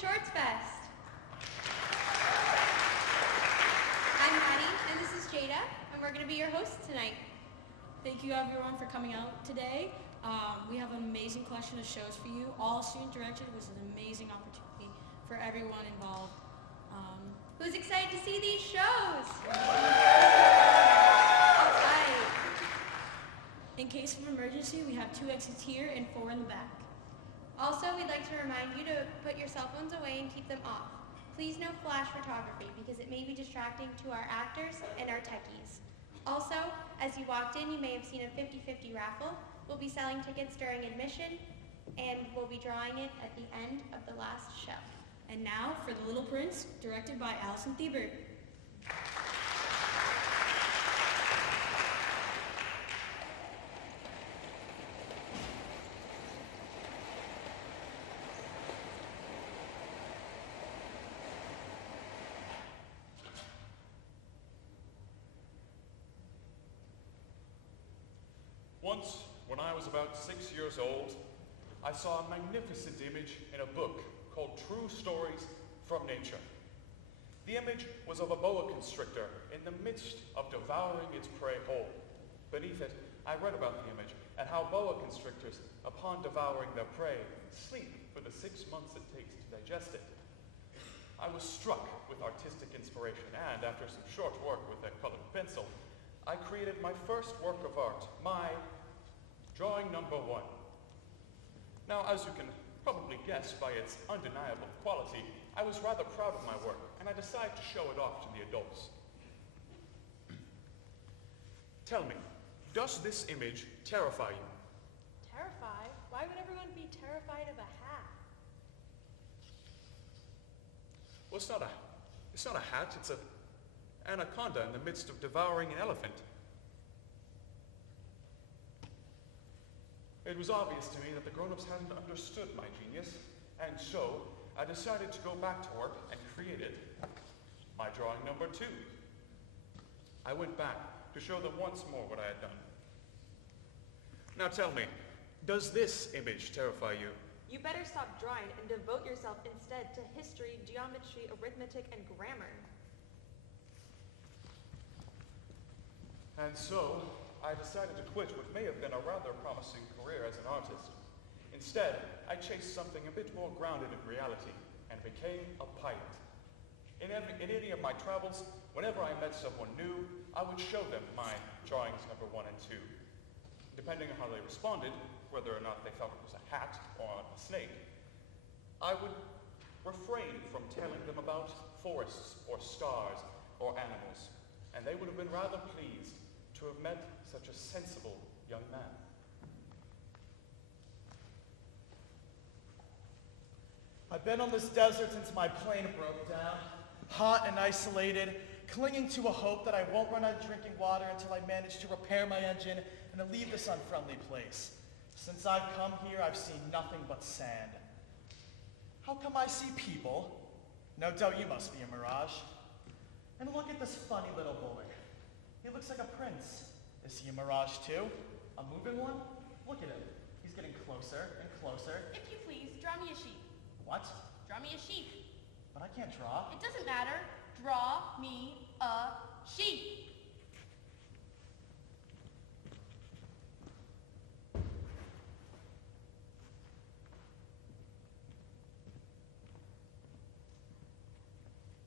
Shorts Fest. I'm Maddie, and this is Jada, and we're going to be your hosts tonight. Thank you everyone for coming out today. We have an amazing collection of shows for you, all student directed, which is an amazing opportunity for everyone involved. Who's excited to see these shows? In case of emergency, we have 2 exits here and 4 in the back. Also, we'd like to remind you to put your cell phones away and keep them off. Please no flash photography because it may be distracting to our actors and our techies. Also, as you walked in, you may have seen a 50-50 raffle. We'll be selling tickets during admission, and we'll be drawing it at the end of the last show. And now for The Little Prince, directed by Alison Thiebert. Once, when I was about 6 years old, I saw a magnificent image in a book called True Stories from Nature. The image was of a boa constrictor in the midst of devouring its prey whole. Beneath it, I read about the image and how boa constrictors, upon devouring their prey, sleep for the 6 months it takes to digest it. I was struck with artistic inspiration, and after some short work with a colored pencil, I created my first work of art, my drawing number 1. Now, as you can probably guess by its undeniable quality, I was rather proud of my work, and I decided to show it off to the adults. Tell me, does this image terrify you? Terrified? Why would everyone be terrified of a hat? Well, it's not a hat, it's an anaconda in the midst of devouring an elephant. It was obvious to me that the grown-ups hadn't understood my genius, and so I decided to go back to work and created my drawing number 2. I went back to show them once more what I had done. Now tell me, does this image terrify you? You better stop drawing and devote yourself instead to history, geometry, arithmetic, and grammar. And so, I decided to quit what may have been a rather promising career as an artist. Instead, I chased something a bit more grounded in reality and became a pilot. In any of my travels, whenever I met someone new, I would show them my drawings number 1 and 2. Depending on how they responded, whether or not they felt it was a hat or a snake, I would refrain from telling them about forests or stars or animals, and they would have been rather pleased to have met such a sensible young man. I've been on this desert since my plane broke down, hot and isolated, clinging to a hope that I won't run out of drinking water until I manage to repair my engine and leave this unfriendly place. Since I've come here, I've seen nothing but sand. How come I see people? No doubt you must be a mirage. And look at this funny little boy. He looks like a prince. Is he a mirage too? A moving one? Look at him. He's getting closer and closer. If you please, draw me a sheep. What? Draw me a sheep. But I can't draw. It doesn't matter. Draw me a sheep.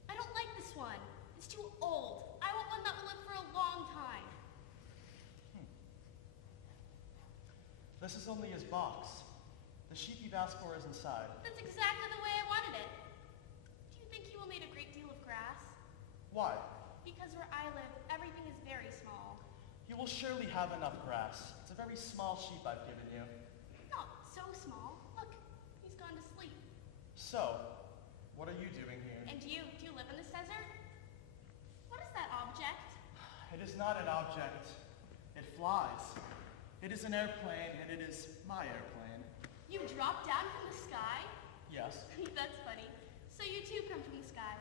I don't like this one. It's too old. I want one that will live for a long time. This is only his box. The sheep you've asked for is inside. That's exactly the way I wanted it. Do you think you will need a great deal of grass? Why? Because where I live, everything is very small. You will surely have enough grass. It's a very small sheep I've given you. Not so small. Look, he's gone to sleep. So, what are you doing here? And do you live in this desert? What is that object? It is not an object. It flies. It is an airplane, and it is my airplane. You dropped down from the sky? Yes. That's funny. So you too come from the sky.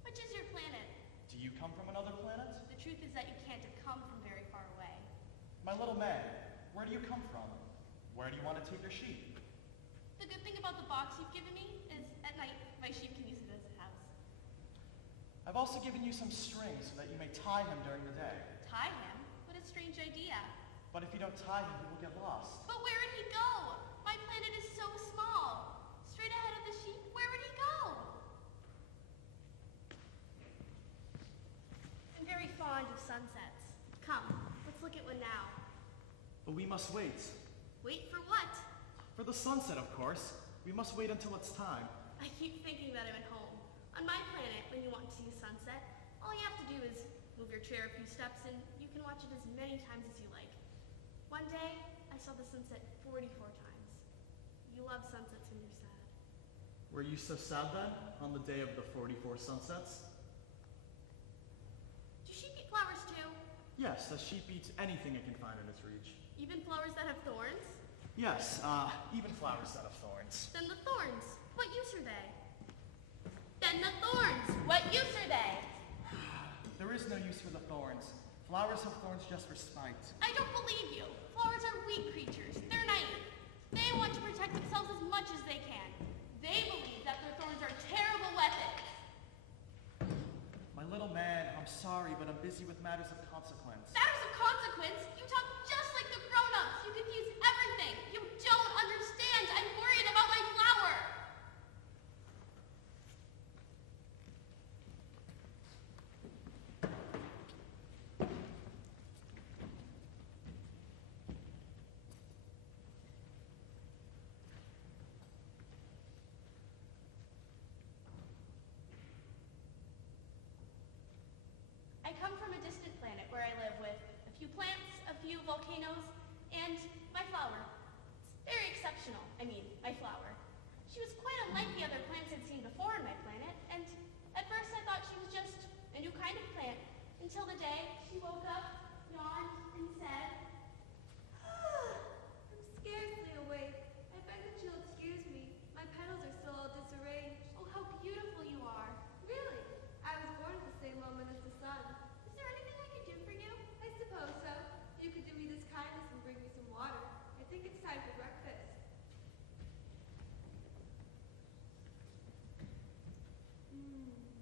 Which is your planet? Do you come from another planet? The truth is that you can't have come from very far away. My little man, where do you come from? Where do you want to take your sheep? The good thing about the box you've given me is at night also given you some strings so that you may tie him during the day. Tie him? What a strange idea. But if you don't tie him, he will get lost. But where would he go? My planet is so small. Straight ahead of the sheep, where would he go? I'm very fond of sunsets. Come, let's look at one now. But we must wait. Wait for what? For the sunset, of course. We must wait until it's time. I keep thinking about it at home. On my planet, when you want to see a sunset, all you have to do is move your chair a few steps and you can watch it as many times as you like. One day, I saw the sunset 44 times. You love sunsets when you're sad. Were you so sad then, on the day of the 44 sunsets? Do sheep eat flowers too? Yes, the sheep eats anything it can find in its reach. Even flowers that have thorns? Yes, even flowers that have thorns. Then the thorns, what use are they? Then the thorns, what use are they? There is no use for the thorns. Flowers have thorns just for spite. I don't believe you. Flowers are weak creatures. They're naive. They want to protect themselves as much as they can. They believe that their thorns are terrible weapons. My little man, I'm sorry, but I'm busy with matters of consequence. Matters of consequence? You talk just like the grown-ups. You confuse everything. You don't understand. I'm worried about my flower. I come from a distant planet where I live with a few plants, a few volcanoes, and my flower. It's very exceptional. I mean, my flower. She was quite unlike the other plants I'd seen before on my planet, and at first I thought she was just a new kind of plant, until the day she woke up, yawned, and said, I'm scarcely awake. I beg that you'll excuse me. My petals are still all disarranged. "Oh, how beautiful you are. Really? I was born at the same moment as the sun. Is there anything I could do for you?" I suppose so. You could do me this kindness and bring me some water. I think it's time for breakfast.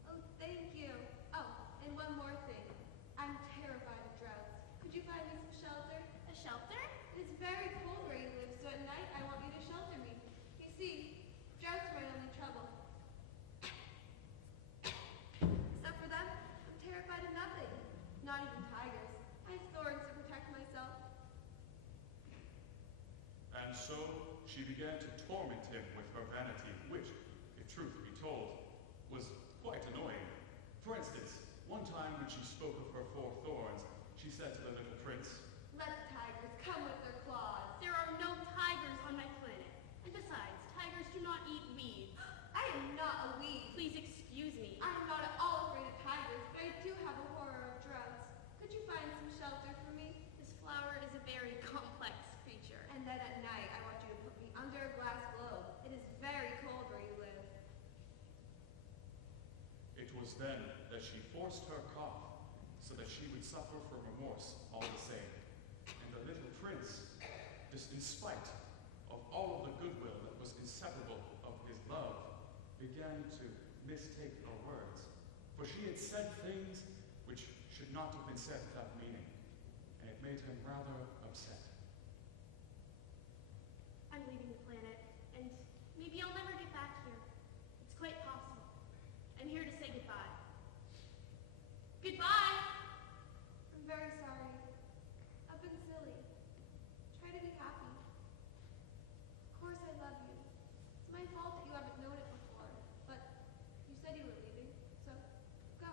Oh, thank you. Oh, and one more thing. I'm terrified of droughts. Could you find me some shelter? A shelter? It is very cold where you live, so at night I want you to shelter me. You see, droughts are my only trouble. Except for them, I'm terrified of nothing. Not even tigers. I have thorns to protect myself. And so she began to torment him with her vanity, which, if truth be told, was quite annoying. For instance, one time when she spoke of her 4 thorns, she said to the little prince, Let the tigers come with their claws. There are no tigers on my planet. And besides, tigers do not eat weeds. I am not a weed. Please excuse me. I am not at all afraid of tigers, but I do have a horror of droughts. Could you find some shelter for me? This flower is a very complex creature. And then at night, I want you to put me under a glass globe. It is very cold where you live. It was then that she forced her cough, so that she would suffer from remorse all the same. And the little prince, just in spite of all of the goodwill that was inseparable of his love, began to mistake her words. For she had said things which should not have been said without meaning, and it made him rather upset. I'm leaving the planet, and maybe I'll never get back here. It's quite possible. I'm here to say goodbye. Goodbye! I'm very sorry. I've been silly. Try to be happy. Of course I love you. It's my fault that you haven't known it before, but you said you were leaving, so go.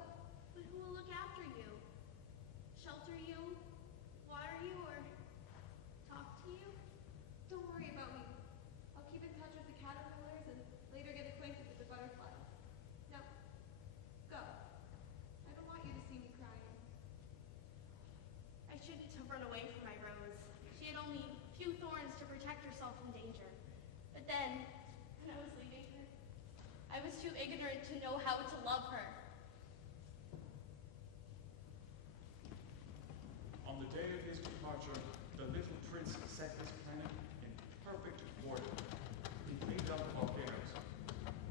But who will look after you? Shelter you? Water you? Or talk to you? Don't worry about me. I'll keep in touch with the caterpillars and later get acquainted with the butterflies. Now, go. I don't want you to see me crying. I shouldn't have run away from my rose. She had only few thorns to protect herself from danger. But then, when I was leaving her, I was too ignorant to know how to love her. On the day of his departure, the little prince set his planet in perfect order. He cleaned up the volcanoes.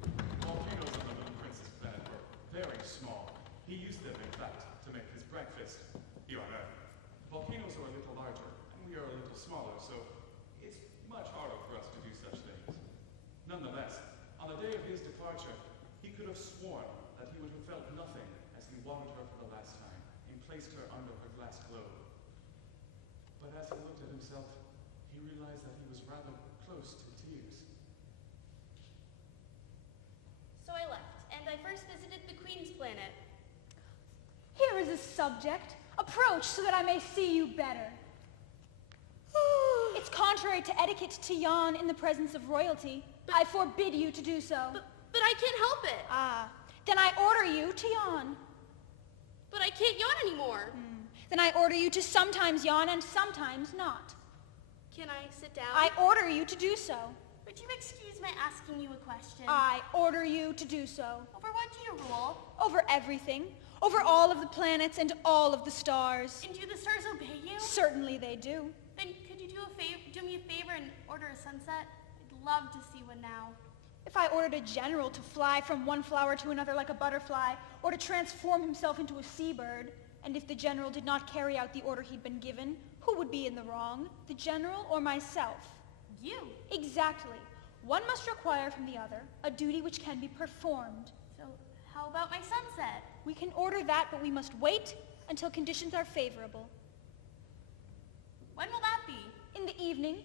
The volcanoes on the little prince's planet were very small. He breakfast here on Earth. Volcanoes are a little larger, and we are a little smaller, so it's much harder for us to do such things. Nonetheless, on the day of his departure, he could have sworn that he would have felt nothing as he warmed her for the last time and placed her under her glass globe. But as he looked at himself, he realized that he was rather close to tears. So I left, and I first visited the Queen's planet. Here is a subject. Approach so that I may see you better. It's contrary to etiquette to yawn in the presence of royalty. I forbid you to do so. But I can't help it. Ah, then I order you to yawn. But I can't yawn anymore. Then I order you to sometimes yawn and sometimes not. Can I sit down? I order you to do so. Would you excuse my asking you a question? I order you to do so. Over what do you rule? Over everything. Over all of the planets and all of the stars. And do the stars obey you? Certainly they do. Then could you do me a favor and order a sunset? I'd love to see one now. If I ordered a general to fly from one flower to another like a butterfly, or to transform himself into a seabird, and if the general did not carry out the order he'd been given, who would be in the wrong? The general or myself? You. Exactly. One must require from the other a duty which can be performed. So how about my sunset? We can order that, but we must wait until conditions are favorable. When will that be? In the evening,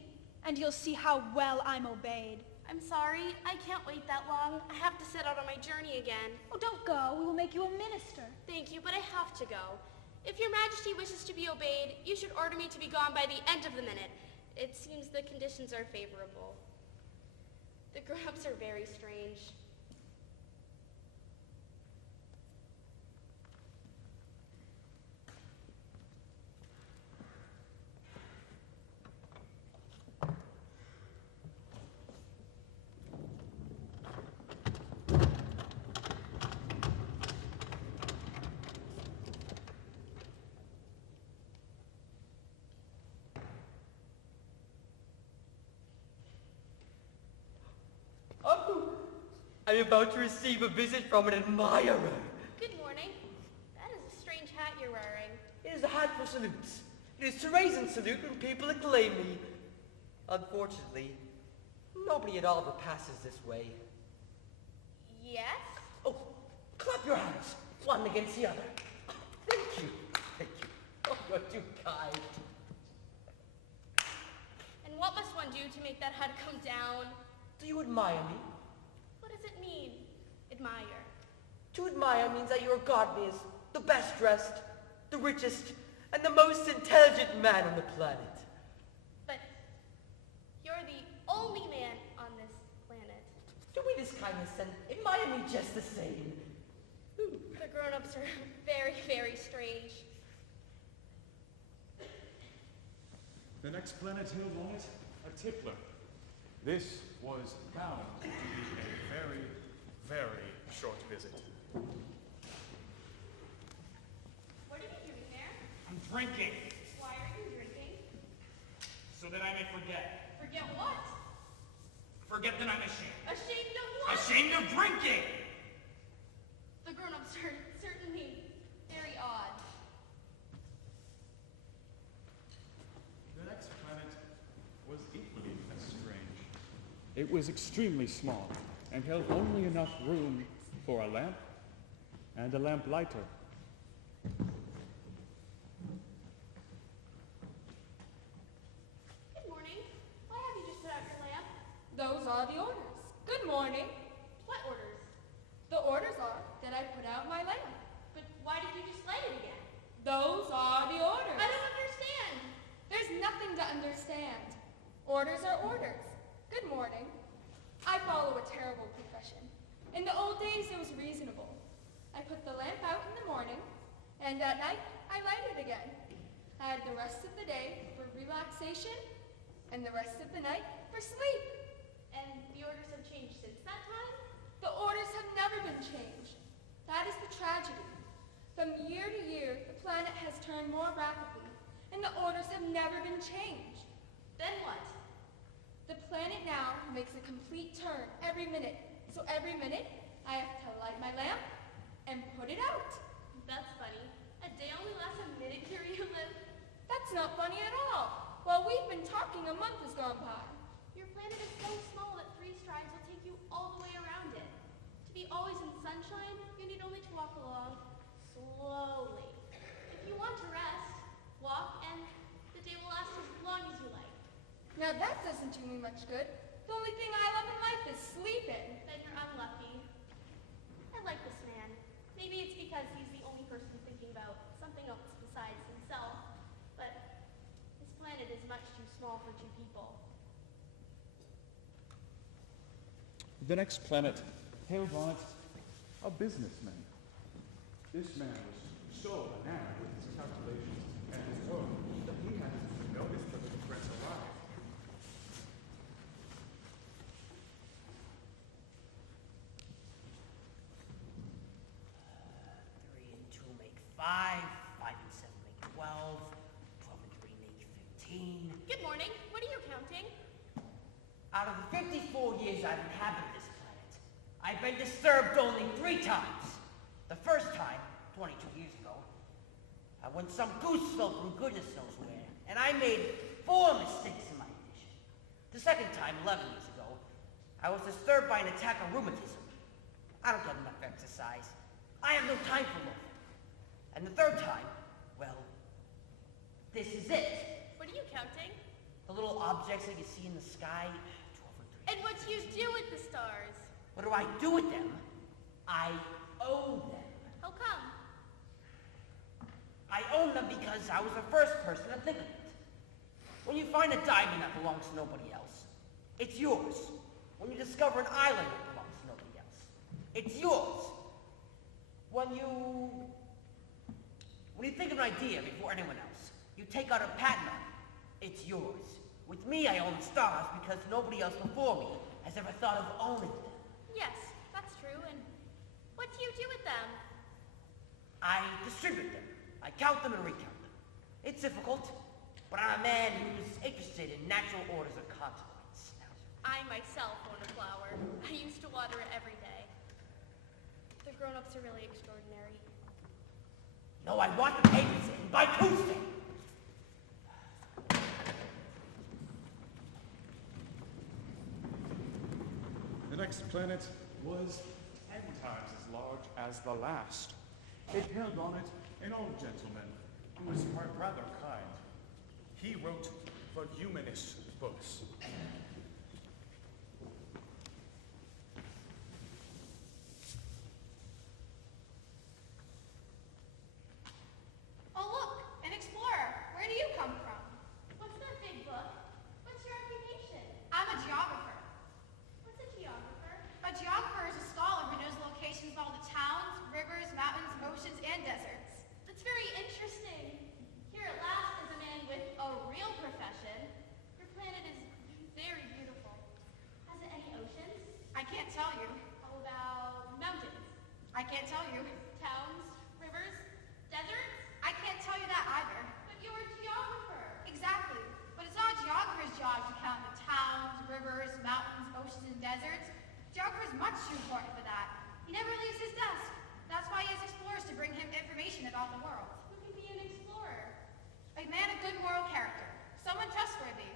and you'll see how well I'm obeyed. I'm sorry, I can't wait that long. I have to set out on my journey again. Oh, don't go. We will make you a minister. Thank you, but I have to go. If your majesty wishes to be obeyed, you should order me to be gone by the end of the minute. It seems the conditions are favorable. The grown-ups are very strange. I'm about to receive a visit from an admirer. Good morning. That is a strange hat you're wearing. It is a hat for salutes. It is to raise and salute when people acclaim me. Unfortunately, nobody at Oliver passes this way. Yes? Oh, clap your hands, one against the other. Thank you, thank you. Oh, you're too kind. And what must one do to make that hat come down? Do you admire me? What does it mean? Admire. To admire means that you regard me as the best dressed, the richest, and the most intelligent man on the planet. But you're the only man on this planet. Do me this kindness and admire me just the same. The grown-ups are very, very strange. The next planet held on it, a tippler. This was bound to be a very, very short visit. What are you doing there? I'm drinking, Why are you drinking? so that I may forget. Forget what? Forget that I'm ashamed. Ashamed of what? Ashamed of drinking! The grown-ups are certainly very odd. The next planet was equally as strange. It was extremely small and held only enough room for a lamp and a lamp lighter. Good morning. Why have you just put out your lamp? Those are the orders. Good morning. What orders? The orders are that I put out my lamp. But why did you just light it again? Those are the orders. I don't understand. There's nothing to understand. Orders are orders. Good morning. I follow a terrible profession. In the old days, it was reasonable. I put the lamp out in the morning, and at night, I light it again. I had the rest of the day for relaxation, and the rest of the night for sleep. And the orders have changed since that time? The orders have never been changed. That is the tragedy. From year to year, the planet has turned more rapidly, and the orders have never been changed. Then what? The planet now makes a complete turn every minute. So every minute, I have to light my lamp and put it out. That's funny. A day only lasts not funny at all. While we've been talking, a month has gone by. Your planet is so small that 3 strides will take you all the way around it. To be always in sunshine, you need only to walk along slowly. If you want to rest, walk and the day will last as long as you like. Now that doesn't do me much good. The only thing I love in life is sleeping. Then you're unlucky. I like this man. Maybe it's because he's the only person thinking about something else besides himself, but this planet is much too small for 2 people. The next planet hailed on it a businessman. This man was so enamored with his calculations and his work that he hadn't noticed the little prince arrived. 3 and 2 make 5, 5 and 7 make 12, 12 and 3 make 15. Good morning. What are you counting? Out of the 54 years I've inhabited this planet, I've been disturbed only 3 times. The first time, 22 years ago, I went some goose fell from goodness knows where, and I made 4 mistakes in my addition. The second time, 11 years ago, I was disturbed by an attack of rheumatism. I don't get enough exercise. I have no time for loafing. And the third time, well, this is it. What are you counting? The little objects that you see in the sky, 12 and 3. And what do you do with the stars? What do I do with them? I own them. How come? I own them because I was the first person to think of it. When you find a diamond that belongs to nobody else, it's yours. When you discover an island that belongs to nobody else, it's yours. When you think of an idea before anyone else, you take out a patent on it, it's yours. With me, I own the stars because nobody else before me has ever thought of owning them. Yes, that's true. And what do you do with them? I distribute them. I count them and recount them. It's difficult, but I'm a man who's interested in natural orders of consequence. I myself own a flower. I used to water it every day. The grown-ups are really extraordinary. No, I want the papers in by Tuesday. The next planet was 10 times as large as the last. It held on it an old gentleman Who was rather kind. He wrote voluminous books. Oh, look, an explorer. Where do you come from? What's that big book? What's your occupation? I'm a geographer. What's a geographer? A geographer is a scholar who knows locations of all the towns, rivers, mountains, oceans, and deserts. That's very interesting. Here at last is a man with a real profession. Your planet is very beautiful. Has it any oceans? I can't tell you. How about mountains? I can't tell you. Towns? Rivers? Deserts? I can't tell you that either. But you're a geographer. Exactly. But it's not a geographer's job to count the towns, rivers, mountains, oceans, and deserts. Geographer is much too important for that. He never leaves his desk. That's why he has explorers to bring him information about the world. Who can be an explorer? A man of good moral character, someone trustworthy,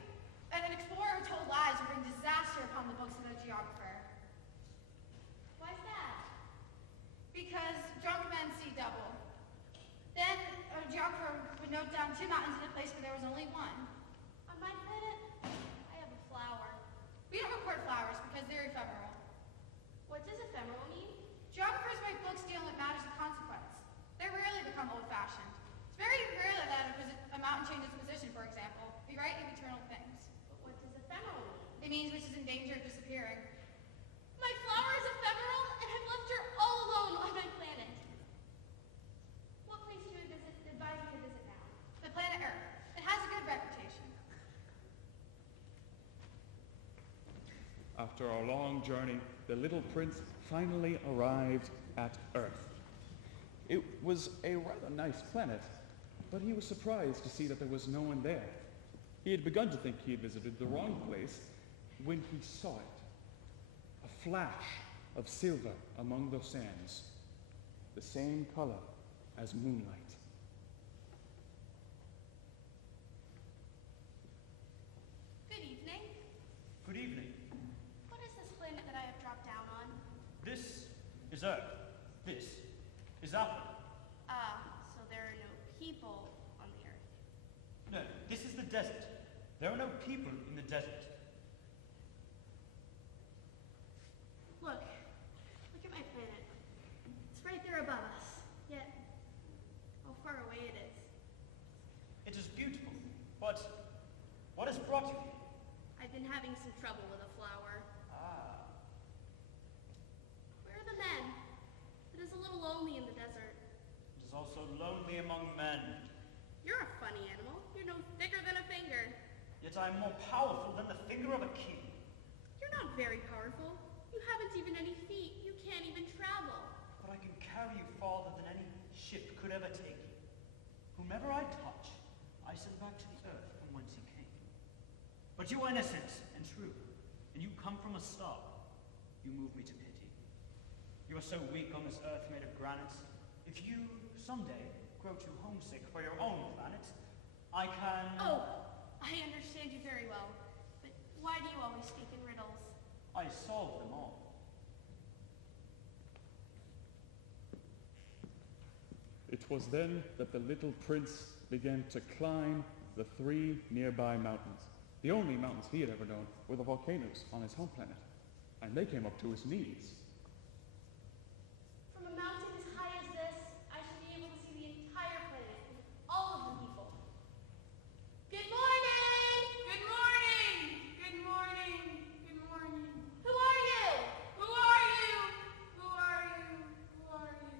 and an explorer who told lies would bring disaster upon the books of the geographer. Why's that? Because drunk men see double. Then a geographer would note down 2 mountains in a place where there was only one. On my planet, I have a flower. We don't record flowers because they're ephemeral. What does ephemeral mean? Geographers write books dealing with matters of consequence. They rarely become old-fashioned. It's very rare that a mountain changes position, for example. We write of eternal things. But what does ephemeral mean? It means which is in danger of disappearing. My flower is ephemeral, and I've left her all alone on my planet. What place do you advise me to visit now? The planet Earth. It has a good reputation. After a long journey, the little prince finally arrived at Earth. It was a rather nice planet, but he was surprised to see that there was no one there. He had begun to think he had visited the wrong place when he saw it. A flash of silver among the sands, the same color as moonlight. is Earth. This is Apple. Ah, so there are no people on the Earth. No, this is the desert. There are no people in the desert. Look at my planet. It's right there above us, yet how far away it is. It is beautiful, but what has brought you here? I've been having some trouble with a flower. Ah, Where are the men? It is a little lonely in the desert. it is also lonely among men. You're a funny animal. You're no thicker than a finger. Yet I am more powerful than the finger of a king. You're not very powerful. You haven't even any feet. You can't even travel. But I can carry you farther than any ship could ever take you. Whomever I touch, I send back to the earth from whence he came. But you are innocent and true, and you come from a star. You move me to pity. You are so weak on this earth made of granite. If you, someday, grow too homesick for your own planet, I can... Oh, I understand you very well. But why do you always speak in riddles? I solve them all. It was then that the little prince began to climb the 3 nearby mountains. The only mountains he had ever known were the volcanoes on his home planet, and they came up to his knees. From a mountain as high as this, I should be able to see the entire planet and all of the people. Good morning! Good morning! Good morning! Good morning! Who are you? Who are you? Who are you? Who are you?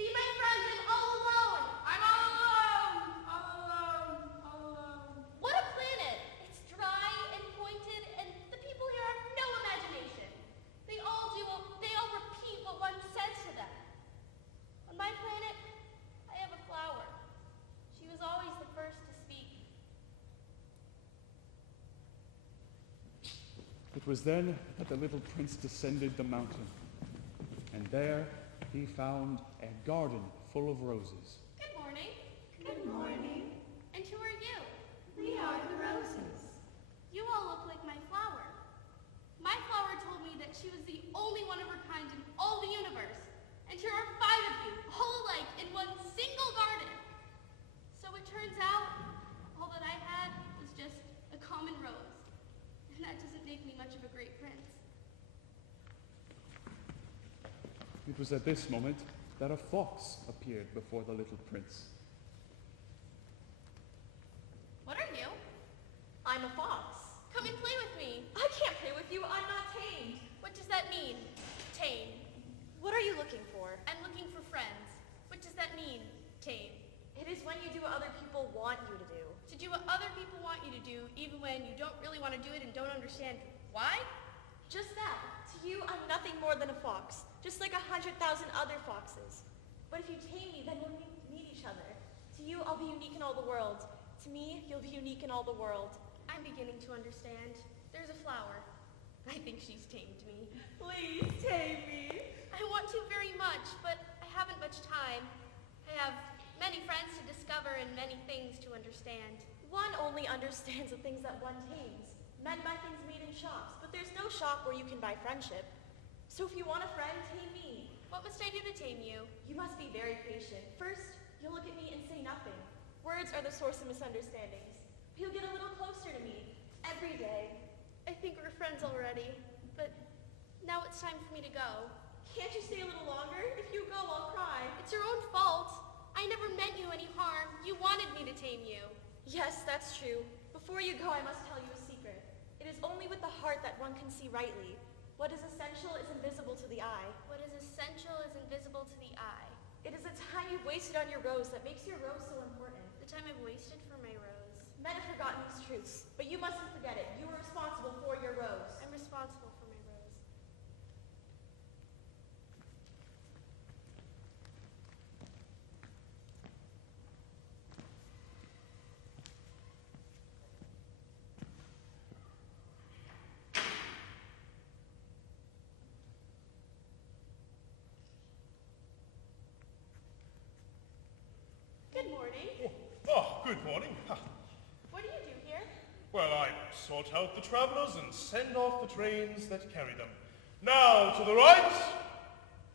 Be my friend, I'm all alone! I'm all alone! All alone! All alone! What a planet! It's dry and pointed, and the people here have no imagination. They all repeat what one says to them. On my planet, I have a flower. She was always the first to speak. It was then that the little prince descended the mountain, and there he found a garden full of roses. Good morning. Good morning. And who are you? We are the roses. You all look like my flower. My flower told me that she was the only one of her kind in all the universe. And here are 5 of you, all alike, in one single garden. So it turns out, all that I had was just a common rose. And that doesn't make me much of a great prince. It was at this moment that a fox appeared before the little prince. What are you? I'm a fox. Come and play with me. I can't play with you. I'm not tamed. What does that mean? Tame. What are you looking for? I'm looking for friends. What does that mean? Tame. It is when you do what other people want you to do. To do what other people want you to do, even when you don't really want to do it and don't understand why? Just that. To you, I'm nothing more than a fox. Just like 100,000 other foxes. But if you tame me, then we'll meet each other. To you, I'll be unique in all the world. To me, you'll be unique in all the world. I'm beginning to understand. There's a flower. I think she's tamed me. Please tame me. I want to very much, but I haven't much time. I have many friends to discover and many things to understand. One only understands the things that one tames. Men buy things made in shops, but there's no shop where you can buy friendship. So if you want a friend, tame me. What must I do to tame you? You must be very patient. First, you'll look at me and say nothing. Words are the source of misunderstandings. You'll get a little closer to me every day. I think we're friends already, but now it's time for me to go. Can't you stay a little longer? If you go, I'll cry. It's your own fault. I never meant you any harm. You wanted me to tame you. Yes, that's true. Before you go, I must tell you a secret. It is only with the heart that one can see rightly. What is essential is invisible to the eye. What is essential is invisible to the eye. It is the time you've wasted on your rose that makes your rose so important. The time I've wasted for my rose. Men have forgotten these truths, but you mustn't forget it. You are responsible for your rose. I'm responsible for my rose. Good morning. Oh, good morning. What do you do here? Well, I sort out the travelers and send off the trains that carry them. Now to the right,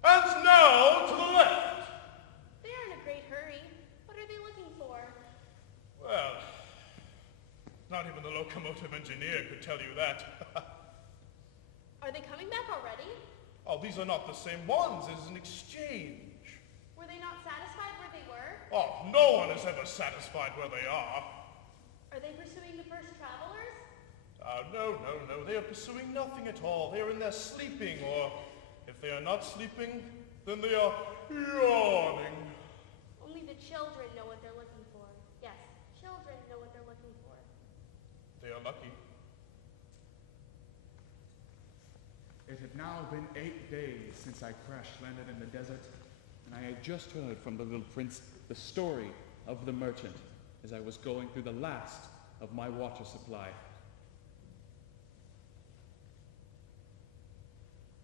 And now to the left. They're in a great hurry. What are they looking for? Well, not even the locomotive engineer could tell you that. Are they coming back already? Oh, these are not the same ones. It's an exchange. Were they not satisfied where they were? Oh, no one is ever satisfied where they are. Are they pursuing the first travelers? No. They are pursuing nothing at all. They are in there sleeping, or if they are not sleeping, then they are yawning. Only the children know what they're looking for. Yes, children know what they're looking for. They are lucky. It had now been 8 days since I crash landed in the desert, and I had just heard from the little prince the story of the merchant as I was going through the last of my water supply.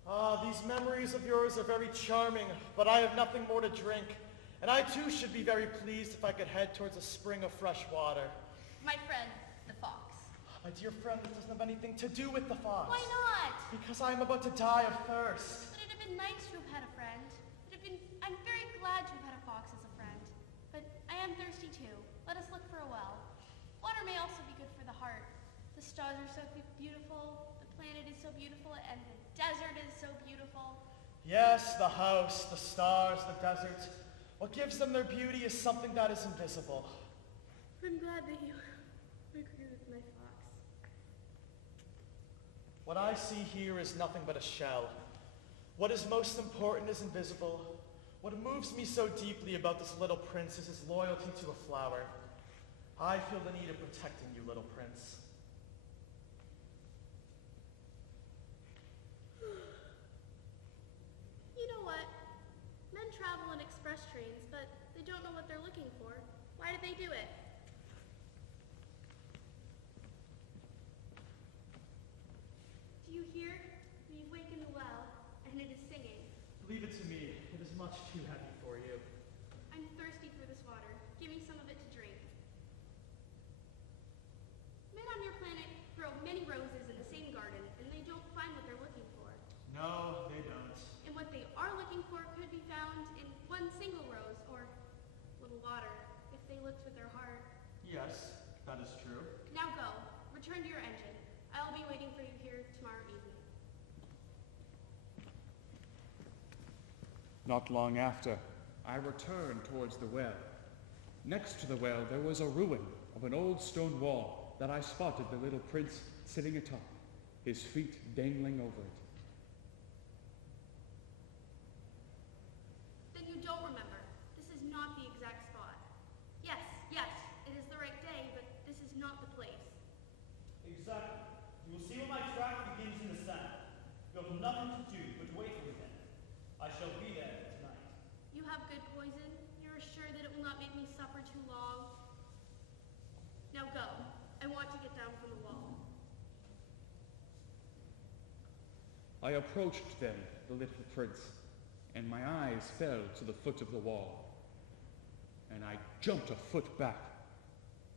Ah, these memories of yours are very charming, but I have nothing more to drink. And I too should be very pleased if I could head towards a spring of fresh water. My friend, the fox. My dear friend, this doesn't have anything to do with the fox. Why not? Because I am about to die of thirst. But it'd have been nice to have had a friend. I'm very glad to have had a fox as a friend. But I am thirsty too. Let us look for a well. Water may also be good for the heart. The stars are so beautiful, the planet is so beautiful, and the desert is so beautiful. Yes, the house, the stars, the desert. What gives them their beauty is something that is invisible. I'm glad that you agree with my fox. What I see here is nothing but a shell. What is most important is invisible. What moves me so deeply about this little prince is his loyalty to a flower. I feel the need of protecting you, little prince. You know what? Men travel in express trains, but they don't know what they're looking for. Why do they do it? Do you hear? We've wakened the well, and it is singing. Leave it to me. It is much too heavy for you. I'm thirsty for this water. Give me some of it to drink. Men on your planet grow many roses in the same garden, and they don't find what they're looking for. No, they don't. And what they are looking for could be found in one single rose, or little water, if they looked with their heart. Yes, that is true. Now go. Return to your engine. I'll be waiting for you here tomorrow evening. Not long after, I returned towards the well. Next to the well, there was a ruin of an old stone wall that I spotted the little prince sitting atop, his feet dangling over it. Then you don't remember. This is not the exact spot. Yes, it is the right day, but this is not the place. Exactly. You will see where my track begins in the sand. You have nothing to do but wait for me then. I shall be there tonight. You have good poison. You're assured that it will not make me suffer too long. Now go. I want to get down from the wall. I approached then the little prince, and my eyes fell to the foot of the wall. And I jumped a foot back.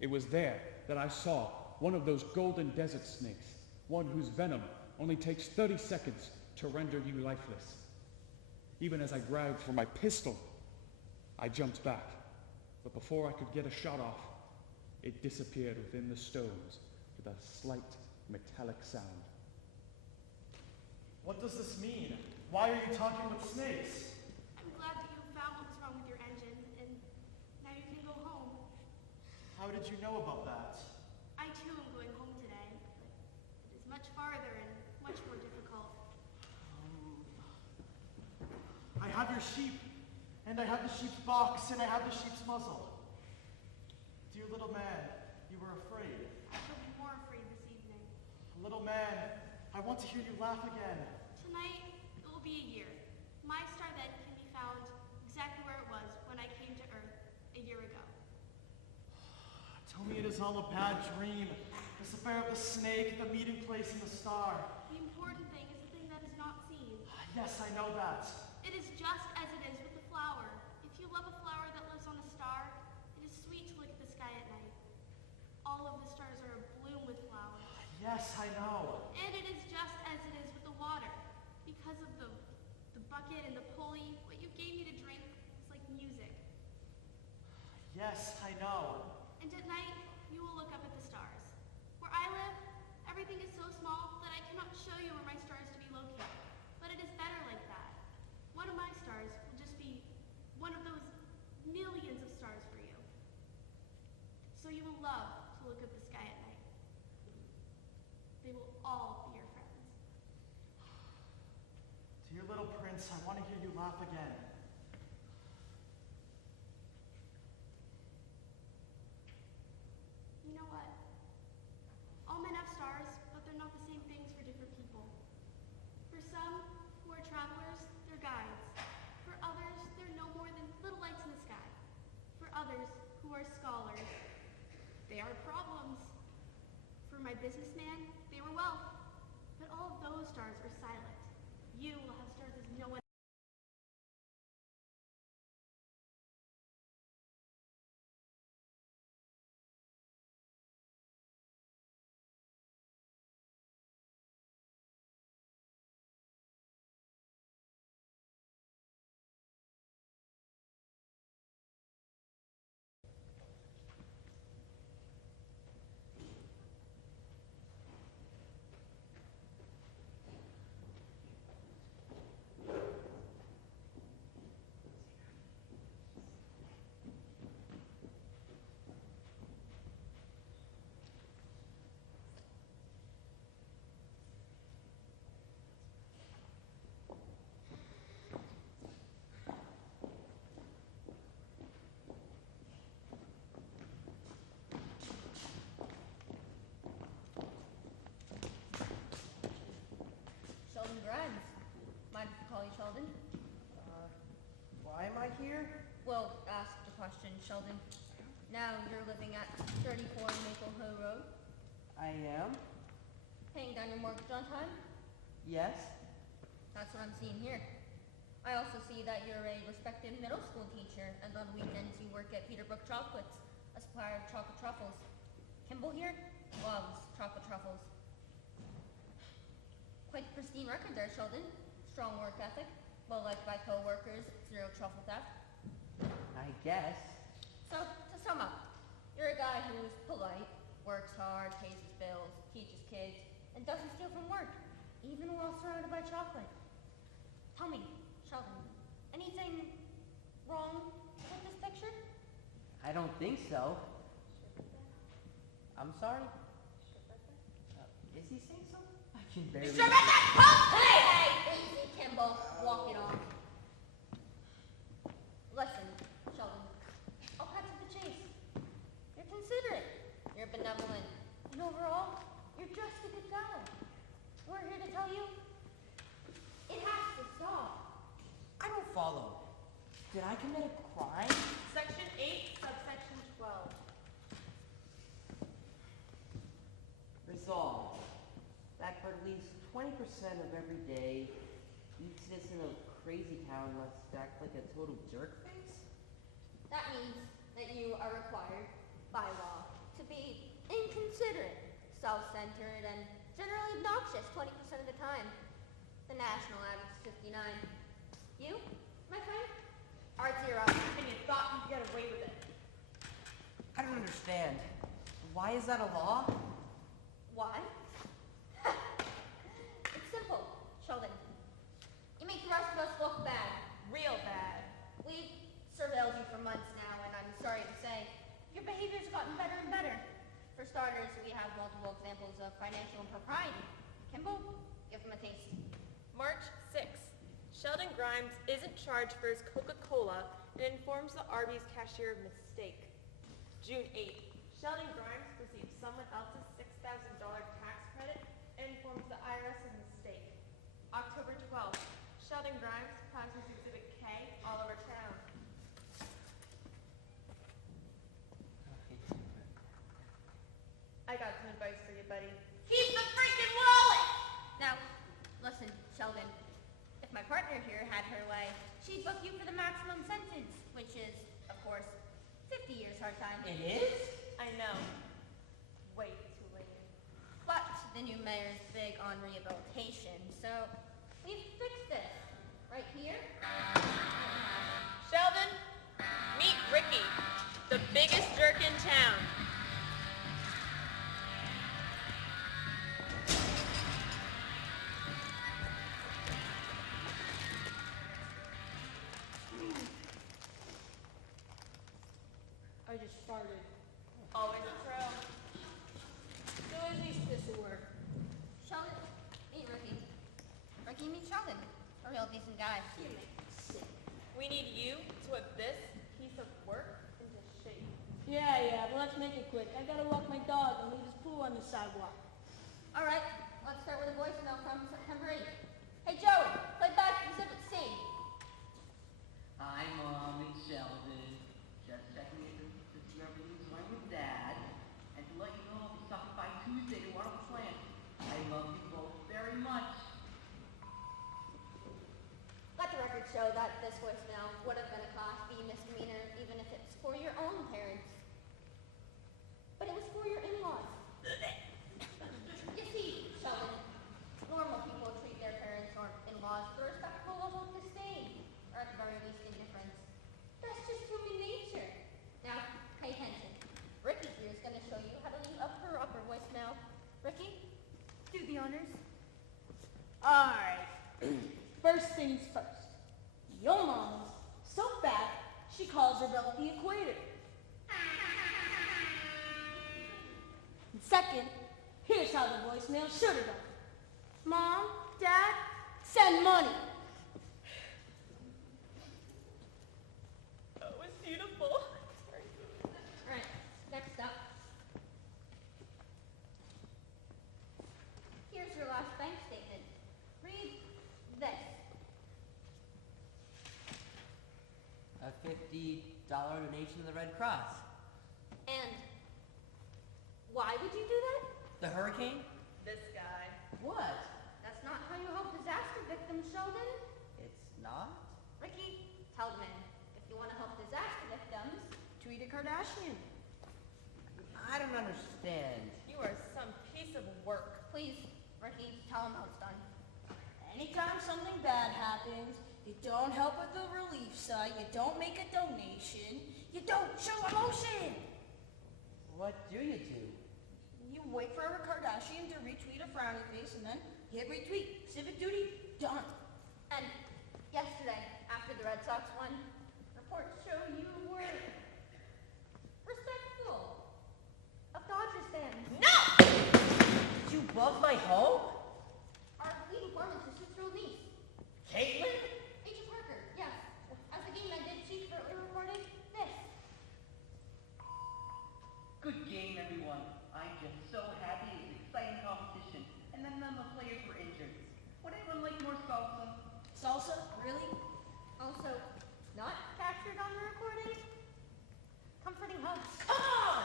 It was there that I saw one of those golden desert snakes, one whose venom only takes 30 seconds to render you lifeless. Even as I grabbed for my pistol, I jumped back, but before I could get a shot off, it disappeared within the stones with a slight metallic sound. What does this mean? Why are you talking with snakes? I'm glad that you found what was wrong with your engine, and now you can go home. How did you know about that? I too am going home today, but it is much farther and much more difficult. I have your sheep, and I have the sheep's box, and I have the sheep's muzzle. Dear little man, you were afraid. I shall be more afraid this evening. Little man, I want to hear you laugh again. Tonight, it will be a year. My star then can be found exactly where it was when I came to Earth a year ago. Tell me it is all a bad dream. This affair of the snake, the meeting place, and the star. The important thing is the thing that is not seen. Yes, I know that. It is just as it is with the flower. If you love a flower that lives on a star, it is sweet to look at the sky at night. All of the stars are abloom with flowers. Yes, I know. And it is just as it is with the water. Because of the bucket and the pulley Yes, I know. And at night, you will look up at the stars. Where I live, everything is so small that I cannot show you where my star is to be located. But it is better like that. One of my stars will just be one of those millions of stars for you. So you will love to look at the sky at night. They will all be your friends. Dear little prince, I want to hear you laugh again. You know what? All men have stars, but they're not the same things for different people. For some who are travelers, they're guides. For others, they're no more than little lights in the sky. For others who are scholars, they are problems. For my businessman, they were wealth. But all of those stars are silent. You will have stars as no one. Sheldon Grimes. Mind if I call you Sheldon? Why am I here? Well, ask the question, Sheldon. Now you're living at 34 Maple Hill Road, I am? paying down your mortgage on time? Yes? That's what I'm seeing here. I also see that you're a respected middle school teacher, and on weekends you work at Peterbrook Chocolates, a supplier of chocolate truffles. Kimball here loves chocolate truffles. Quite the pristine record there, Sheldon. Strong work ethic, well liked by co-workers, zero truffle theft. I guess. So, to sum up, you're a guy who's polite, works hard, pays his bills, teaches kids, and doesn't steal from work, even while surrounded by chocolate. Tell me, Sheldon, anything wrong with this picture? I don't think so. I'm sorry? Is he saying so? I can barely... Hey, easy, Kimball. Walk it off. Listen, Sheldon, I'll cut to the chase. You're considerate, you're benevolent, and overall, you're just a good guy. We're here to tell you, it has to stop. I don't follow. Did I commit a crime? Section 8, subsection 12. Resolved that for at least 20% of every day, each citizen of Crazy Town must act like a total jerkface? That means that you are required, by law, to be inconsiderate, self-centered, and generally obnoxious 20% of the time. The national average is 59. You, my friend, are at 0. And you thought you'd get away with it. I don't understand. Why is that a law? Why? It's simple, Sheldon. You make the rest of us look bad. Real bad. We've surveilled you for months now, and I'm sorry to say, your behavior's gotten better and better. For starters, we have multiple examples of financial impropriety. Kimball, give them a taste. March 6. Sheldon Grimes isn't charged for his Coca-Cola and informs the Arby's cashier of mistake. June 8. Sheldon Grimes received someone else's $6,000 tax credit and informs the IRS of mistake. October 12. Sheldon Grimes passes Exhibit K all over town. I got some advice for you, buddy. Keep the freaking wallet! Now, listen, Sheldon. If my partner here had her way, she'd book you for the maximum sentence, which is, of course, 50 years hard time. It is? I know. Way too late. But the new mayor's big on rehabilitation, so we've fixed this. Right here. Sheldon, meet Ricky, the I just farted. Always a pro. So at least this will work. Sheldon, meet Ricky. Ricky, meet Sheldon. A real decent guy. We need you to whip this piece of work into shape. Yeah, but let's make it quick. I gotta walk my dog and leave his poo on the sidewalk. All right, let's start with a voicemail from September 8th. Hey, Joey, play back Exhibit C. Hi, Mom, it's Sheldon. Just checking in to see everything's going with Dad, and to let you know I'll be stopping by Tuesday to water the plant. I love you both very much. Let the record show that this voicemail would have been a Class B misdemeanor even if it's for your own parents. But it was for your in-laws. You see, Sheldon, normal people treat their parents or in-laws with a respectful level of disdain, or at the very least indifference. That's just human nature. Now, pay attention. Ricky here is going to show you how to leave up her upper voicemail. Ricky, do the honors. Alright. First things first. Your mom's so fat, she calls herself the equator. And second, here's how the voicemail should have gone. Mom, Dad, send money. That was beautiful. Alright, next up. Here's your last bank statement. Read this. A $50 donation to the Red Cross. And why would you do that? The hurricane? This guy. What? That's not how you help disaster victims, Sheldon. It's not? Ricky, tell the man, if you want to help disaster victims, Tweet a Kardashian. I don't understand. You are some piece of work. please, Ricky, tell him how it's done. Anytime something bad happens, you don't help at the relief site, you don't make a donation, you don't show emotion. What do you do? You wait for a Kardashian to retweet a frowny face and then hit retweet. Civic duty, done. And yesterday, after the Red Sox won, reports show you were respectful of Dodgers fans. No! Did you bug my home? Our lead informant's your sister-old niece. Caitlin? Agent Parker, yes. As the game ended, she currently reported this. Good game, everyone. I'm just so happy. It was an exciting competition. And then none of the players were injured. Would anyone like more salsa? Salsa? Really? Also, not captured on the recording, comforting hugs. Come on!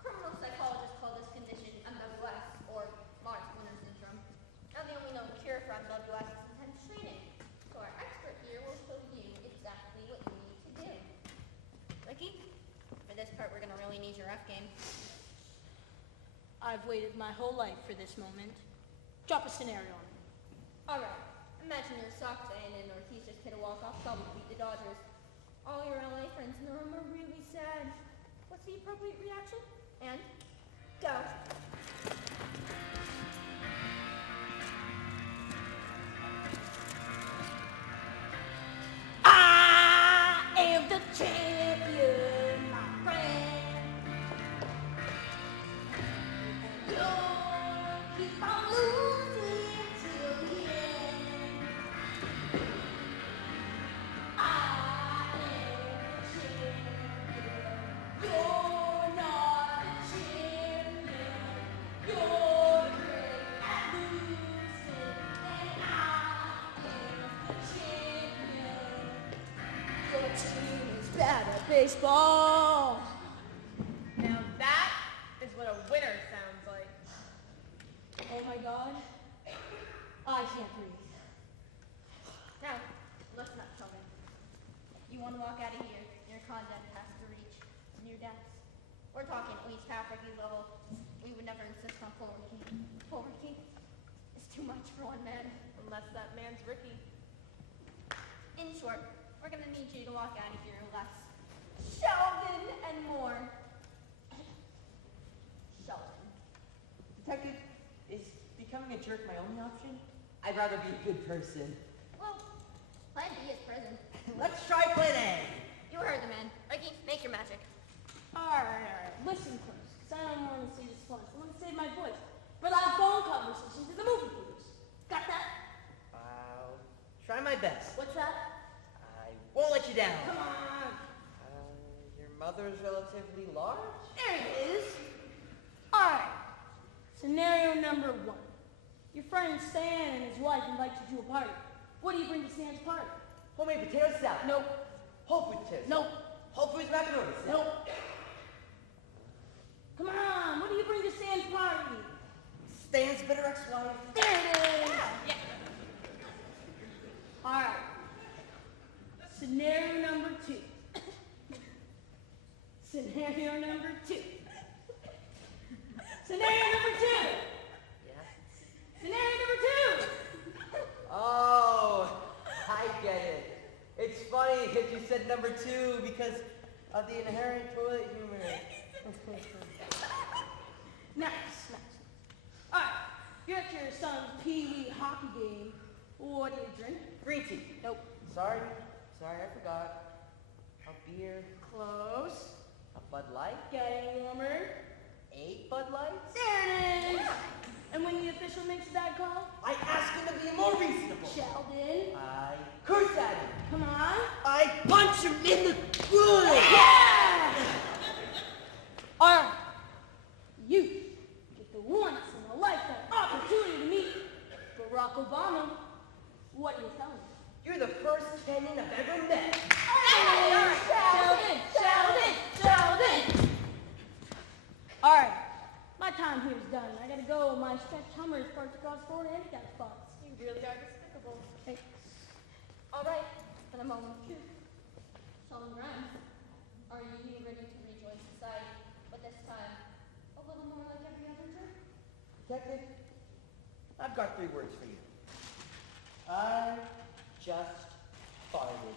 Criminal psychologists call this condition MWS, or Mark's Winter Syndrome. Now the only known cure for MWS is intense training. So our expert here will show you exactly what you need to do. Ricky, for this part we're going to really need your F game. I've waited my whole life for this moment. Drop a scenario on me. Alright, imagine you're a Sox fan and Ortiz just hit a walk-off double to beat the Dodgers. All your LA friends in the room are really sad. What's the appropriate reaction? And go. I am the champion, my friend. Don't keep on losing till the end. I am the champion. You're not the champion. You're great at losing, and I am the champion. Your team is bad at baseball. Now that is what a winner sounds like. Oh my God, I can't breathe. Now, listen up, children. You want to walk out of here, your conduct has to reach near depths. We're talking at least half Ricky's level. We would never insist on full Ricky. Full Ricky is too much for one man. Unless that man's Ricky. In short, we're going to need you to walk out of here less Sheldon and more Sheldon. Detective, is becoming a jerk my only option? I'd rather be a good person. Well, plan B is prison. Let's try plan A. You heard the man. Ricky, make your magic. you down. Come on. Your mother's relatively large? There it is. All right. Scenario number 1. Your friend Stan and his wife invite you to a party. What do you bring to Stan's party? Homemade potato salad. Nope. Whole food potato Nope. salad. Whole Foods macaroni salad. Nope. Come on. What do you bring to Stan's party? Stan's bitter ex-wife. There it is. Yeah. All right. Scenario number 2. Scenario number 2. Scenario number 2. Yeah? Scenario number 2. Oh, I get it. It's funny that you said number 2 because of the inherent toilet humor. Nice. All right. You're at your son's pee-wee hockey game. What do you drink? Green tea. Nope. Sorry, I forgot. A beer. Close. A Bud Light. Getting warmer. 8 Bud Lights. There it is. And when the official makes that call? I ask him to be more reasonable. Sheldon. I curse at him. Come on. I punch him in the groin. Yeah! All right. You get the once in a lifetime opportunity to meet Barack Obama. What are you telling me? You're the first tenant I've ever met. Sheldon! All right. My time here is done. I gotta go. My stretch Hummer is parked across 4 handicap spots. You really are despicable. Thanks. All right, it's been a moment of truth. Sheldon Grimes, are you ready to rejoin society, but this time a little more like every other jerk? Detective, I've got 3 words for you. I just farted.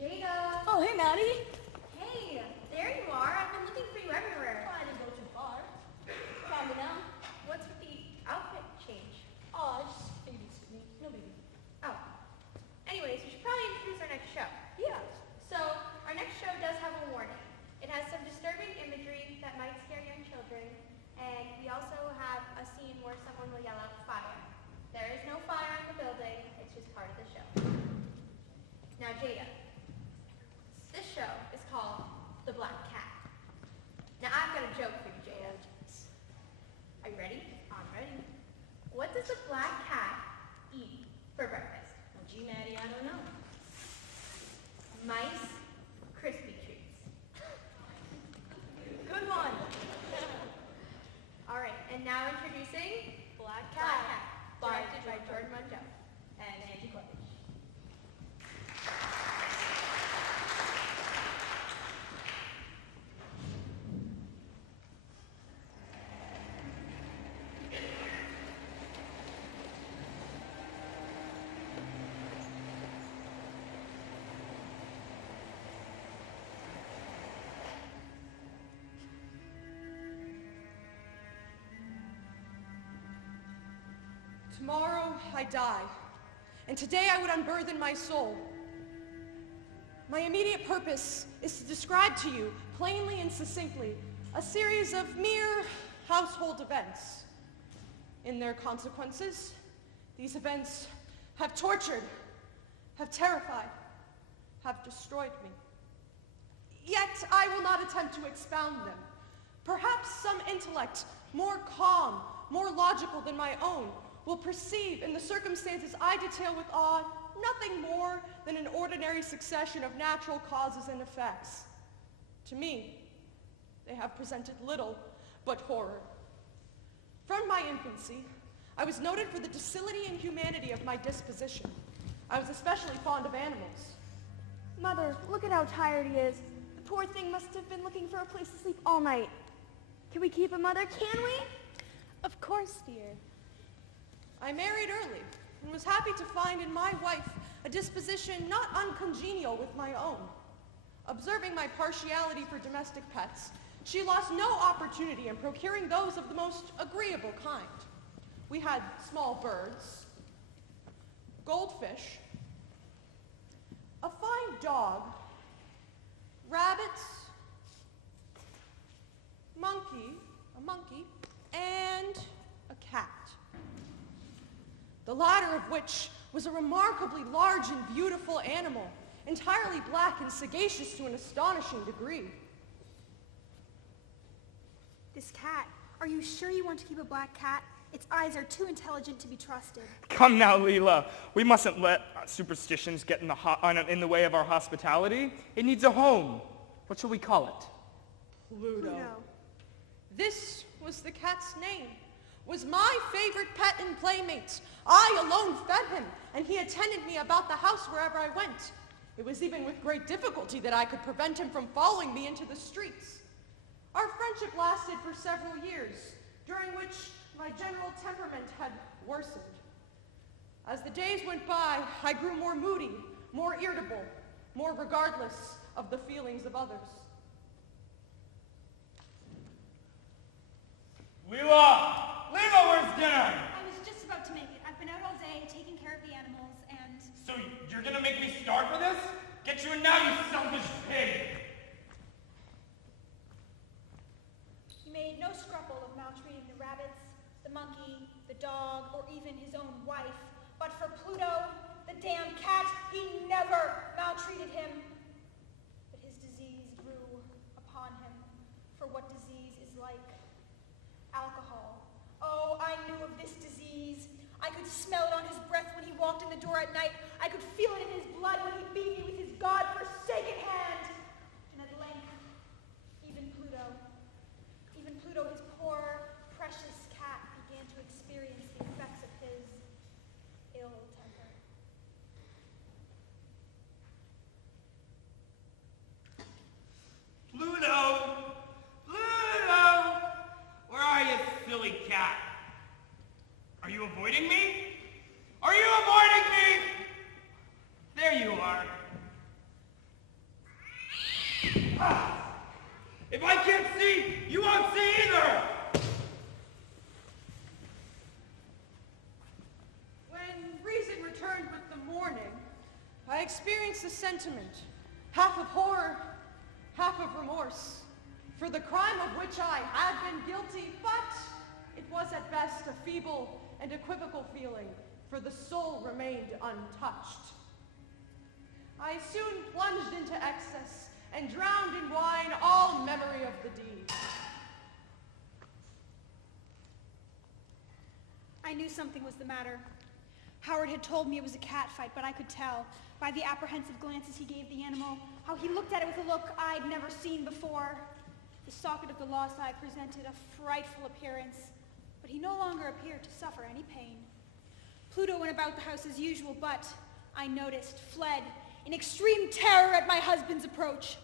Jada! Oh, hey, Maddie. Hey, there you are. I've been looking for you everywhere. I didn't go too far. Calm down. What's with the outfit change? Oh, I just figured it's me. No biggie. Oh. Anyways, we should probably introduce our next show. Yeah. So, our next show does have a warning. It has some disturbing imagery that might scare young children, and we also have a scene where someone will yell out fire. There is no fire in the building, it's just part of the show. Now, Jada, this show is called The Black Cat. Now, I've got a joke for you, Jada. Are you ready? I'm ready. What does a black cat eat for breakfast? Well, gee, Maddie, I don't know. Mice Krispy Treats. Good one. All right, and now introducing Black Black Cat. Cat, directed by Jordan Munjo. And Angie Clutch. Tomorrow I die, and today I would unburthen my soul. My immediate purpose is to describe to you, plainly and succinctly, a series of mere household events. In their consequences, these events have tortured, have terrified, have destroyed me. Yet I will not attempt to expound them. Perhaps some intellect more calm, more logical than my own, will perceive in the circumstances I detail with awe nothing more than an ordinary succession of natural causes and effects. To me, they have presented little but horror. From my infancy, I was noted for the docility and humanity of my disposition. I was especially fond of animals. Mother, look at how tired he is. The poor thing must have been looking for a place to sleep all night. Can we keep him, Mother? Can we? Of course, dear. I married early and was happy to find in my wife a disposition not uncongenial with my own. Observing my partiality for domestic pets, she lost no opportunity in procuring those of the most agreeable kind. We had small birds, goldfish, a fine dog, rabbits, a monkey, and a cat. The latter of which was a remarkably large and beautiful animal, entirely black and sagacious to an astonishing degree. This cat, are you sure you want to keep a black cat? Its eyes are too intelligent to be trusted. Come now, Leela. We mustn't let superstitions get in the way of our hospitality. It needs a home. What shall we call it? Pluto. This was the cat's name. Was my favorite pet and playmate. I alone fed him, and he attended me about the house wherever I went. It was even with great difficulty that I could prevent him from following me into the streets. Our friendship lasted for several years, during which my general temperament had worsened. As the days went by, I grew more moody, more irritable, more regardless of the feelings of others. Leela! Leela, where's dinner? I was just about to make it. I've been out all day taking care of the animals and... So you're gonna make me starve for this? Get you in now, you selfish pig! He made no scruple of maltreating the rabbits, the monkey, the dog, or even his own wife. But for Pluto, the damn cat, he never maltreated him. But his disease grew upon him. For what disease is like? Alcohol. Oh, I knew of this disease. I could smell it on his breath when he walked in the door at night. I could feel it in his blood when he beat me with his God-forsaken hand. And at length, even Pluto, his poor, precious cat, began to experience the effects of his ill temper. Pluto! Pluto! Where are you, silly cat? Are you avoiding me? Are you avoiding me? There you are. Ah! If I can't see, you won't see either! When reason returned with the morning, I experienced a sentiment, half of horror, half of remorse, for the crime of which I had been guilty, but it was at best a feeble and equivocal feeling, for the soul remained untouched. I soon plunged into excess and drowned in wine all memory of the deed. I knew something was the matter. Howard had told me it was a cat fight, but I could tell by the apprehensive glances he gave the animal, how he looked at it with a look I'd never seen before. The socket of the lost eye presented a frightful appearance, but he no longer appeared to suffer any pain. Pluto went about the house as usual, but, I noticed, fled in extreme terror at my husband's approach.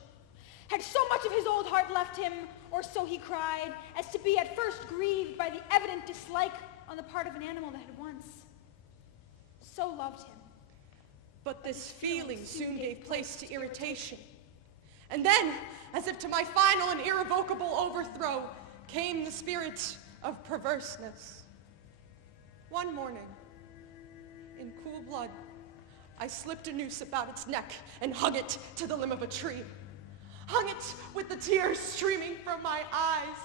Had so much of his old heart left him, or so he cried, as to be at first grieved by the evident dislike on the part of an animal that had once so loved him. But this feeling soon gave place to irritation. And then, as if to my final and irrevocable overthrow, came the spirit of perverseness. One morning, in cool blood, I slipped a noose about its neck and hung it to the limb of a tree. Hung it with the tears streaming from my eyes,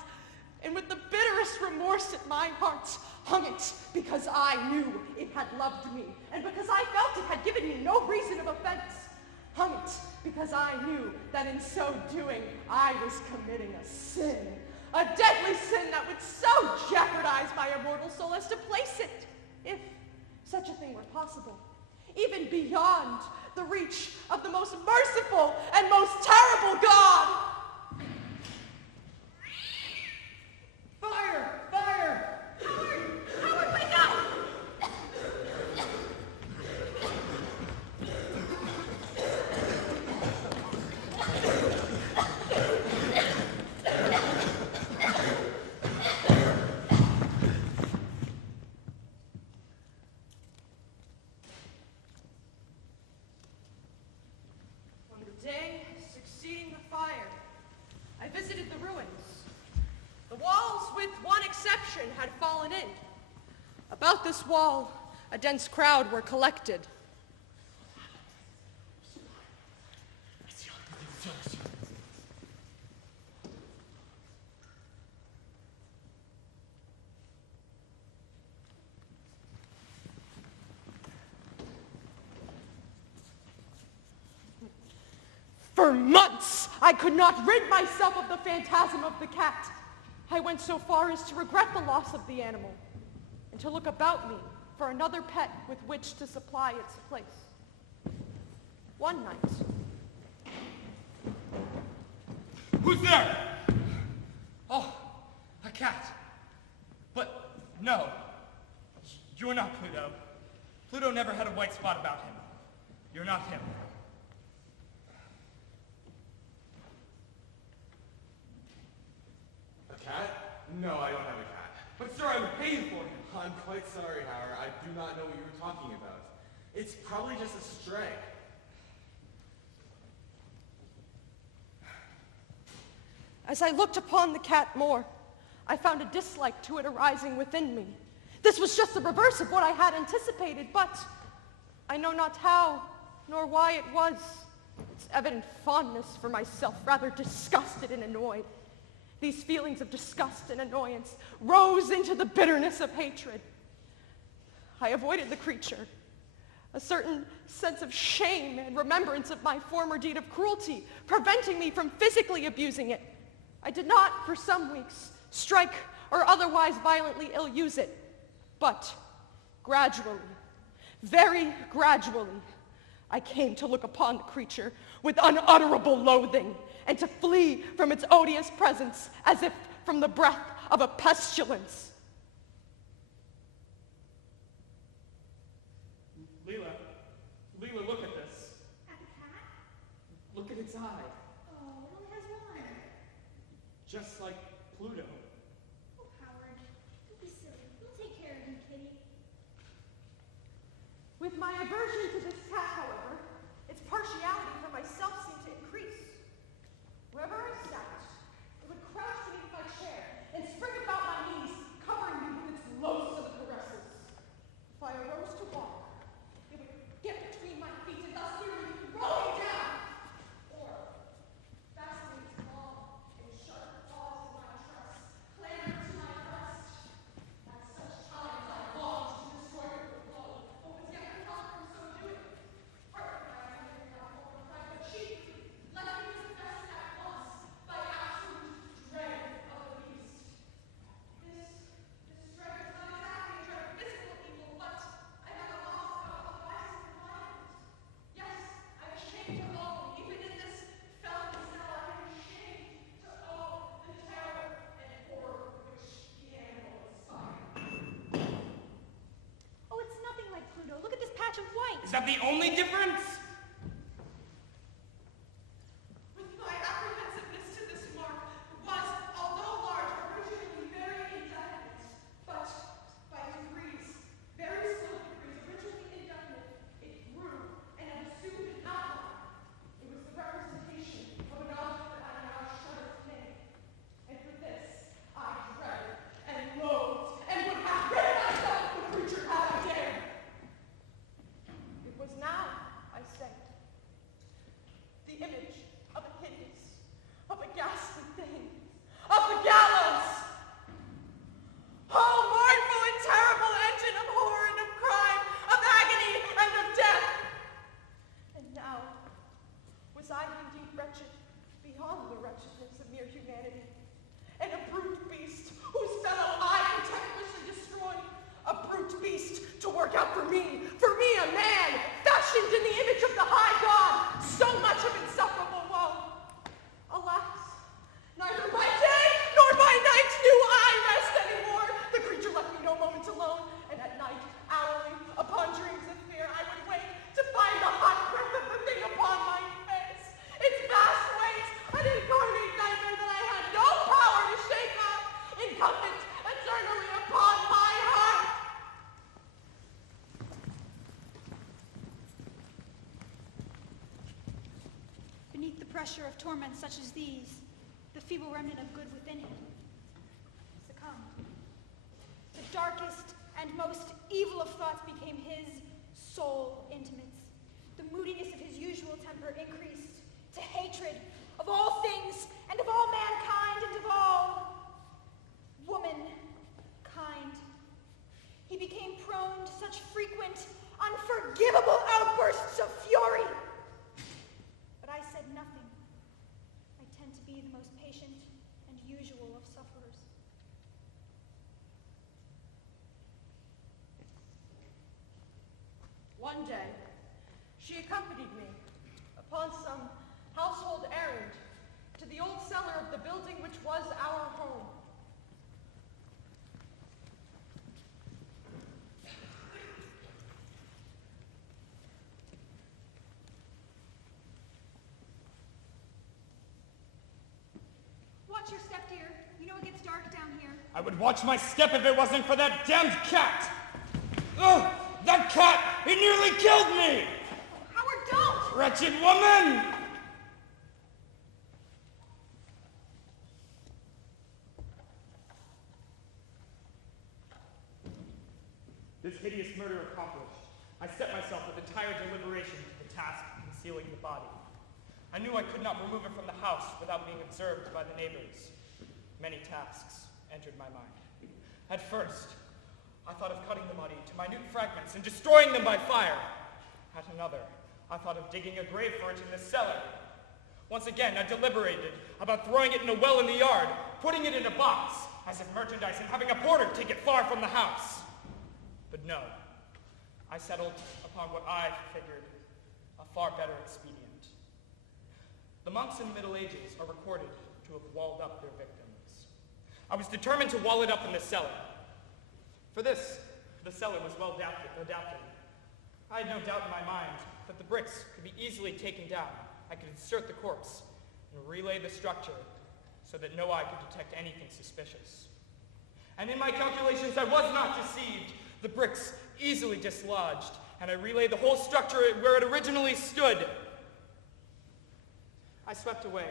and with the bitterest remorse at my heart, hung it because I knew it had loved me, and because I felt it had given me no reason of offense. Hung it because I knew that in so doing, I was committing a sin, a deadly sin that would so jeopardize my immortal soul as to place it, if such a thing were possible, even beyond the reach of the most merciful and most terrible God. Fire! Fire! Howard! Howard, wake up! procession had fallen in. About this wall, a dense crowd were collected. For months, I could not rid myself of the phantasm of the cat. I went so far as to regret the loss of the animal and to look about me for another pet with which to supply its place. One night. Who's there? Oh, a cat. But no, you're not Pluto. Pluto never had a white spot about him. You're not him. A cat? No, I don't have a cat. But sir, I would pay you for him. I'm quite sorry, Howard. I do not know what you were talking about. It's probably just a stray. As I looked upon the cat more, I found a dislike to it arising within me. This was just the reverse of what I had anticipated, but I know not how nor why it was. Its evident fondness for myself rather disgusted and annoyed. These feelings of disgust and annoyance rose into the bitterness of hatred. I avoided the creature. A certain sense of shame and remembrance of my former deed of cruelty, preventing me from physically abusing it. I did not, for some weeks, strike or otherwise violently ill-use it. But gradually, very gradually, I came to look upon the creature with unutterable loathing and to flee from its odious presence as if from the breath of a pestilence. Leela, look at this. At the cat? Look at its eye. Oh, it only has one. Just like Pluto. Oh, Howard, don't be silly. We'll take care of you, kitty. With my aversion to this cat, however, its partiality for myself seemed to increase. Wherever I sat, it would crouch beneath my chair and spring about my knees, covering me with its loathsome caresses. If I arose to walk, it would get between my feet and thus hear me rolling down, or fastening its long and sharp claws in my tress, clamber to my breast. At such times I longed to destroy it with a blow, but was yet repelled from so doing. Partly by my fear of overthrow, but chiefly lest me possessed at once by absolute dread of the beast. This dread is not exactly a dread of physical evil, but I have a loss of the vice of confinement. Yes, I am ashamed to own, even in this felony cell, I am ashamed to own the terror and horror which the animal inspired. Oh, it's nothing like Pluto. Look at this patch of white. Is that the only difference? With my apprehensiveness to this mark was, although large, originally very indefinite, but by degrees, very slow degrees, originally indefinite, it grew and assumed an outline. It was the representation of an object that I now shudder to name. And for this, I dreaded and loathed and would have rid myself of the creature had I dared. It was now, I say, the image of a hideous, of a ghastly thing, of the gallows. Oh, mournful and terrible engine of horror and of crime, of agony and of death. And now was I indeed wretched beyond the wretchedness of mere humanity, and a brute beast whose fellow I contemptuously destroyed, a brute beast to work out for me a man, fashioned in the image of the high God, so much of insufferable woe. Alas, neither by day nor by night knew I rest anymore. The creature left me no moment alone, and at night, hourly, upon dreams of fear, I would wake to find the hot breath of the thing upon my face, its vast weight, an incarnate nightmare that I had no power to shake off, incumbent eternally upon my heart. Beneath the pressure of torments such as these, the feeble remnant of good within it succumbed. darkest and most evil of thoughts became his sole intimates. The moodiness of his usual temper increased to hatred of all things and of all mankind and of all womankind. He became prone to such frequent, unforgivable outbursts of fury. But I said nothing. I tend to be the most patient and usual of sufferers. One day, she accompanied me upon some household errand to the old cellar of the building which was our home. Watch your step, dear. You know it gets dark down here. I would watch my step if it wasn't for that damned cat! Ugh! That cat! He nearly killed me! Howard, don't! Wretched woman! This hideous murder accomplished, I set myself with entire deliberation to the task of concealing the body. I knew I could not remove it from the house without being observed by the neighbors. Many tasks entered my mind. At first, I thought of cutting the body to minute fragments and destroying them by fire. At another, I thought of digging a grave for it in the cellar. Once again, I deliberated about throwing it in a well in the yard, putting it in a box, as if merchandise, and having a porter take it far from the house. But no, I settled upon what I figured a far better expedient. The monks in the Middle Ages are recorded to have walled up their victims. I was determined to wall it up in the cellar. For this, the cellar was well adapted. I had no doubt in my mind that the bricks could be easily taken down. I could insert the corpse and relay the structure so that no eye could detect anything suspicious. And in my calculations, I was not deceived. The bricks easily dislodged, and I relayed the whole structure where it originally stood. I swept away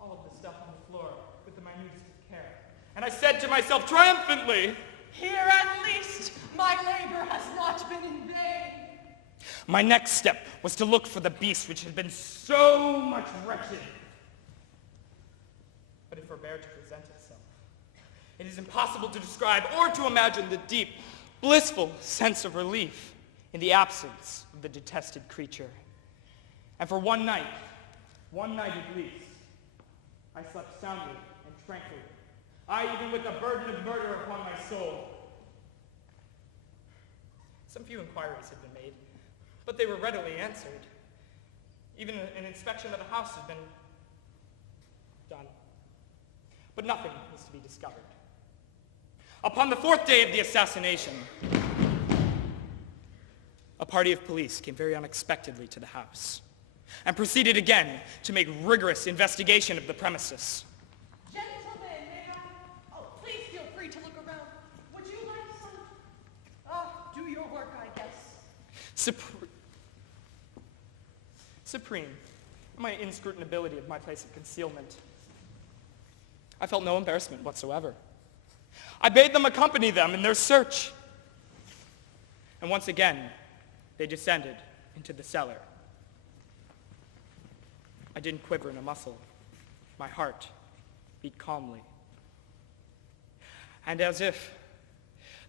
all of the stuff on the floor with the minutest care, and I said to myself triumphantly, "Here at least my labor has not been in vain." My next step was to look for the beast which had been so much wretched. But it forbore to present itself. It is impossible to describe or to imagine the deep, blissful sense of relief in the absence of the detested creature. And for one night at least, I slept soundly and tranquilly, I even with the burden of murder upon my soul. Some few inquiries had been made, but they were readily answered. Even an inspection of the house had been done, but nothing was to be discovered. Upon the fourth day of the assassination, a party of police came very unexpectedly to the house and proceeded again to make rigorous investigation of the premises. Gentlemen, may I? Oh, please feel free to look around. Would you like some? Do your work, I guess. Supreme, in my inscrutabability of my place of concealment, I felt no embarrassment whatsoever. I bade them accompany them in their search. And once again, they descended into the cellar. I didn't quiver in a muscle. My heart beat calmly. And as if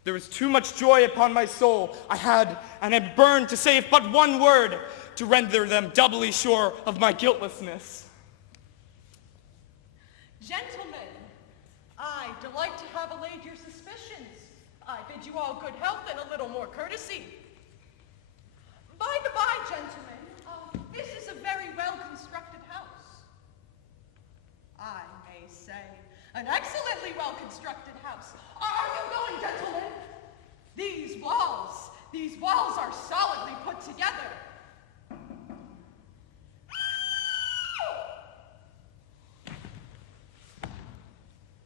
there was too much joy upon my soul, I had burned to say but one word to render them doubly sure of my guiltlessness. Gentlemen, I delight to have allayed your suspicions. I bid you all good health and a little more courtesy. By the by, gentlemen, this is a very well-constructed house. I may say, an excellently well-constructed house. Are you going, gentlemen? These walls are solidly put together.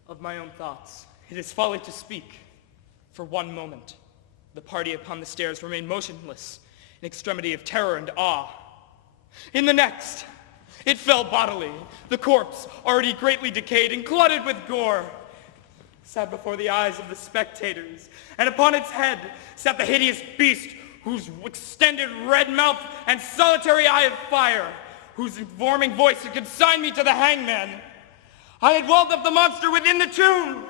Of my own thoughts, it is folly to speak. For one moment, the party upon the stairs remained motionless in extremity of terror and awe. In the next, it fell bodily, the corpse already greatly decayed and glutted with gore. sat before the eyes of the spectators, and upon its head sat the hideous beast whose extended red mouth and solitary eye of fire, whose informing voice had consigned me to the hangman. I had walled up the monster within the tomb.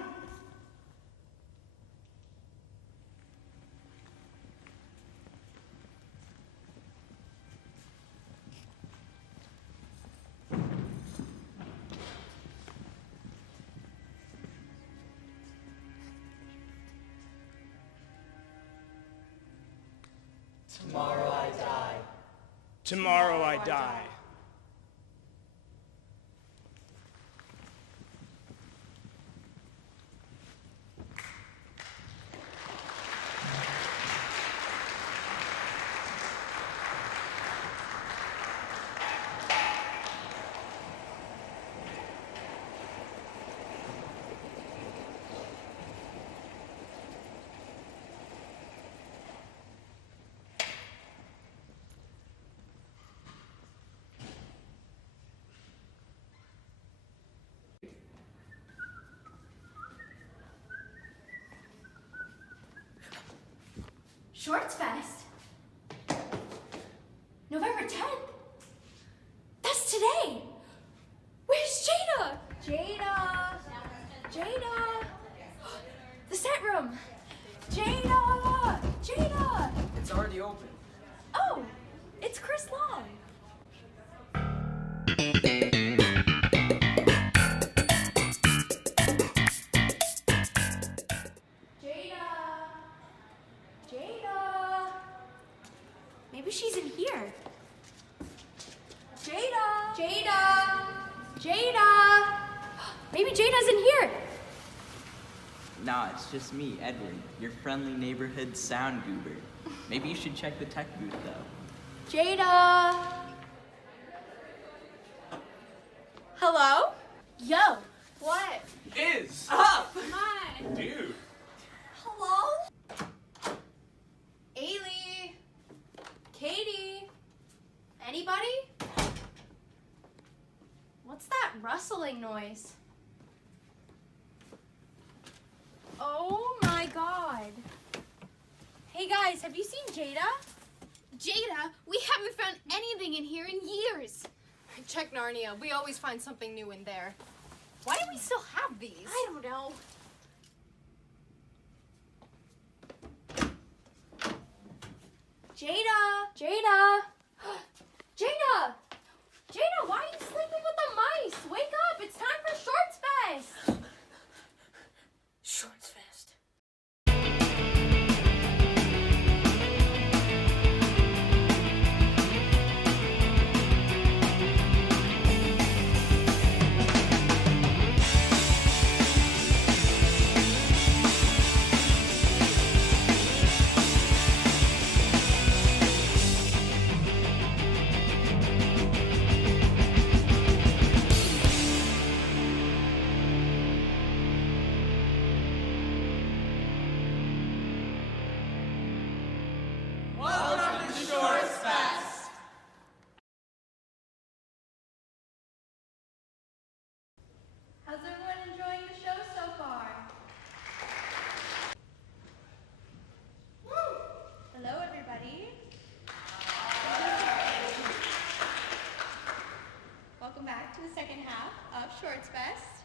Tomorrow I die. Tomorrow I die. Shorts Fest. November 10th. That's today. Where's Jada? Jada. Jada. The set room. Jada. Jada. It's already open. Oh, it's Chris Long. Maybe she's in here. Jada! Jada! Jada! Maybe Jada's in here. Nah, it's just me, Edward, your friendly neighborhood sound goober. Maybe you should check the tech booth, though. Jada! Hello? Yo! What? Is! Up! Come on! Dude! Hello? Ailey? Katie? Anybody? What's that rustling noise? Oh my god. Hey guys, have you seen Jada? Jada, we haven't found anything in here in years. Check Narnia. We always find something new in there. Why do we still have these? I don't know. Jada! Jada! Jada! Jada, why are you sleeping with the mice? Wake up! It's time for Shorts Fest! Shorts Fest. Welcome to Shorts Fest. How's everyone enjoying the show so far? Woo! Hello, everybody. Welcome back to the second half of Shorts Fest.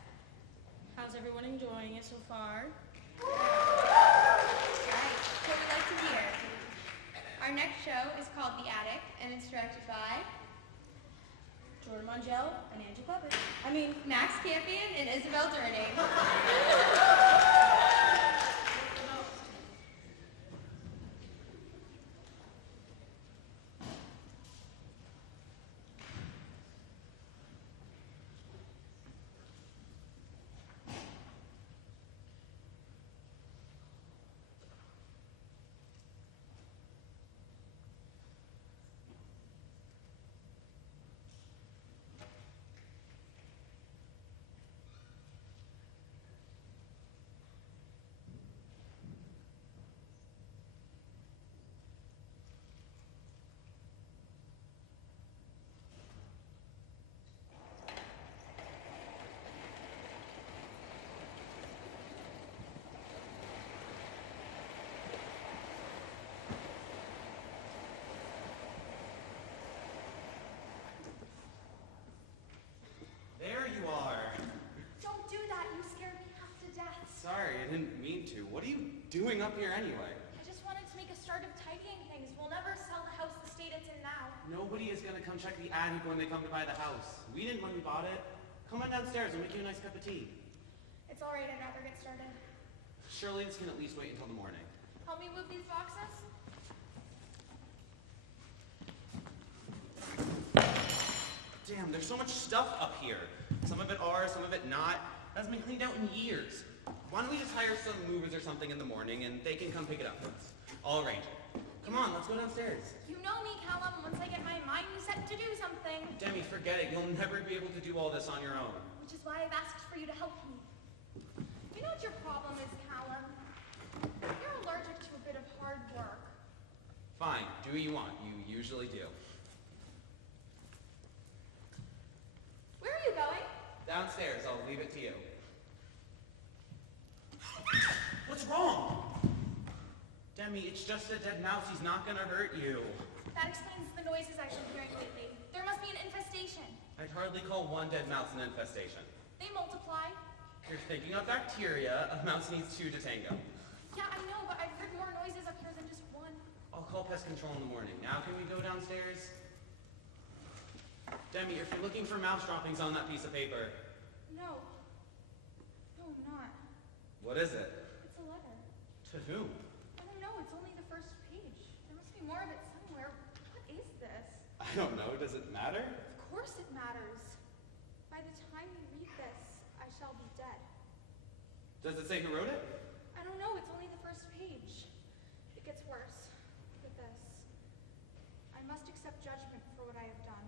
How's everyone enjoying it so far? Alright, so we'd like to hear. Our next show is called The Attic, and it's directed by Jordan Mongell and Andrew Clevitt. Max Campion and Isabel Durning. didn't mean to. What are you doing up here anyway? I just wanted to make a start of tidying things. We'll never sell the house the state it's in now. Nobody is gonna come check the attic when they come to buy the house. We didn't when we bought it. Come on downstairs, I'll make you a nice cup of tea. It's all right, I'd rather get started. Surely this can at least wait until the morning. Help me move these boxes? Damn, there's so much stuff up here. Some of it ours, some of it not. Hasn't been cleaned out in years. Why don't we just hire some movers or something in the morning and they can come pick it up for us? I'll arrange it. Come on, let's go downstairs. You know me, Callum. Once I get my mind set to do something. Demi, forget it. You'll never be able to do all this on your own. Which is why I've asked for you to help me. You know what your problem is, Callum? You're allergic to a bit of hard work. Fine, do what you want. You usually do. Where are you going? Downstairs, I'll leave it to you. What's wrong? Demi, it's just a dead mouse. He's not gonna hurt you. That explains the noises I've been hearing lately. There must be an infestation. I'd hardly call one dead mouse an infestation. They multiply. If you're thinking of bacteria, a mouse needs two to tango. Yeah, I know, but I've heard more noises up here than just one. I'll call pest control in the morning. Now can we go downstairs? Demi, if you're looking for mouse droppings on that piece of paper. No. No, I'm not. What is it? It's a letter. To whom? I don't know. It's only the first page. There must be more of it somewhere. What is this? I don't know. Does it matter? Of course it matters. By the time you read this, I shall be dead. Does it say who wrote it? I don't know. It's only the first page. It gets worse. Look at this. I must accept judgment for what I have done.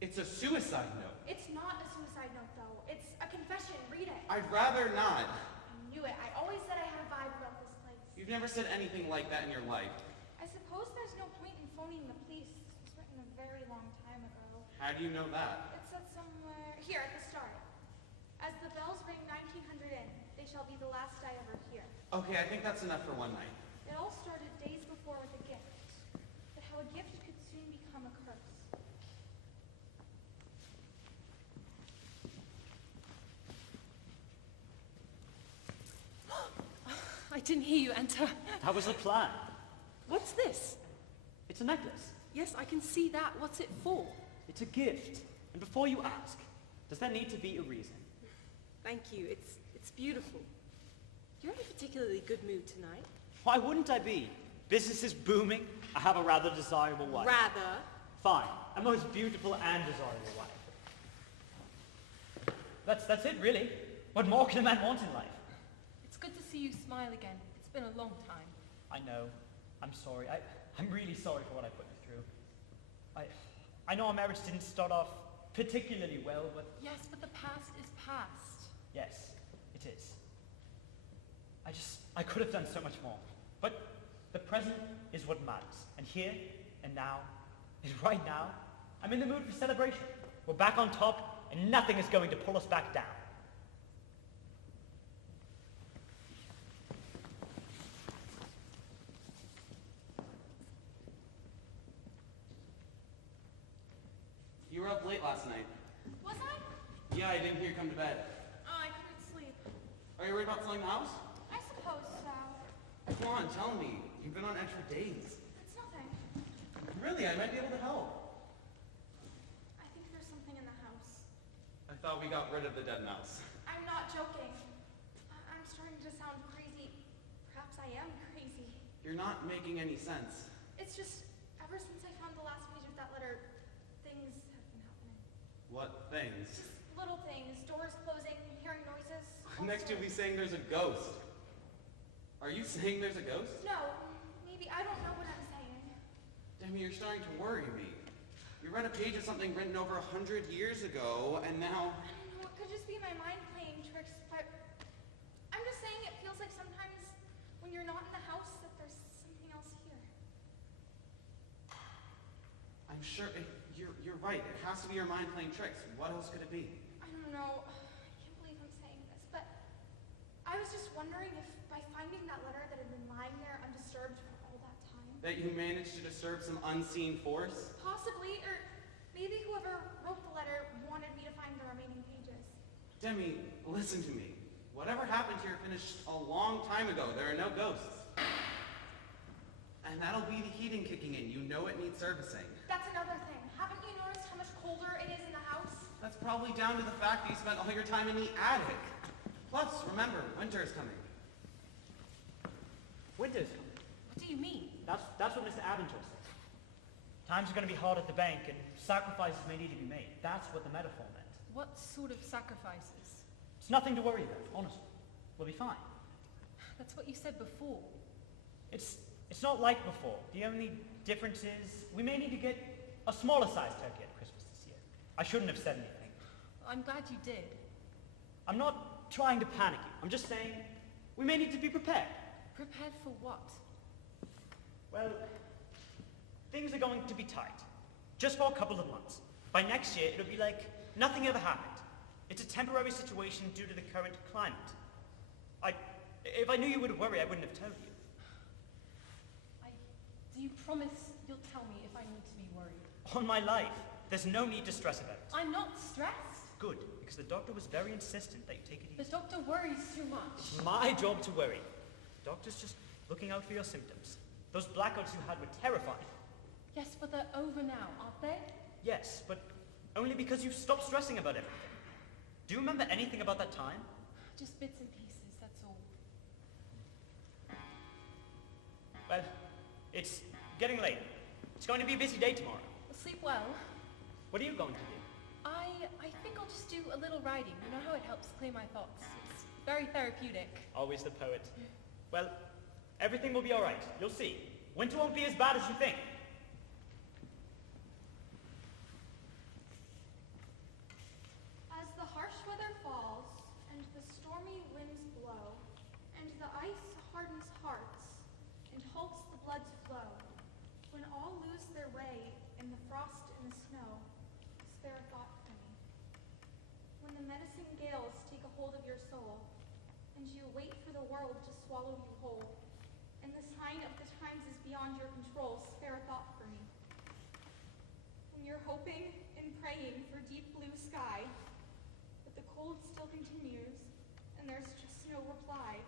It's a suicide note. It's not a suicide note, though. It's a confession. Read it. I'd rather not. I knew it. I always said I had a vibe about this place. You've never said anything like that in your life. I suppose there's no point in phoning the police. It was written a very long time ago. How do you know that? It said somewhere here at the start. As the bells ring 1900 in, they shall be the last I ever hear. Okay, I think that's enough for one night. It all started days before with a gift. But how a gift could soon become a curse. I didn't hear you enter. That was the plan. What's this? It's a necklace. Yes, I can see that. What's it for? It's a gift. And before you ask, does there need to be a reason? Thank you. It's beautiful. You're in a particularly good mood tonight. Why wouldn't I be? Business is booming. I have a rather desirable wife. Rather? Fine. A most beautiful and desirable wife. That's it, really. What more can a man want in life? It's good to see you smile again. It's been a long time. I know. I'm sorry. I'm really sorry for what I put you through. I know our marriage didn't start off particularly well, but... Yes, but the past is past. Yes, it is. I could have done so much more. But the present is what matters. And here, and now, and right now, I'm in the mood for celebration. We're back on top, and nothing is going to pull us back down. You were up late last night. Was I? Yeah, I didn't hear you come to bed. Oh, I couldn't sleep. Are you worried about selling the house? I suppose so. Come on, tell me. You've been on edge for days. It's nothing. Really, I might be able to help. I think there's something in the house. I thought we got rid of the dead mouse. I'm not joking. I'm starting to sound crazy. Perhaps I am crazy. You're not making any sense. It's just, ever since I found the last page of that letter, things have been happening. What things? Just little things. Doors closing, hearing noises. Next you'll be saying there's a ghost. Are you saying there's a ghost? No, maybe. I don't know what I'm saying. Demi, you're starting to worry me. You read a page of something written over 100 years ago, and now... I don't know. It could just be my mind playing tricks, but I'm just saying it feels like sometimes when you're not in the house that there's something else here. I'm sure you're right. It has to be your mind playing tricks. What else could it be? I don't know. I can't believe I'm saying this, but I was just wondering if by finding that letter that had been lying there undisturbed for all that time. That you managed to disturb some unseen force? Possibly, or maybe whoever wrote the letter wanted me to find the remaining pages. Demi, listen to me. Whatever happened here finished a long time ago. There are no ghosts. And that'll be the heating kicking in. You know it needs servicing. That's another thing. Haven't you noticed how much colder it is in the house? That's probably down to the fact that you spent all your time in the attic. Plus, remember, winter is coming. Winter's coming. What do you mean? That's what Mr. Aventure said. Times are going to be hard at the bank, and sacrifices may need to be made. That's what the metaphor meant. What sort of sacrifices? It's nothing to worry about, honestly. We'll be fine. That's what you said before. It's not like before. The only difference is we may need to get a smaller sized turkey at Christmas this year. I shouldn't have said anything. I'm glad you did. I'm not trying to panic you. I'm just saying we may need to be prepared. Prepared for what? Well, things are going to be tight. Just for a couple of months. By next year, it'll be like nothing ever happened. It's a temporary situation due to the current climate. If I knew you would worry, I wouldn't have told you. Do you promise you'll tell me if I need to be worried? On my life, there's no need to stress about it. I'm not stressed. Good, because the doctor was very insistent that you take it easy. The doctor worries too much. It's my job to worry. The doctor's just looking out for your symptoms. Those blackouts you had were terrifying. Yes, but they're over now, aren't they? Yes, but only because you've stopped stressing about everything. Do you remember anything about that time? Just bits and pieces, that's all. Well, it's getting late. It's going to be a busy day tomorrow. Sleep well. What are you going to do? I think I'll just do a little writing. You know how it helps clear my thoughts. It's very therapeutic. Always the poet. Well, everything will be all right. You'll see. Winter won't be as bad as you think. As the harsh weather falls, and the stormy winds blow, and the ice hardens hearts, and halts the blood's flow, when all lose their way in the frost and the snow, spare a thought for me. When the menacing gales take a hold of your soul, and you wait for the world to swallow you whole, and the sign of the times is beyond your control, spare a thought for me. When you're hoping and praying for deep blue sky, but the cold still continues, and there's just no reply.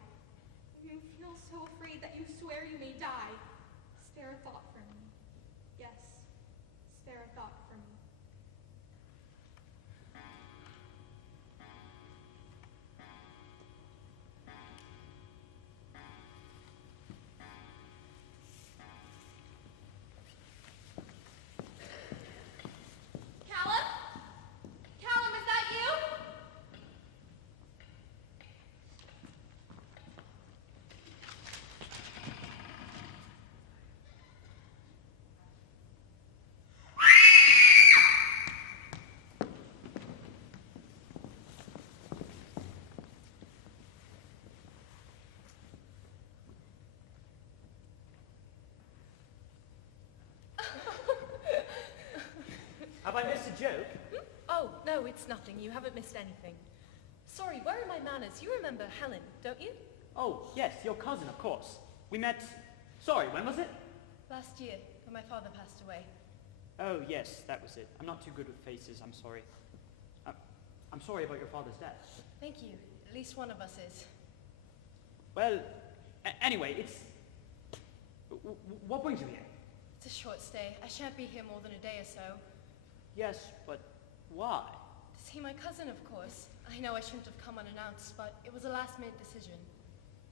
When you feel so afraid that you swear you may die, spare a thought for me. Yes, spare a thought for me. Callum? Callum, is that you? Have I missed a joke? Oh, no, it's nothing. You haven't missed anything. Sorry, where are my manners? You remember Helen, don't you? Oh, yes, your cousin, of course. We met... Sorry, when was it? Last year, when my father passed away. Oh, yes, that was it. I'm not too good with faces, I'm sorry. I'm sorry about your father's death. Thank you. At least one of us is. Well, anyway, it's... What brings you here? It's a short stay. I shan't be here more than a day or so. Yes, but why? To see my cousin, of course. I know I shouldn't have come unannounced, but it was a last-minute decision.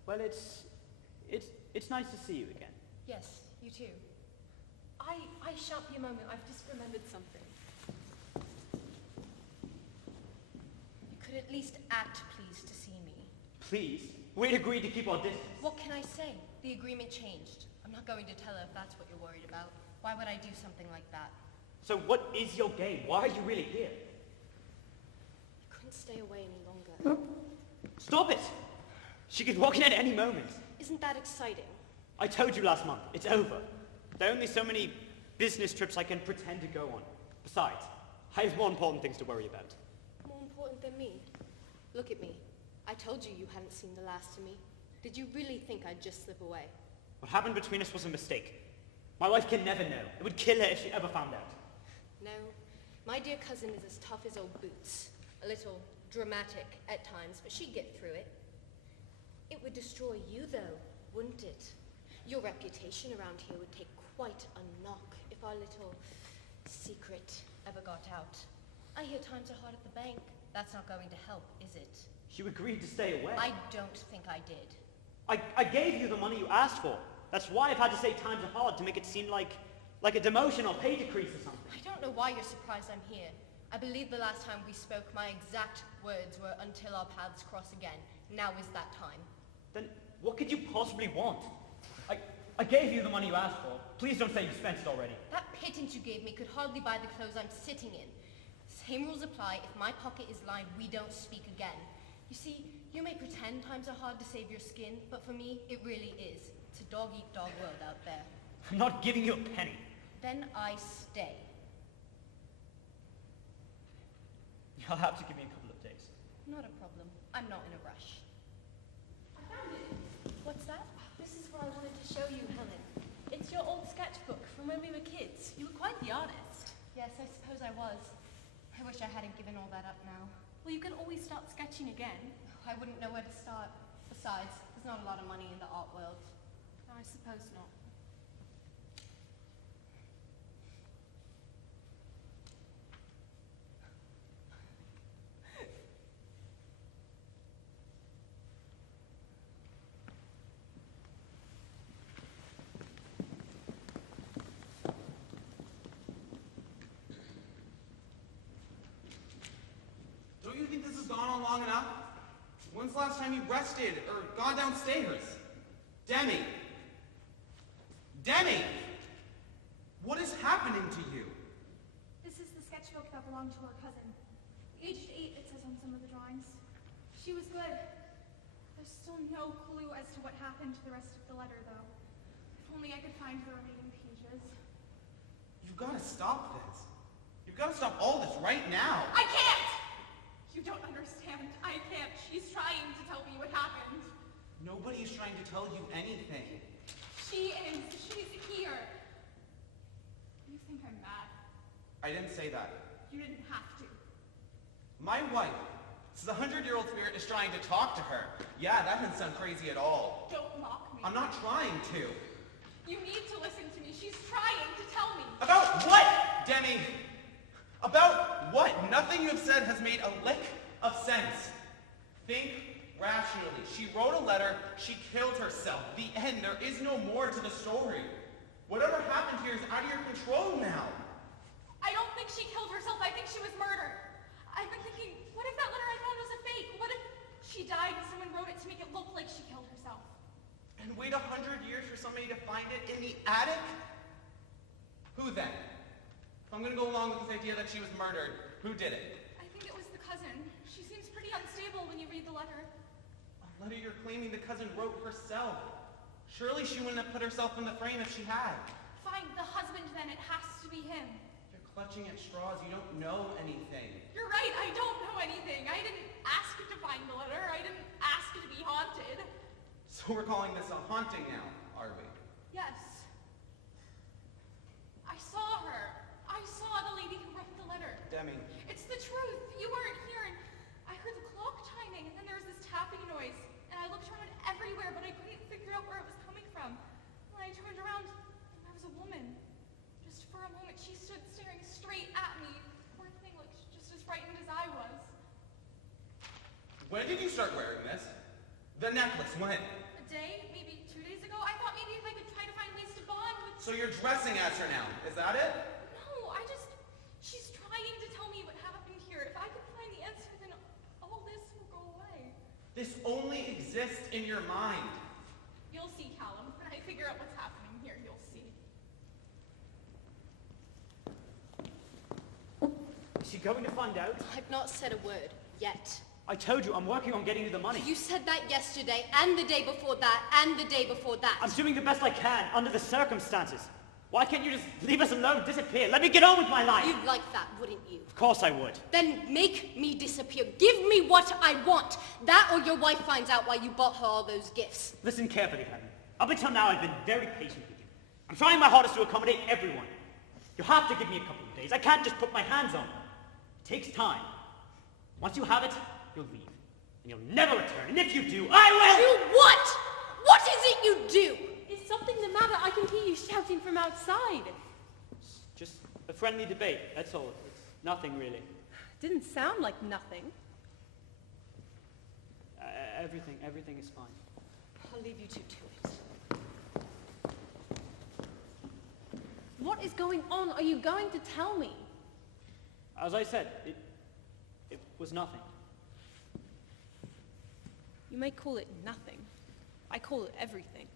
Well, it's nice to see you again. Yes, you too. I shan't be a moment. I've just remembered something. You could at least act pleased to see me. Please? We'd agreed to keep our distance. What can I say? The agreement changed. I'm not going to tell her if that's what you're worried about. Why would I do something like that? So what is your game? Why are you really here? You couldn't stay away any longer. Stop it! She could walk in at any moment. Isn't that exciting? I told you last month. It's over. There are only so many business trips I can pretend to go on. Besides, I have more important things to worry about. More important than me? Look at me. I told you you hadn't seen the last of me. Did you really think I'd just slip away? What happened between us was a mistake. My wife can never know. It would kill her if she ever found out. No. My dear cousin is as tough as old boots. A little dramatic at times, but she'd get through it. It would destroy you, though, wouldn't it? Your reputation around here would take quite a knock if our little secret ever got out. I hear times are hard at the bank. That's not going to help, is it? You agreed to stay away. I don't think I did. I gave you the money you asked for. That's why I've had to say times are hard, to make it seem like a demotion or pay decrease or something. I don't know why you're surprised I'm here. I believe the last time we spoke, my exact words were, until our paths cross again. Now is that time. Then what could you possibly want? I gave you the money you asked for. Please don't say you spent it already. That pittance you gave me could hardly buy the clothes I'm sitting in. Same rules apply. If my pocket is lined, we don't speak again. You see, you may pretend times are hard to save your skin, but for me, it really is. It's a dog-eat-dog world out there. I'm not giving you a penny. Then I stay. You'll have to give me a couple of days. Not a problem. I'm not in a rush. I found it. What's that? This is what I wanted to show you, Helen. It's your old sketchbook from when we were kids. You were quite the artist. Yes, I suppose I was. I wish I hadn't given all that up now. Well, you can always start sketching again. I wouldn't know where to start. Besides, there's not a lot of money in the art world. I suppose not. Don't you think this has gone on long enough? When's the last time you rested or gone downstairs? Demi! Demi! What is happening to you? This is the sketchbook that belonged to our cousin. Aged 8, it says on some of the drawings. She was good. There's still no clue as to what happened to the rest of the letter, though. If only I could find the remaining pages. You've got to stop this. You've got to stop all this right now. I can't! You don't understand. I can't. She's trying to tell me what happened. Nobody's trying to tell you anything. She is. She's here. You think I'm mad? I didn't say that. You didn't have to. My wife, this is a 100-year-old spirit, is trying to talk to her. Yeah, that doesn't sound crazy at all. Don't mock me. I'm not trying to. You need to listen to me. She's trying to tell me. About what, Demi? About what? Nothing you've said has made a lick of sense. Think rationally. She wrote a letter. She killed herself. The end. There is no more to the story. Whatever happened here is out of your control now. I don't think she killed herself. I think she was murdered. I've been thinking, what if that letter I found was a fake? What if she died and someone wrote it to make it look like she killed herself? And wait 100 years for somebody to find it in the attic? Who then? If I'm going to go along with this idea that she was murdered, who did it? I think it was the cousin. She seems pretty unstable when you read the letter. A letter you're claiming the cousin wrote herself. Surely she wouldn't have put herself in the frame if she had. Fine, the husband then. It has to be him. You're clutching at straws. You don't know anything. You're right. I don't know anything. I didn't ask to find the letter. I didn't ask to be haunted. So we're calling this a haunting now, are we? Yes. I saw her. I saw the lady who wrote the letter. Demi. It's the truth. You weren't here, and I heard the clock chiming, and then there was this tapping noise, and I looked around everywhere, but I couldn't figure out where it was coming from. When I turned around, there was a woman. Just for a moment, she stood staring straight at me. Poor thing looked just as frightened as I was. When did you start wearing this? The necklace, when? A day, maybe 2 days ago, I thought maybe if I could try to find ways to bond with... So you're dressing as her now, is that it? No, she's trying to tell me what happened here. If I could find the answer, then all this will go away. This only exists in your mind. You'll see, Callum. When I figure out what's happening here, you'll see. Is she going to find out? I've not said a word, yet. I told you, I'm working on getting you the money. You said that yesterday, and the day before that, and the day before that. I'm doing the best I can, under the circumstances. Why can't you just leave us alone, disappear? Let me get on with my life. You'd like that, wouldn't you? Of course I would. Then make me disappear. Give me what I want. That or your wife finds out why you bought her all those gifts. Listen carefully, Helen. Up until now, I've been very patient with you. I'm trying my hardest to accommodate everyone. You'll have to give me a couple of days. I can't just put my hands on her. It takes time. Once you have it, you'll leave. and you'll never return. And if you do, I will... Do what? What is it you do? Is something the matter? I can hear you shouting from outside. Just a friendly debate, that's all. It's nothing, really. Didn't sound like nothing. Everything is fine. I'll leave you two to it. What is going on? Are you going to tell me? As I said, it was nothing. You may call it nothing. I call it everything.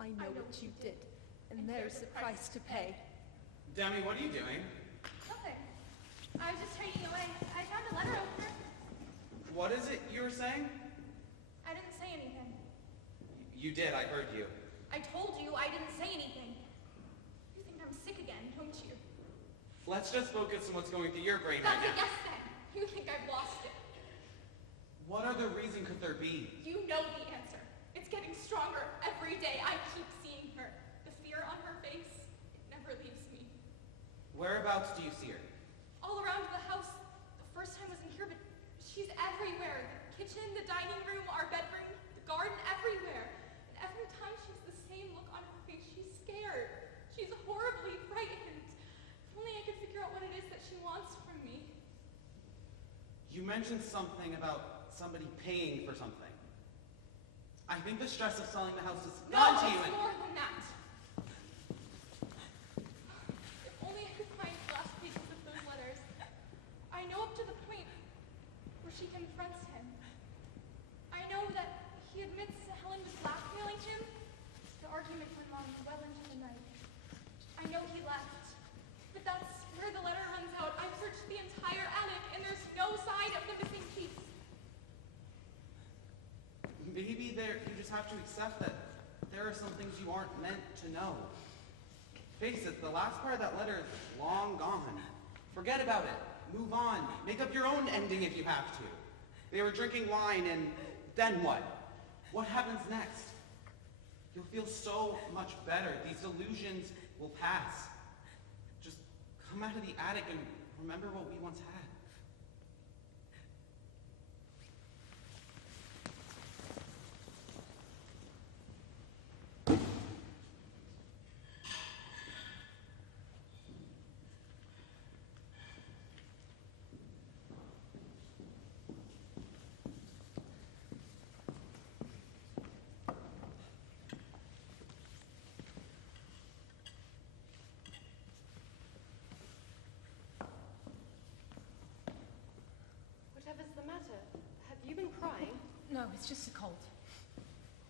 I know what you did, and there's the price to pay. Demi, what are you doing? Nothing. I was just hiding away. I found a letter over there. What is it you were saying? I didn't say anything. You did, I heard you. I told you I didn't say anything. You think I'm sick again, don't you? Let's just focus on what's going through your brain That's right a now. yes then. You think I've lost it. What other reason could there be? You know the answer. It's getting stronger every day. I keep seeing her. The fear on her face, it never leaves me. Whereabouts do you see her? All around the house. The first time wasn't here, but she's everywhere. The kitchen, the dining room, our bedroom, the garden, everywhere. And every time she has the same look on her face. She's scared. She's horribly frightened. If only I could figure out what it is that she wants from me. You mentioned something about somebody paying for something. I think the stress of selling the house has gone to you. No, it's and- more than that. If only I could find the last pages of those letters. I know up to the point where she confronts him. I know that he admits that Helen was blackmailing him. The argument went on well into the night. I know he left. But that's where the letter runs out. I've searched the entire attic and there's no sign of the missing piece. Maybe you just have to accept that there are some things you aren't meant to know. Face it, the last part of that letter is long gone. Forget about it. Move on. Make up your own ending if you have to. They were drinking wine, and then what? What happens next? You'll feel so much better. These delusions will pass. Just come out of the attic and remember what we once had. Whatever's the matter? Have you been crying? No, it's just a cold.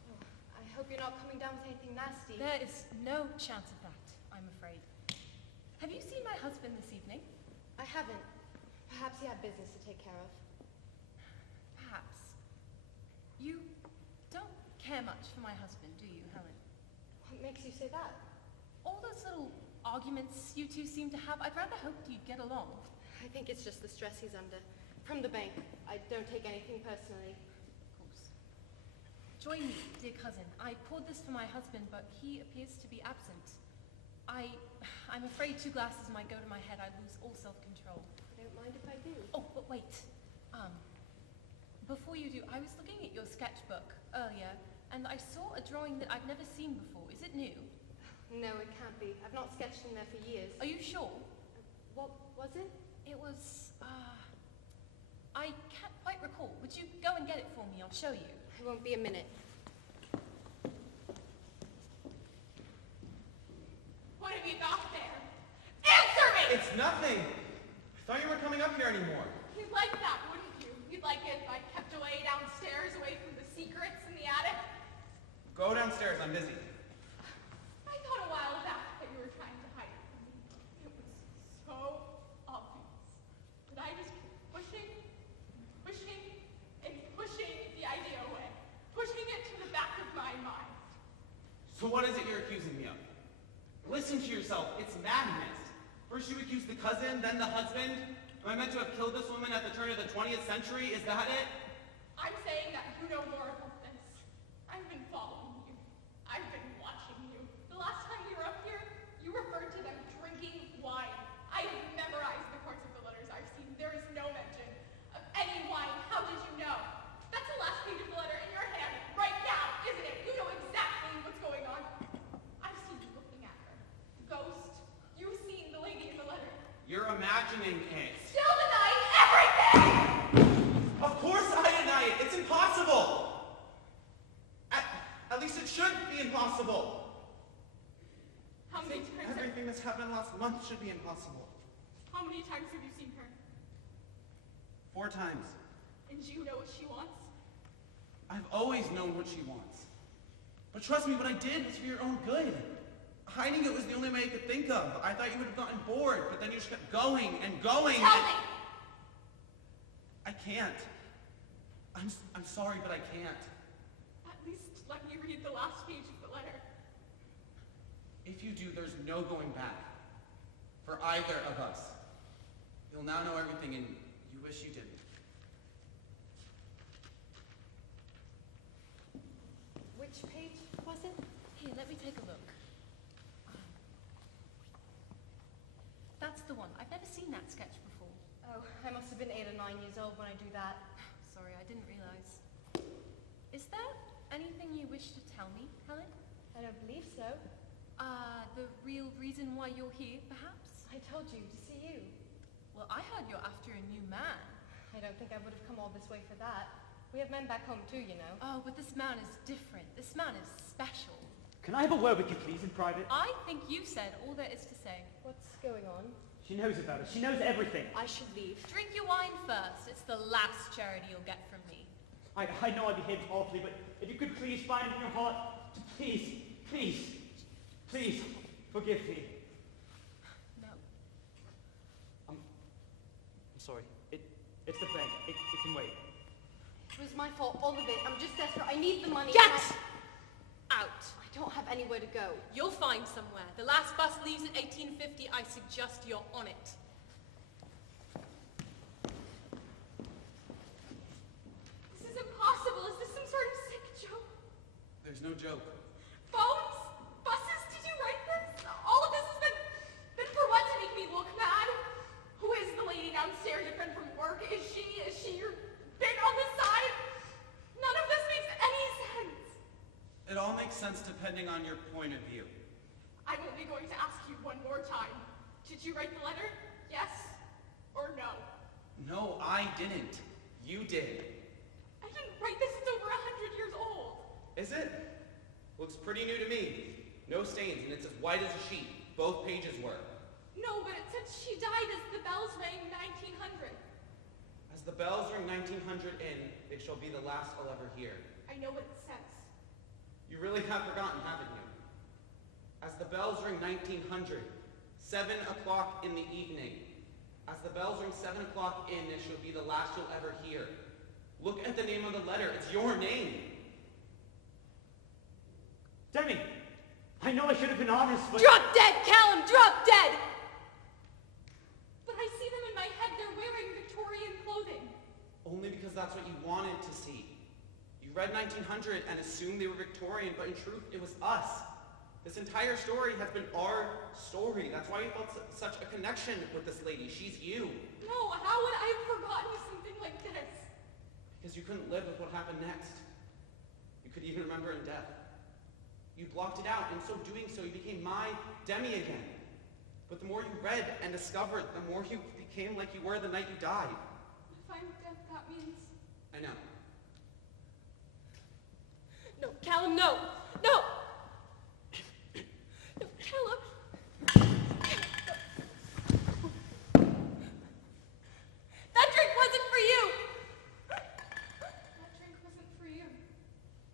Oh, I hope you're not coming down with anything nasty. There is no chance of that, I'm afraid. Have you seen my husband this evening? I haven't. Perhaps he had business to take care of. Perhaps. You don't care much for my husband, do you, Helen? What makes you say that? All those little arguments you two seem to have, I'd rather hoped you'd get along. I think it's just the stress he's under. From the bank. I don't take anything personally. Of course. Join me, dear cousin. I poured this for my husband, but he appears to be absent. I'm afraid 2 glasses might go to my head. I'd lose all self-control. I don't mind if I do. Oh, but wait. Before you do, I was looking at your sketchbook earlier, and I saw a drawing that I've never seen before. Is it new? No, it can't be. I've not sketched in there for years. Are you sure? What was it? It was, I can't quite recall. Would you go and get it for me? I'll show you. It won't be a minute. What have you got there? Answer me! It's nothing. I thought you weren't coming up here anymore. You'd like that, wouldn't you? You'd like it if I kept away downstairs, away from the secrets in the attic? Go downstairs, I'm busy. I thought a while back that you were trying to hide it from me. It was so obvious. But I just kept pushing the idea away. Pushing it to the back of my mind. So what is it you're accusing me of? Listen to yourself, it's madness. First you accuse the cousin, then the husband. Am I meant to have killed this woman at the turn of the 20th century? Is that it? I'm saying that you know more about this. I've been following you. I've been watching you. The last time you were up here, you referred to them drinking wine. I have memorized the parts of the letters I've seen. There is no mention of any wine. How did you know? That's the last page of the letter in your hand right now, isn't it? You know exactly what's going on. I've seen you looking at her. Ghost, you've seen the lady in the letter. You're imagining it. Still denying everything! Of course I deny it. It's impossible. At least it should be impossible. How many times? Everything that's happened last month should be impossible. How many times have you seen her? 4 times. And you know what she wants? I've always known what she wants. But trust me, what I did was for your own good. Hiding it was the only way I could think of. I thought you would have gotten bored, but then you just kept going and going. Tell me! I can't. I'm sorry, but I can't. At least let me read the last page of the letter. If you do, there's no going back. For either of us. You'll now know everything, and you wish you didn't. Which page was it? Here, let me take a look. That's the one. I've never seen that sketch before. Oh, I must have been 8 or 9 years old when I do that. Sorry, I didn't realize. Is there anything you wish to tell me, Helen? I don't believe so. The real reason why you're here, perhaps? I told you, to see you. Well, I heard you're after a new man. I don't think I would have come all this way for that. We have men back home too, you know. Oh, but this man is different. This man is special. Can I have a word with you, please, in private? I think you said all there is to say. What's going on? She knows about it. She knows everything. I should leave. Drink your wine first. It's the last charity you'll get from me. I know I behaved awfully, but if you could please find it in your heart to please, forgive me. No. I'm sorry. It's the bank. It can wait. It was my fault, all of it. I'm just desperate. I need the money. Get out! I don't have anywhere to go. You'll find somewhere. The last bus leaves at 1850. I suggest you're on it. This is impossible. Is this some sort of sick joke? There's no joke. Phones? Buses? Did you write this? All of this has been for what? To make me look mad? Who is the lady downstairs? Your friend from work? Is she your bit on the side? None of this makes any sense. It all makes sense depending on your point of view. I'm only going to ask you one more time. Did you write the letter? Yes or no? No, I didn't. You did. I didn't write this. It's over 100 years old. Is it? Looks pretty new to me. No stains, and it's as white as a sheet. Both pages were. No, but it said she died as the bells rang 1900. As the bells ring 1900 in, it shall be the last I'll ever hear. I know what it says. You really have forgotten, haven't you? As the bells ring 1900, 7 o'clock in the evening. As the bells ring 7 o'clock in, it shall be the last you'll ever hear. Look at the name of the letter. It's your name. Demi, I know I should have been honest, but... Drop dead, Callum! Drop dead! But I see them in my head. They're wearing Victorian clothing. Only because that's what you wanted to see. You read 1900 and assumed they were Victorian, but in truth, it was us. This entire story has been our story. That's why you felt such a connection with this lady. She's you. No, how would I have forgotten something like this? Because you couldn't live with what happened next. You couldn't even remember in death. You blocked it out, and so doing so, you became my Demi again. But the more you read and discovered, the more you became like you were the night you died. If I'm dead, that means... I know. No, Callum, no! No! No, Callum! That drink wasn't for you! That drink wasn't for you.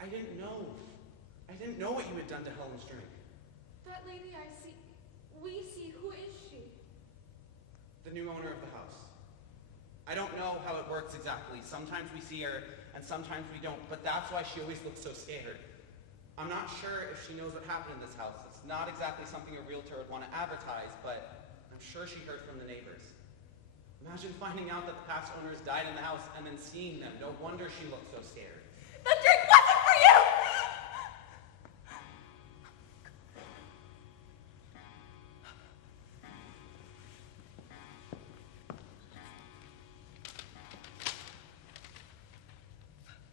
I didn't know. I didn't know what you had done to Helen's drink. That lady I see... We see, who is she? The new owner of the house. I don't know how it works exactly. Sometimes we see her, and sometimes we don't, but that's why she always looks so scared. I'm not sure if she knows what happened in this house. It's not exactly something a realtor would want to advertise, but I'm sure she heard from the neighbors. Imagine finding out that the past owners died in the house and then seeing them. No wonder she looked so scared. The drink wasn't for you!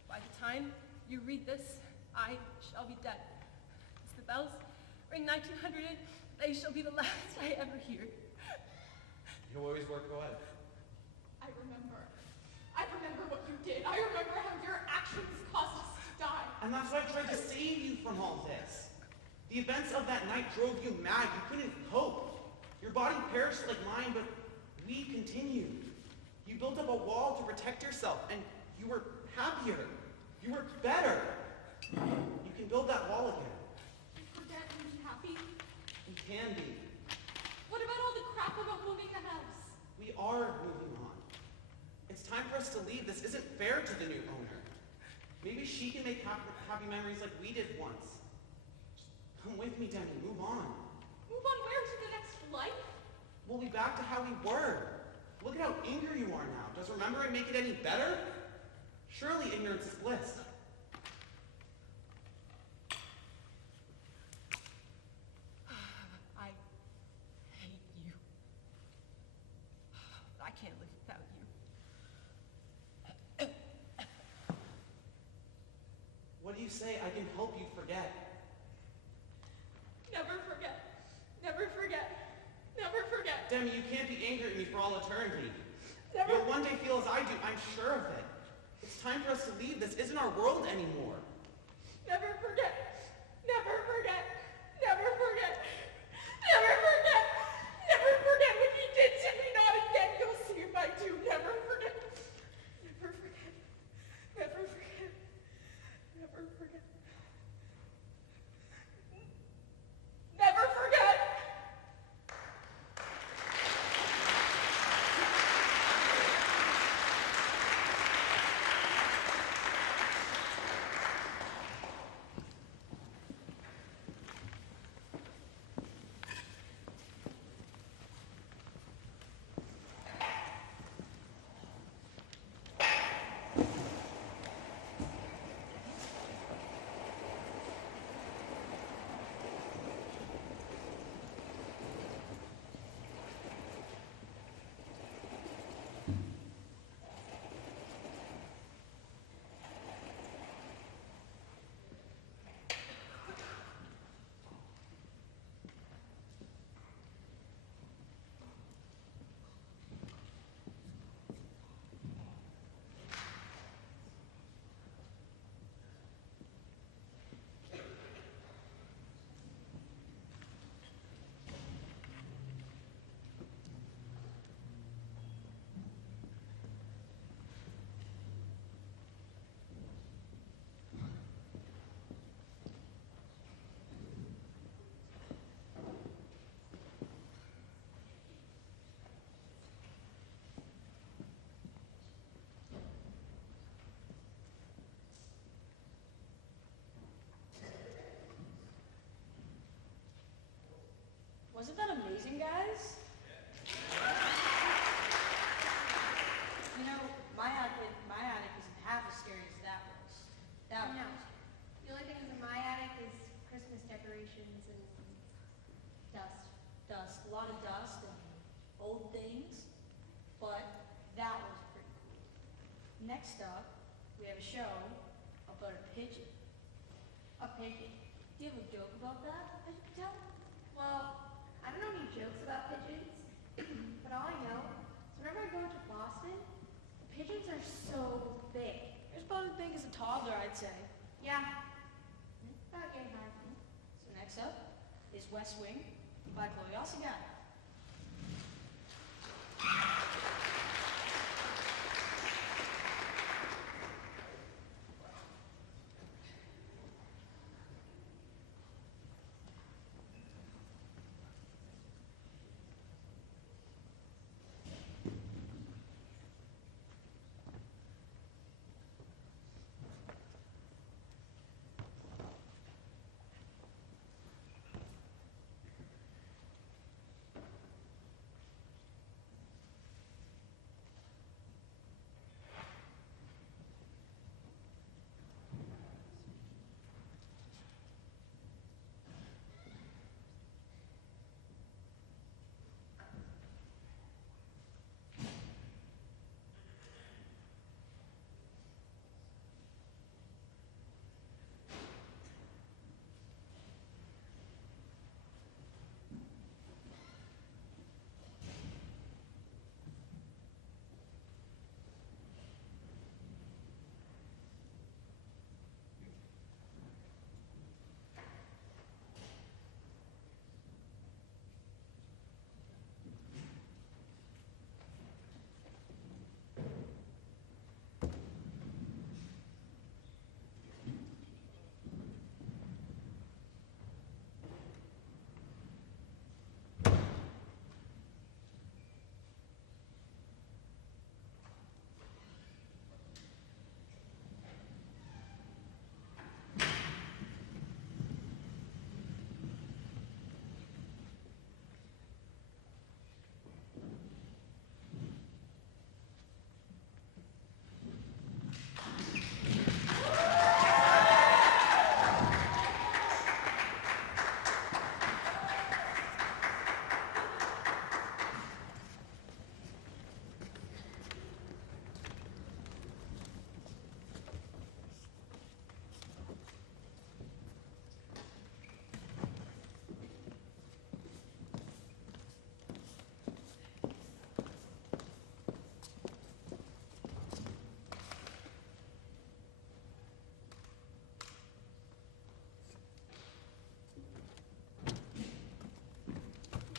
By the time you read this, I shall be dead. As the bells ring 1900, they shall be the last I ever hear. You'll always work, go ahead. I remember what you did. I remember how your actions caused us to die. And that's why I tried to save you from all this. The events of that night drove you mad. You couldn't cope. Your body perished like mine, but we continued. You built up a wall to protect yourself, and you were happier. You were better. You can build that wall again. Forget and be happy. You can be. What about all the crap about moving the house? We are moving on. It's time for us to leave. This isn't fair to the new owner. Maybe she can make happy memories like we did once. Just come with me, Demi. Move on. Move on where? To the next life? We'll be back to how we were. Look at how angry you are now. Does remembering make it any better? Surely ignorance is bliss. I hate you. I can't live without you. What do you say? I can help you forget. Never forget. Never forget. Never forget. Demi, you can't be angry at me for all eternity. Never. You'll one day feel as I do. I'm sure of it. It's time for us to leave. This isn't our world anymore. Never forget. Never forget. Never forget. Never forget. Never forget what you did to me. Not again. You'll see if I do. Never forget. Never forget. Never forget. Never forget. Never forget. Wasn't that amazing, guys? You know, my attic isn't half as scary as that was. That No. was. The only thing that's in my attic is Christmas decorations and dust. Dust, a lot of dust and old things, but that was pretty cool. Next up, we have a show about a pigeon. A pigeon. Do you have a joke about that that you can tell? Well, I don't know any jokes about pigeons, but all I know is whenever I go to Boston, the pigeons are so big. They're about as big as a toddler, I'd say. Yeah. About yay high. So next up is West Wing by Chloe Osigata.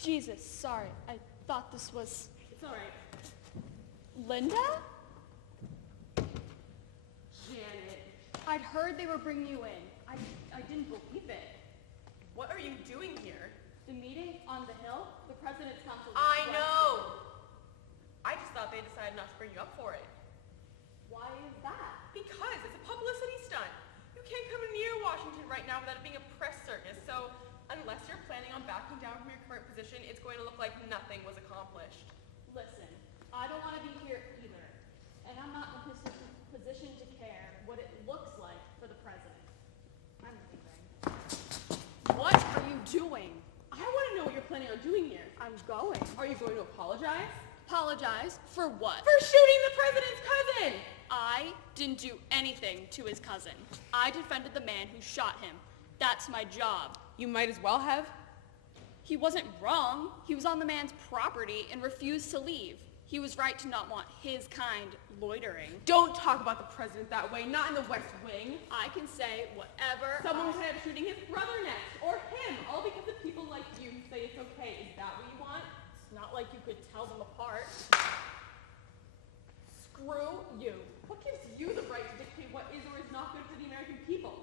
Jesus, sorry. I thought this was... It's all right. Linda? Janet. I'd heard they were bringing you in. I didn't believe it. What are you doing here? The meeting on the hill? The President's Council... I know! I just thought they decided not to bring you up for it. Why is that? Because it's a publicity stunt. You can't come near Washington right now without it being a press circus, so unless you're planning on backing down from your current position, it's going to look like nothing was accomplished. Listen, I don't want to be here either. And I'm not in a position to care what it looks like for the President. I'm leaving. What are you doing? I want to know what you're planning on doing here. I'm going. Are you going to apologize? Apologize? For what? For shooting the president's cousin! I didn't do anything to his cousin. I defended the man who shot him. That's my job. You might as well have. He wasn't wrong. He was on the man's property and refused to leave. He was right to not want his kind loitering. Don't talk about the president that way, not in the West Wing. I can say whatever. Someone was headed shooting his brother next, or him, all because of people like you who say it's okay. Is that what you want? It's not like you could tell them apart. Screw you. What gives you the right to dictate what is or is not good for the American people?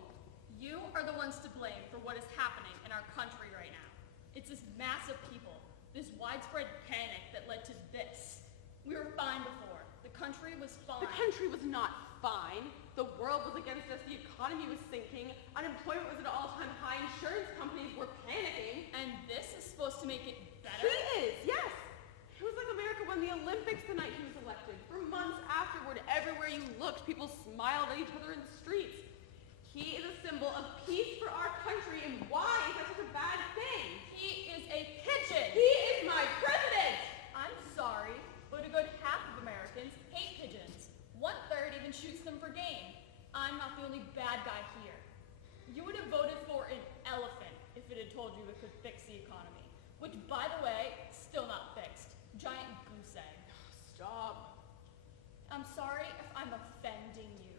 You are the ones to blame for what is happening in our country right now. It's this mass of people, this widespread panic that led to this. We were fine before. The country was fine. The country was not fine. The world was against us. The economy was sinking. Unemployment was at an all-time high. Insurance companies were panicking. And this is supposed to make it better? He is, yes. It was like America won the Olympics the night he was elected. For months afterward, everywhere you looked, people smiled at each other in the streets. He is a symbol of peace for our country, and why is that such a bad thing? He is a pigeon. He is my president. I'm sorry, but a good half of Americans hate pigeons. 1/3 even shoots them for game. I'm not the only bad guy here. You would have voted for an elephant if it had told you it could fix the economy, which, by the way, still not fixed. Giant goose egg. Stop. I'm sorry if I'm offending you,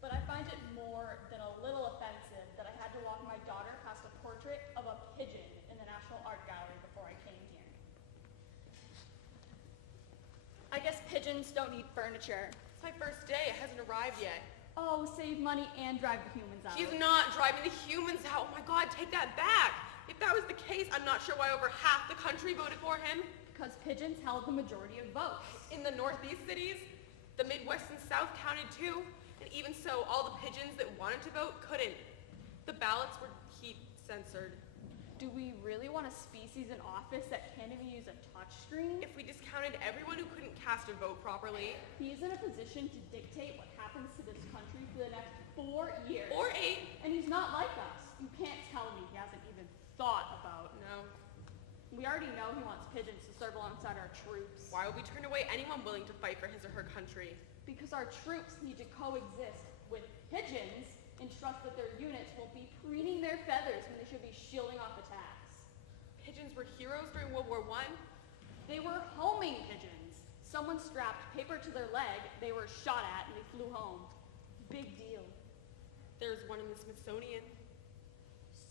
but I find it more than a little offensive that I had to walk my daughter past a portrait of a pigeon in the National Art Gallery before I came here. I guess pigeons don't need furniture. It's my first day. It hasn't arrived yet. Oh, save money and drive the humans out. He's not driving the humans out. Oh my God, take that back. If that was the case, I'm not sure why over half the country voted for him. Because pigeons held the majority of votes. In the Northeast cities, the Midwest and South counted too. And even so, all the pigeons that wanted to vote couldn't. The ballots were heat censored. Do we really want a species in office that can't even use a touchscreen? If we discounted everyone who couldn't cast a vote properly. He's in a position to dictate what happens to this country for the next 4 years. Or 8. And he's not like us. You can't tell me he hasn't even thought about. No. We already know he wants pigeons to serve alongside our troops. Why would we turn away anyone willing to fight for his or her country? Because our troops need to coexist with pigeons and trust that their units won't be preening their feathers when they should be shielding off attacks. Pigeons were heroes during World War I? They were homing pigeons. Someone strapped paper to their leg, they were shot at, and they flew home. Big deal. There's one in the Smithsonian.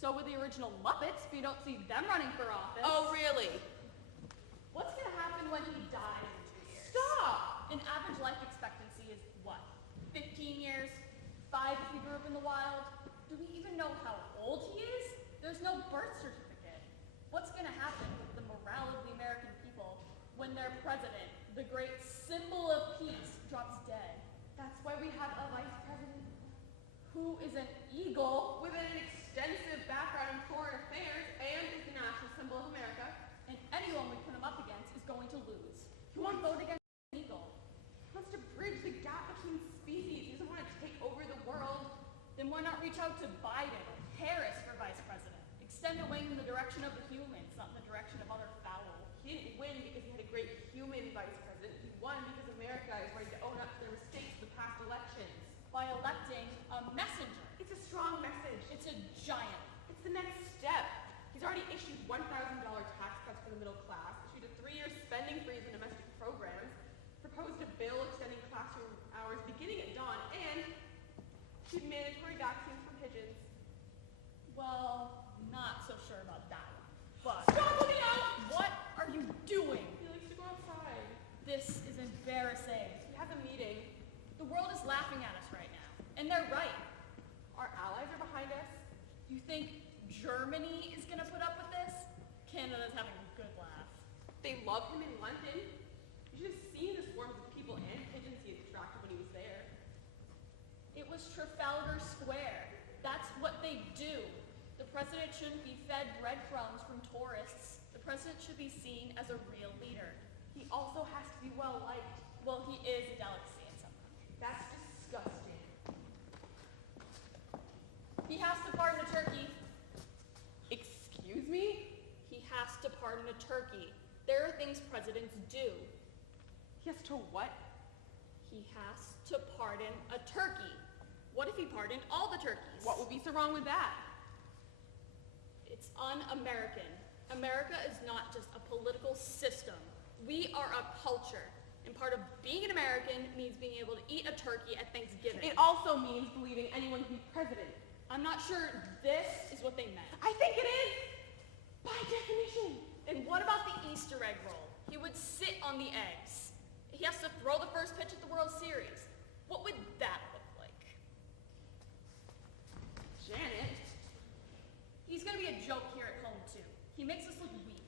So were the original Muppets, but you don't see them running for office. Oh, really? What's gonna happen when he dies in 2 years? Stop! An average life expectancy is what? 15 years? 5 if he grew up in the wild? Do we even know how old he is? There's no birth certificate. What's gonna happen with the morale of the American people when their president, the great symbol of peace, drops dead? That's why we have a vice president who is an eagle with an extensive background in foreign affairs and is the national symbol of America. And anyone we put him up against is going to lose. He won't vote against an eagle. He wants to bridge the gap between species. He doesn't want to take over the world. Then why not reach out to Biden or Harris for vice president? Extend a wing in the direction of the humans, not in the direction of other fowl. He didn't win because he had a great human vice president. He won because America is ready to own up to their mistakes of the past elections. By electing a messenger. It's a strong message. It's a giant. It's the next step. He's already issued $1,000 tax cuts for the middle class, issued a 3-year spending freeze on domestic programs, proposed a bill extending classroom hours beginning at dawn, and issued mandatory vaccines for pigeons. Well, not so sure about that one. But stop looking out! What This is embarrassing. We have a meeting. The world is laughing at us right now, and they're right. Our allies are behind us. You think Germany is gonna put up with this? Canada's having a good laugh. They love him in London. You should have seen the swarms of people and pigeons he attracted when he was there. It was Trafalgar Square. That's what they do. The president shouldn't be fed breadcrumbs from tourists. The president should be seen as a real leader. He also has to be well liked. Well, he is a delicacy in some countries. That's disgusting. He has to pardon a turkey. Excuse me? He has to pardon a turkey. There are things presidents do. He has to what? He has to pardon a turkey. What if he pardoned all the turkeys? What would be so wrong with that? It's un-American. America is not just a political system. We are a culture. And part of being an American means being able to eat a turkey at Thanksgiving. It also means believing anyone can be president. I'm not sure this is what they meant. I think it is! By definition! And what about the Easter egg roll? He would sit on the eggs. He has to throw the first pitch at the World Series. What would that look like? Janet? He's gonna be a joke here at home, too. He makes us look weak.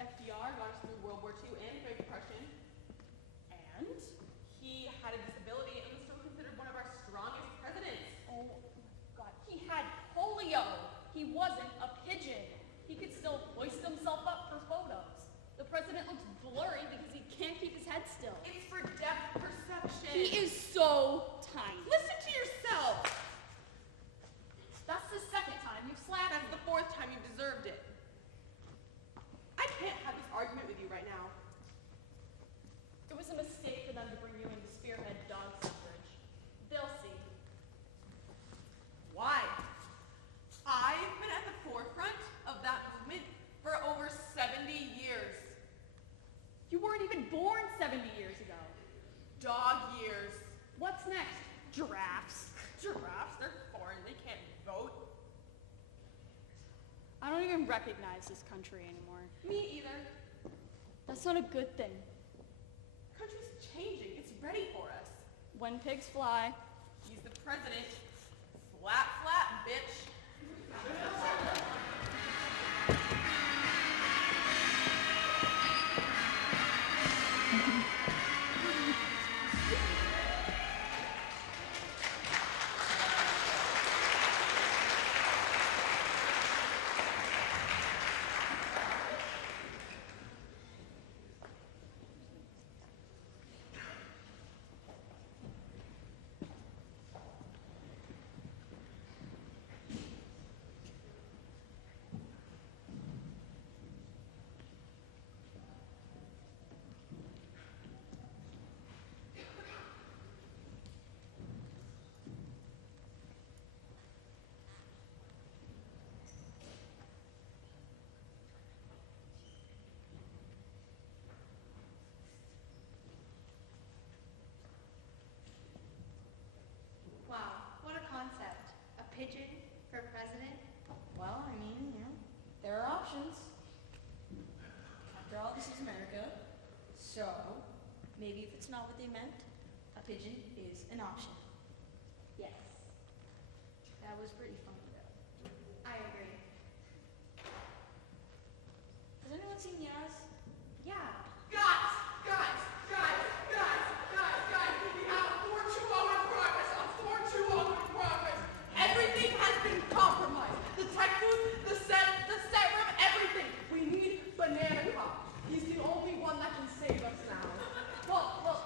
FDR got us through World War II and the Great Depression. And? He had a disability and was still considered one of our strongest presidents. Oh my God, he had polio. He wasn't a pigeon. He could still hoist himself up for photos. The president looks blurry because he can't keep his head still. It's for depth perception. He is so tiny. Listen to yourself! That's the second time you've slapped That's me. the fourth time you've deserved it. I can't have this argument with you right now. It was a mistake for them to bring you in to spearhead dog suffrage. They'll see. Why? I've been at the forefront of that movement for over 70 years. You weren't even born 70 years ago. Dog years. What's next? Giraffes. Giraffes? They're foreign. They can't vote. I don't even recognize this country anymore. Me either. That's not a good thing. The country's changing. It's ready for us. When pigs fly. He's the president. Slap, slap, bitch. Wow, what a concept. A pigeon for president? Well, I mean, you know, there are options. After all, this is America. So, maybe if it's not what they meant, a pigeon is an option. Yes. That was pretty funny, though. I agree. Has anyone seen Yaz? Yeah. Guys! We have a 4-2-0 in progress. A 4-2-0 in progress. Everything has been compromised. The tech booth, the set room, everything. We need Banana Cop. He's the only one that can save us now. Well,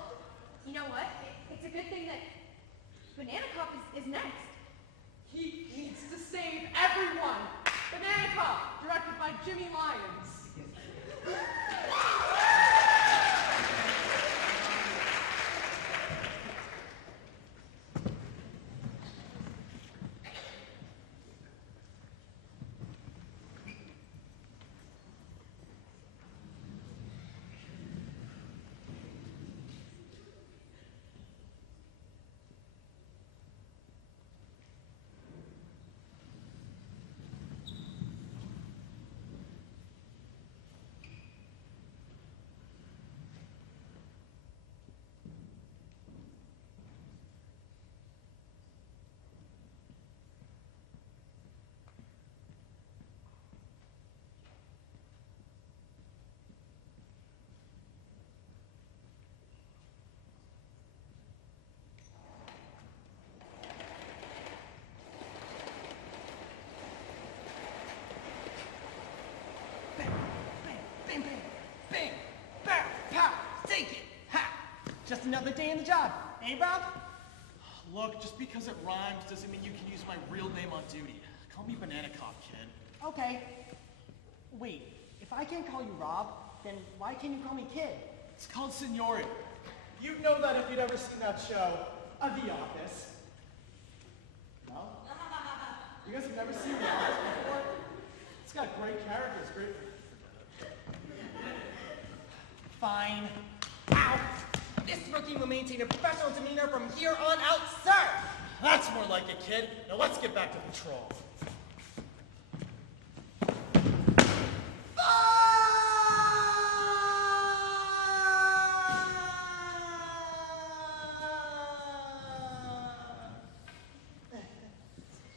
you know what? It's a good thing that Banana Cop is next. He needs to save everyone. Banana Cop, directed by Jimmy Lyons. just another day in the job. Hey, Rob? Look, just because it rhymes doesn't mean you can use my real name on duty. Call me Banana Cop, kid. Okay. Wait, if I can't call you Rob, then why can't you call me Kid? It's called seniority. You'd know that if you'd ever seen that show, The Office. No? You guys have never seen The Office before? It's got great characters, great... Fine. Ow! This rookie will maintain a professional demeanor from here on out, sir! That's more like it, kid. Now let's get back to patrol.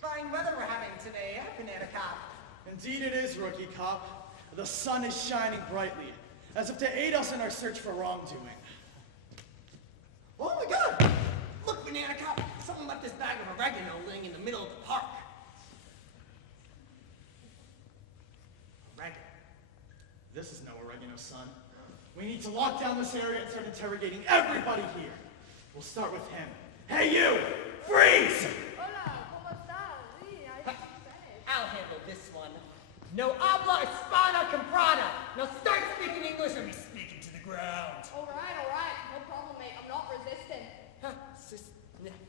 Fine weather we're having today, Banana Cop. Indeed it is, Rookie Cop. The sun is shining brightly, as if to aid us in our search for wrongdoing. Oh my god! Look, Banana Cop! Someone left this bag of oregano laying in the middle of the park. Oregano. This is no oregano, son. We need to lock down this area and start interrogating everybody here. We'll start with him. Hey, you! Freeze! I'll handle this one. No habla hispana comprada. Now start speaking English or be speaking to the ground. All right. No problem, mate. I'm not resisting. Huh?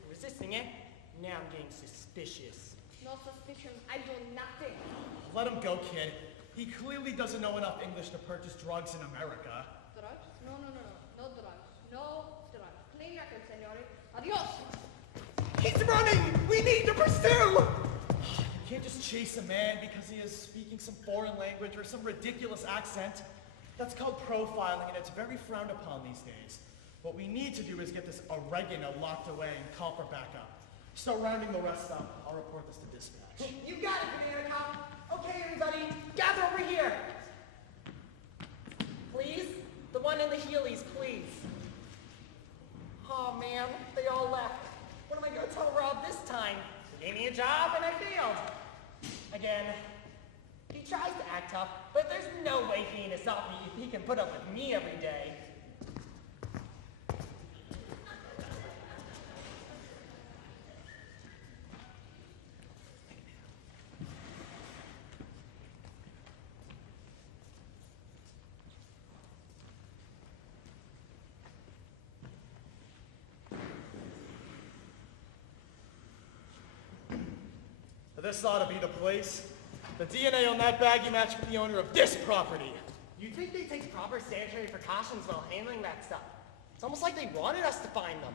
Resisting, eh? Now I'm getting suspicious. No suspicion. I do nothing. Let him go, kid. He clearly doesn't know enough English to purchase drugs in America. Drugs? No. No drugs. No drugs. Clean record, senori. Adios. He's running! We need to pursue! You can't just chase a man because he is speaking some foreign language or some ridiculous accent. That's called profiling, and it's very frowned upon these days. What we need to do is get this oregano locked away and call for backup. Start rounding the rest up. I'll report this to dispatch. You got it, Banana Cop. Okay, everybody, gather over here. Please? The one in the Heelys, please. Oh, man, they all left. What am I going to tell Rob this time? He gave me a job and I failed. Again. He tries to act tough, but there's no way he can stop me if he can put up with me every day. This ought to be the place. The DNA on that baggie matched with the owner of this property. You'd think they take proper sanitary precautions while handling that stuff. It's almost like they wanted us to find them.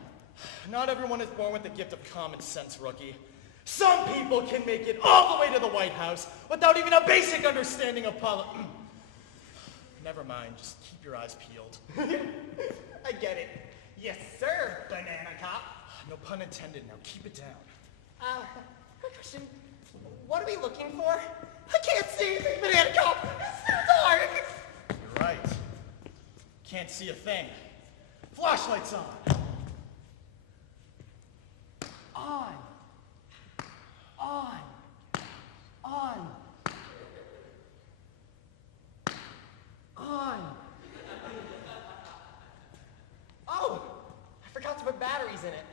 Not everyone is born with the gift of common sense, Rookie. Some people can make it all the way to the White House without even a basic understanding of Never mind, just keep your eyes peeled. I get it. Yes, sir, Banana Cop. No pun intended, now keep it down. Quick question. What are we looking for? I can't see anything, Banana Cop. It's so dark. You're right. Can't see a thing. Flashlight's on. On. On. On. On. Oh! I forgot to put batteries in it.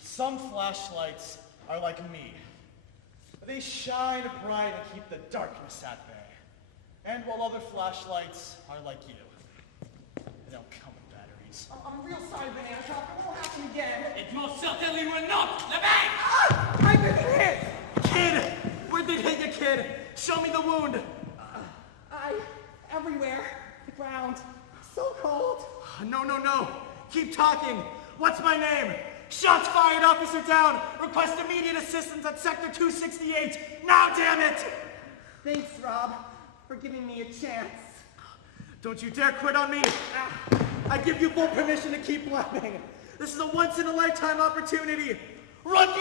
Some flashlights are like me. They shine bright and keep the darkness at bay. And while other flashlights are like you, they don't come with batteries. I'm real sorry, Banana Cop. It won't happen again. It most certainly will not. The bag! Ah! I've been hit! Kid! Where'd they hit you, kid? Show me the wound. Everywhere. The ground. So cold. No. Keep talking. What's my name? Shots fired, officer down. Request immediate assistance at Sector 268. Now, damn it! Thanks, Rob, for giving me a chance. Don't you dare quit on me. I give you full permission to keep blabbing. This is a once-in-a-lifetime opportunity. Rookie!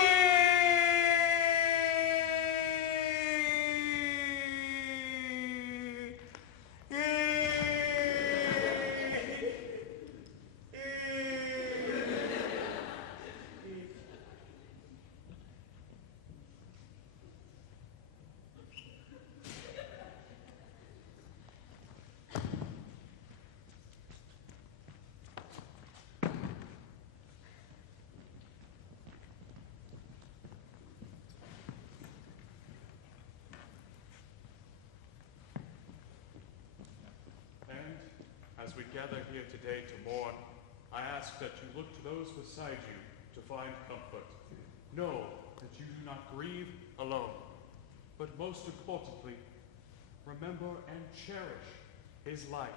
gather here today to mourn, I ask that you look to those beside you to find comfort. Know that you do not grieve alone. But most importantly, remember and cherish his life.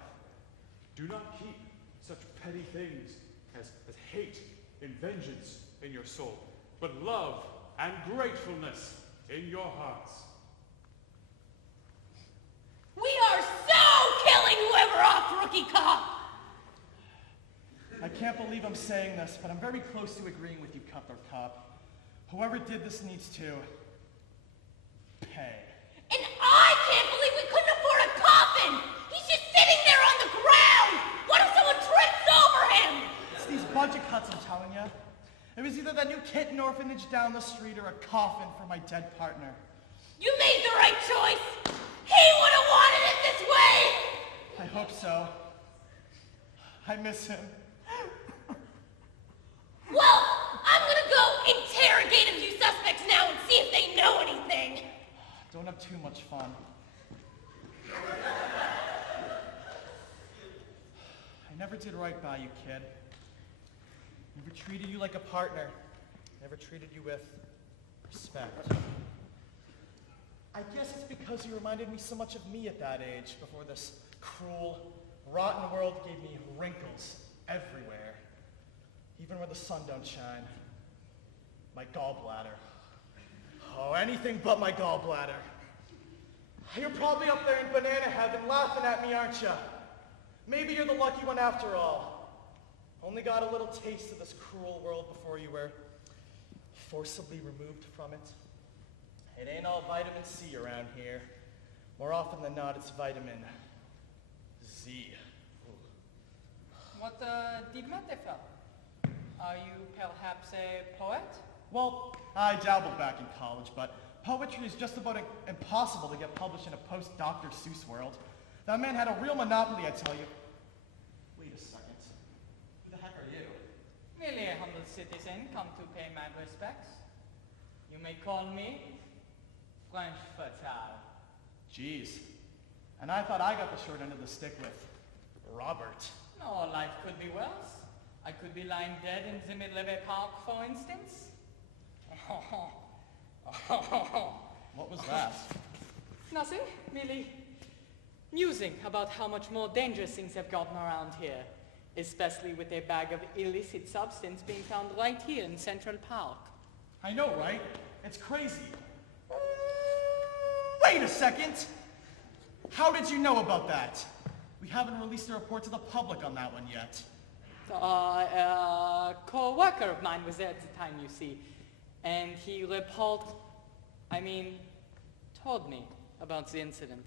Do not keep such petty things as hate and vengeance in your soul, but love and gratefulness in your hearts. We are so killing whoever off Rookie Cop! I can't believe I'm saying this, but I'm very close to agreeing with you, Cutthroat Cop. Whoever did this needs to pay. And I can't believe we couldn't afford a coffin! He's just sitting there on the ground! What if someone trips over him? It's these budget cuts, I'm telling you. It was either that new kitten orphanage down the street or a coffin for my dead partner. You made the right choice! He would have wanted it this way! I hope so. I miss him. Well, I'm gonna go interrogate a few suspects now and see if they know anything. Don't have too much fun. I never did right by you, kid. Never treated you like a partner. Never treated you with respect. I guess it's because you reminded me so much of me at that age, before this cruel, rotten world gave me wrinkles everywhere. Even where the sun don't shine. My gallbladder. Oh, anything but my gallbladder. You're probably up there in banana heaven laughing at me, aren't you? Maybe you're the lucky one after all. Only got a little taste of this cruel world before you were forcibly removed from it. It ain't all vitamin C around here. More often than not, it's vitamin Z. What did Matefel? Are you perhaps a poet? Well, I dabbled back in college, but poetry is just about impossible to get published in a post-Dr. Seuss world. That man had a real monopoly, I tell you. Wait a second. Who the heck are you? Merely a humble citizen come to pay my respects. You may call me French Fatale. Jeez. And I thought I got the short end of the stick with Robert. No, life could be worse. I could be lying dead in the middle of a park, for instance. What was that? Nothing, merely musing about how much more dangerous things have gotten around here, especially with a bag of illicit substance being found right here in Central Park. I know, right? It's crazy. Wait a second! How did you know about that? We haven't released a report to the public on that one yet. A co-worker of mine was there at the time, you see, and he told me about the incident.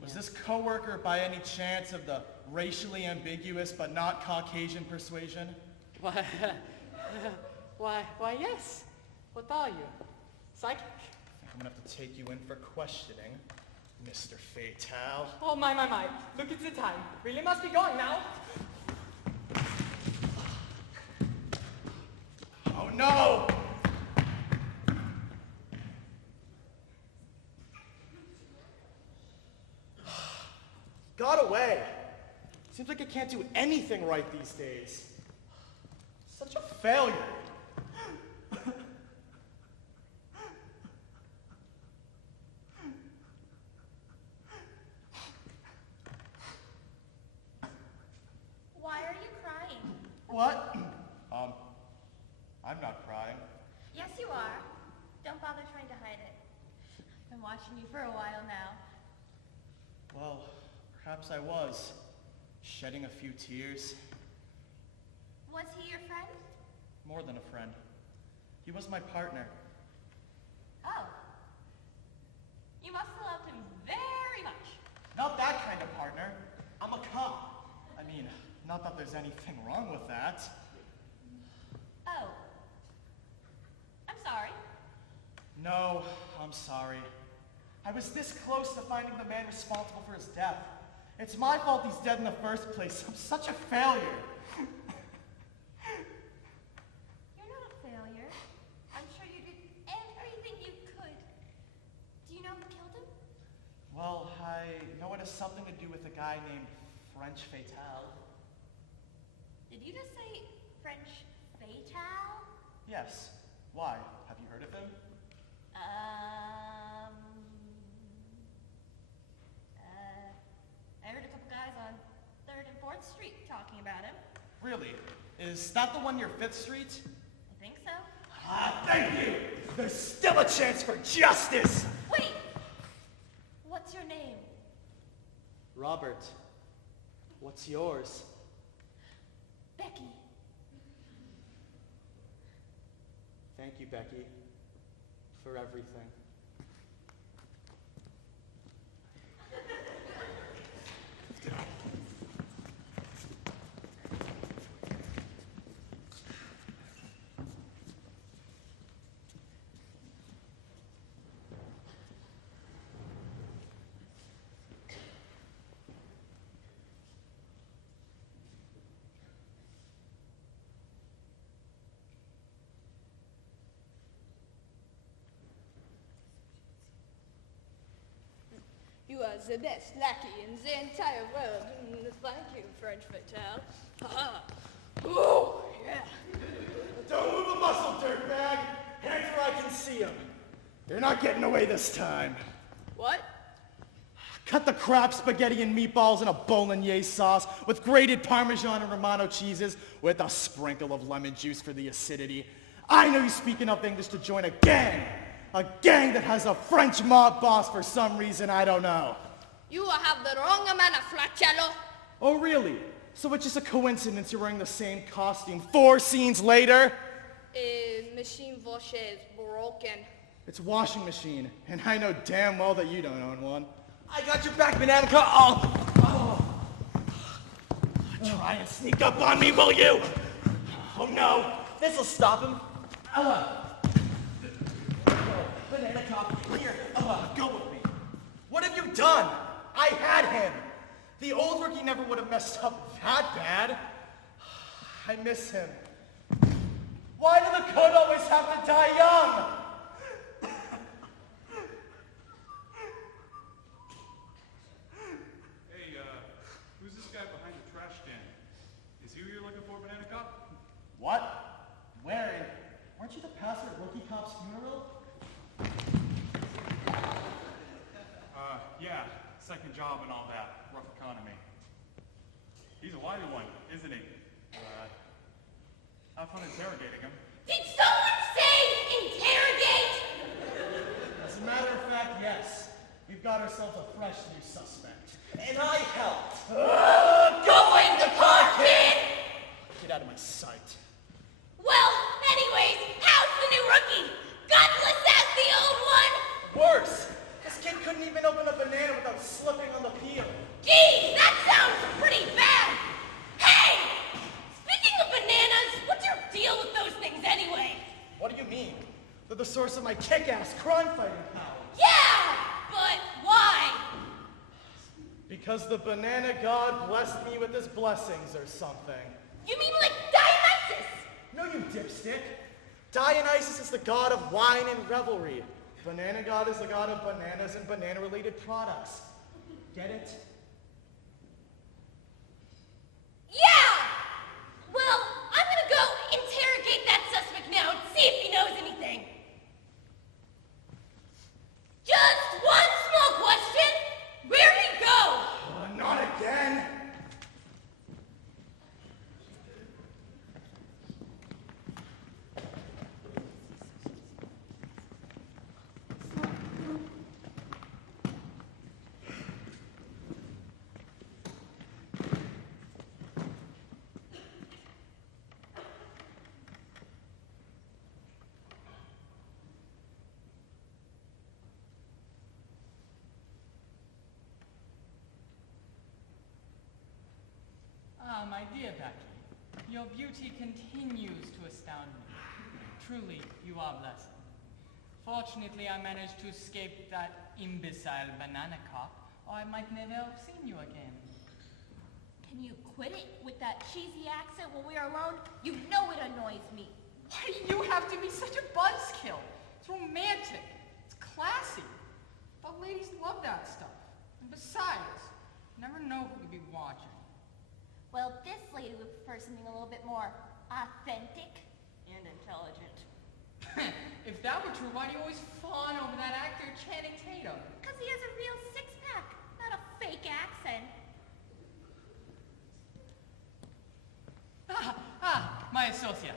Was this coworker by any chance of the racially ambiguous but not Caucasian persuasion? Why, yes. What are you? Psychic? I think I'm gonna have to take you in for questioning, Mr. Fatale. Oh, my. Look at the time. Really must be going now. Oh, no! Got away. Seems like I can't do anything right these days. Such a failure. Why are you crying? What? I'm not crying. Yes, you are. Don't bother trying to hide it. I've been watching you for a while now. Well, perhaps I was. Shedding a few tears. Was he your friend? More than a friend. He was my partner. Oh. You must have loved him very much. Not that kind of partner. I'm a cop. I mean, not that there's anything wrong with that. Oh. I'm sorry. No, I'm sorry. I was this close to finding the man responsible for his death. It's my fault he's dead in the first place. I'm such a failure. You're not a failure. I'm sure you did everything you could. Do you know who killed him? Well, I know it has something to do with a guy named French Fatale. Did you just say French fatal? Yes. Why? Have you heard of him? I heard a couple guys on 3rd and 4th Street talking about him. Really? Is that the one near 5th Street? I think so. Ah, thank you! There's still a chance for justice! Wait! What's your name? Robert, what's yours? Becky. Thank you, Becky, for everything. You are the best lackey in the entire world. Thank you, French fatal. Oh, yeah. Don't move a muscle, dirtbag! Hands where I can see them. You're not getting away this time. What? Cut the crap spaghetti and meatballs in a bolognese sauce with grated Parmesan and Romano cheeses with a sprinkle of lemon juice for the acidity. I know you speak enough English to join a gang! A gang that has a French mob boss for some reason I don't know. You have the wrong man, Flaccello. Oh, really? So it's just a coincidence you're wearing the same costume 4 scenes later? Machine wash is broken. It's a washing machine, and I know damn well that you don't own one. I got your back, Banana Cut. Try and sneak up on me, will you? Oh no, This'll stop him. Banana Cop, here. Go with me. What have you done? I had him. The old rookie never would have messed up that bad. I miss him. Why do the good always have to die young? Hey, who's this guy behind the trash can? Is he who you're looking for, Banana Cop? What? Where? Weren't you the pastor at Rookie Cop's funeral? Yeah, second job and all that. Rough economy. He's a wily one, isn't he? Have fun interrogating him. Did someone say interrogate? As a matter of fact, yes. We've got ourselves a fresh new suspect. And I helped. Go in the parking! Get out of my sight. Well, anyways, how's the new rookie? Gutless as the old one? Worse! This kid couldn't even open a banana without slipping on the peel. Geez, that sounds pretty bad. Hey! Speaking of bananas, what's your deal with those things anyway? What do you mean? They're the source of my kick-ass crime-fighting power. Yeah, but why? Because the banana god blessed me with his blessings or something. You mean like Dionysus? No, you dipstick. Dionysus is the god of wine and revelry. Banana god is the god of bananas and banana-related products. Get it? Yeah! Well, I'm gonna go interrogate that suspect now and see if he knows anything. Just one small question. Where'd he go? Not again. My dear Becky, your beauty continues to astound me. Truly, you are blessed. Fortunately, I managed to escape that imbecile Banana Cop, or I might never have seen you again. Can you quit it with that cheesy accent when we're alone? You know it annoys me. Why do you have to be such a buzzkill? It's romantic. It's classy. But ladies love that stuff. And besides, you never know who could be watching. Well, this lady would prefer something a little bit more authentic and intelligent. If that were true, why do you always fawn over that actor Channing Tatum? Because he has a real six-pack, not a fake accent. My associate.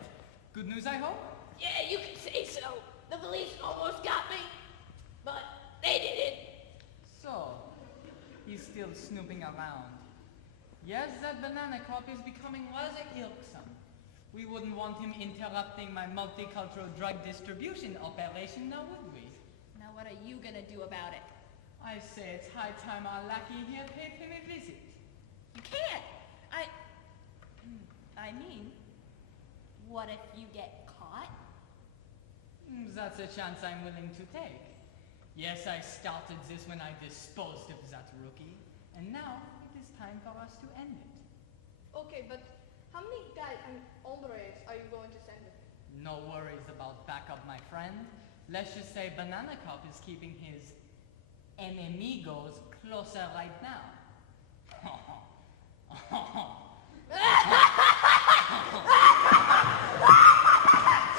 Good news, I hope? Yeah, you can say so. The police almost got me, but they didn't. So, he's still snooping around. Yes, that banana cop is becoming rather irksome. We wouldn't want him interrupting my multicultural drug distribution operation, now would we? Now what are you gonna do about it? I say it's high time our lackey here paid him a visit. You can't. I mean, what if you get caught? That's a chance I'm willing to take. Yes, I started this when I disposed of that rookie, and now it is time for us to end it. Okay, but how many guys and hombres are you going to send with me? No worries about backup, my friend. Let's just say Banana Cop is keeping his enemigos closer right now.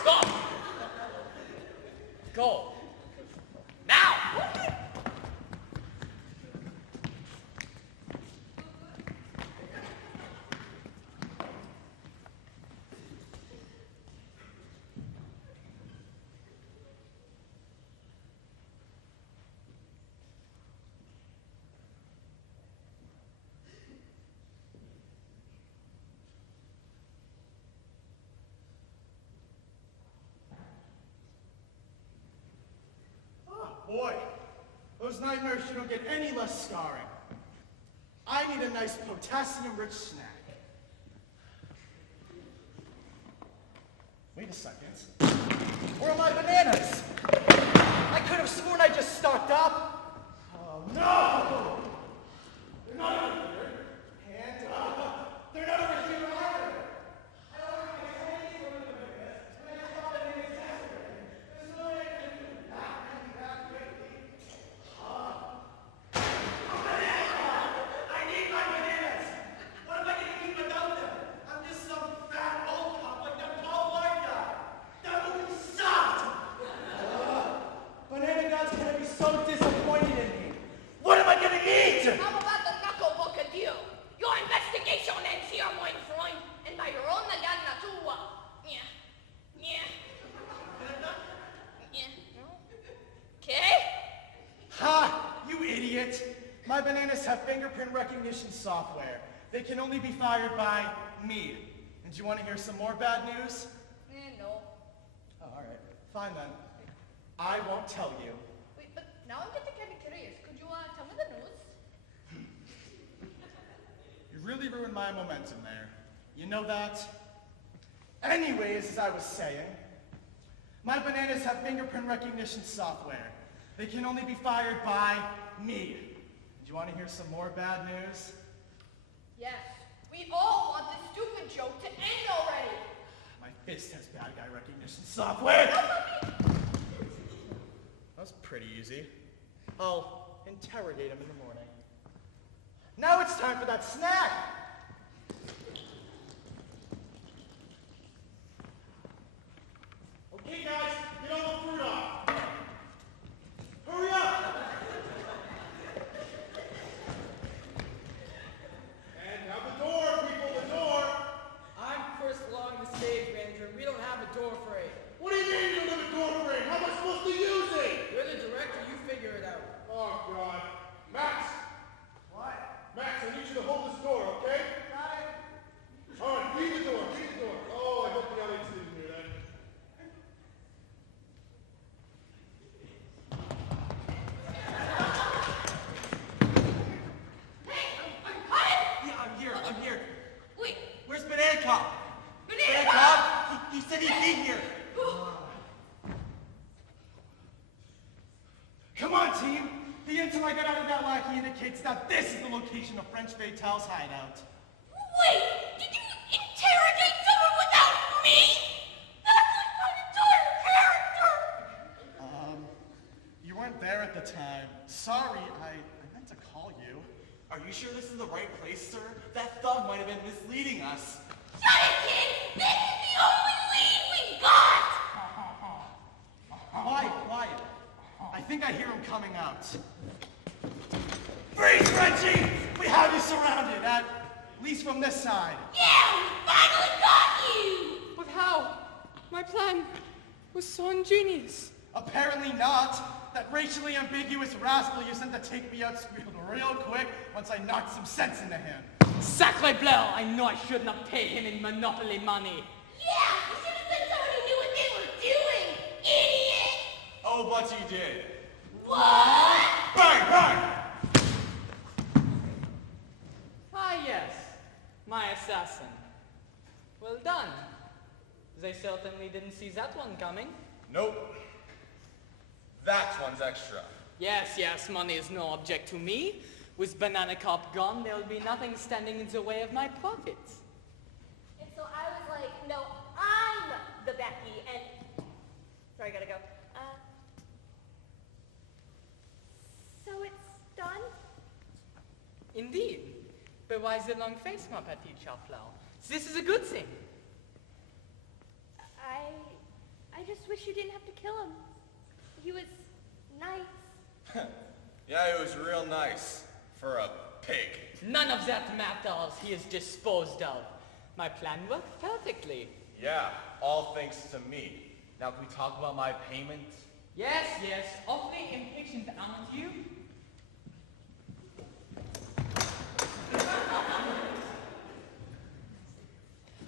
Stop! Go! Now! Boy, those nightmares shouldn't get any less scarring. I need a nice potassium-rich snack. Wait a second. Where are my bananas? I could have sworn I just stocked up. Oh, no! They're not over here. And, they're not over here either. I ordered my candy from the bananas, and I thought that it was yesterday. There's no way I can do that. I need my bananas! What am I going to eat without them? I'm just some fat old cop like that tall white guy. That movie sucked! Banana God's going to be so disappointed in me. What am I going to eat? How about the knuckle book of you? Your investigation ends here, mein Freund, and by your own nagana too. Yeah. Okay? Ha! You idiot! My bananas have fingerprint recognition software. They can only be fired by me. And do you want to hear some more bad news? No. Oh, all right. Fine then. I won't tell you. Wait, but now I'm getting kind of curious. Could you tell me the news? You really ruined my momentum there. You know that? Anyways, as I was saying, my bananas have fingerprint recognition software. They can only be fired by me. Do you want to hear some more bad news? Yes. We all want this stupid joke to end already. My fist has bad guy recognition software. That was pretty easy. I'll interrogate him in the morning. Now it's time for that snack. Okay, guys, get all the fruit off. Hurry up! And now the door, people, the door! I'm first along the stage manager. We don't have a door frame. What do you mean you don't have a door frame? How am I supposed to use it? You're the director. You figure it out. Oh, God. Max! What? Max, I need you to hold this door, okay? Got it. All right, feed the door, feed the door. Oh, I hope the audience didn't hear that. Yeah, I'm here. Wait. Where's Banana Cop? Banana Cop? He said he'd be here. Come on, team. The intel I got out of that lackey indicates that this is the location of French Fatale's hideout. Wait, did you interrogate someone without me? That's like my entire character! You weren't there at the time. Sorry, I meant to call you. Are you sure this is the right place, sir? That thug might have been misleading us. Shut it, kid! This is the only lead we got! Quiet, quiet. I think I hear him coming out. Freeze, Reggie! We have you surrounded, at least from this side. Yeah, we finally got you! But how? My plan was so ingenious. Apparently not. That racially ambiguous rascal you sent to take me out squealed real quick once I knocked some sense into him. Sacre bleu! I know I shouldn't have paid him in Monopoly money. Yeah, you should have said someone who knew what they were doing, idiot! Oh, but you did. What? Bang, bang! Ah, yes. My assassin. Well done. They certainly didn't see that one coming. Nope. That one's extra. Yes, money is no object to me. With Banana Cop gone, there'll be nothing standing in the way of my profits. And so I was like, no, I'm the Becky, and... Sorry, I gotta go. So it's done? Indeed. But why the long face, ma petite Charflower? This is a good thing. I just wish you didn't have to kill him. He was nice. Yeah, it was real nice. For a pig. None of that matters. He is disposed of. My plan worked perfectly. Yeah, all thanks to me. Now can we talk about my payment? Yes. Awfully impatient, aren't you?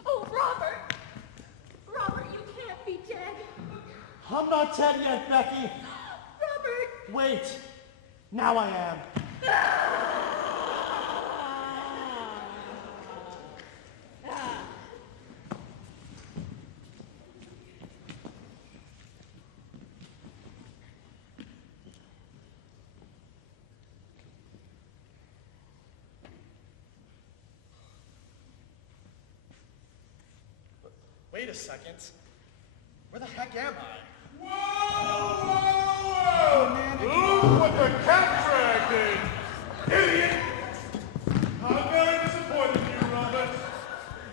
Oh, Robert! Robert, you can't be dead. I'm not dead yet, Becky. Robert! Wait. Now I am. Wait a second. Where the heck am I? Look what the cat dragged in! Idiot! I'm very disappointed in you, Robert.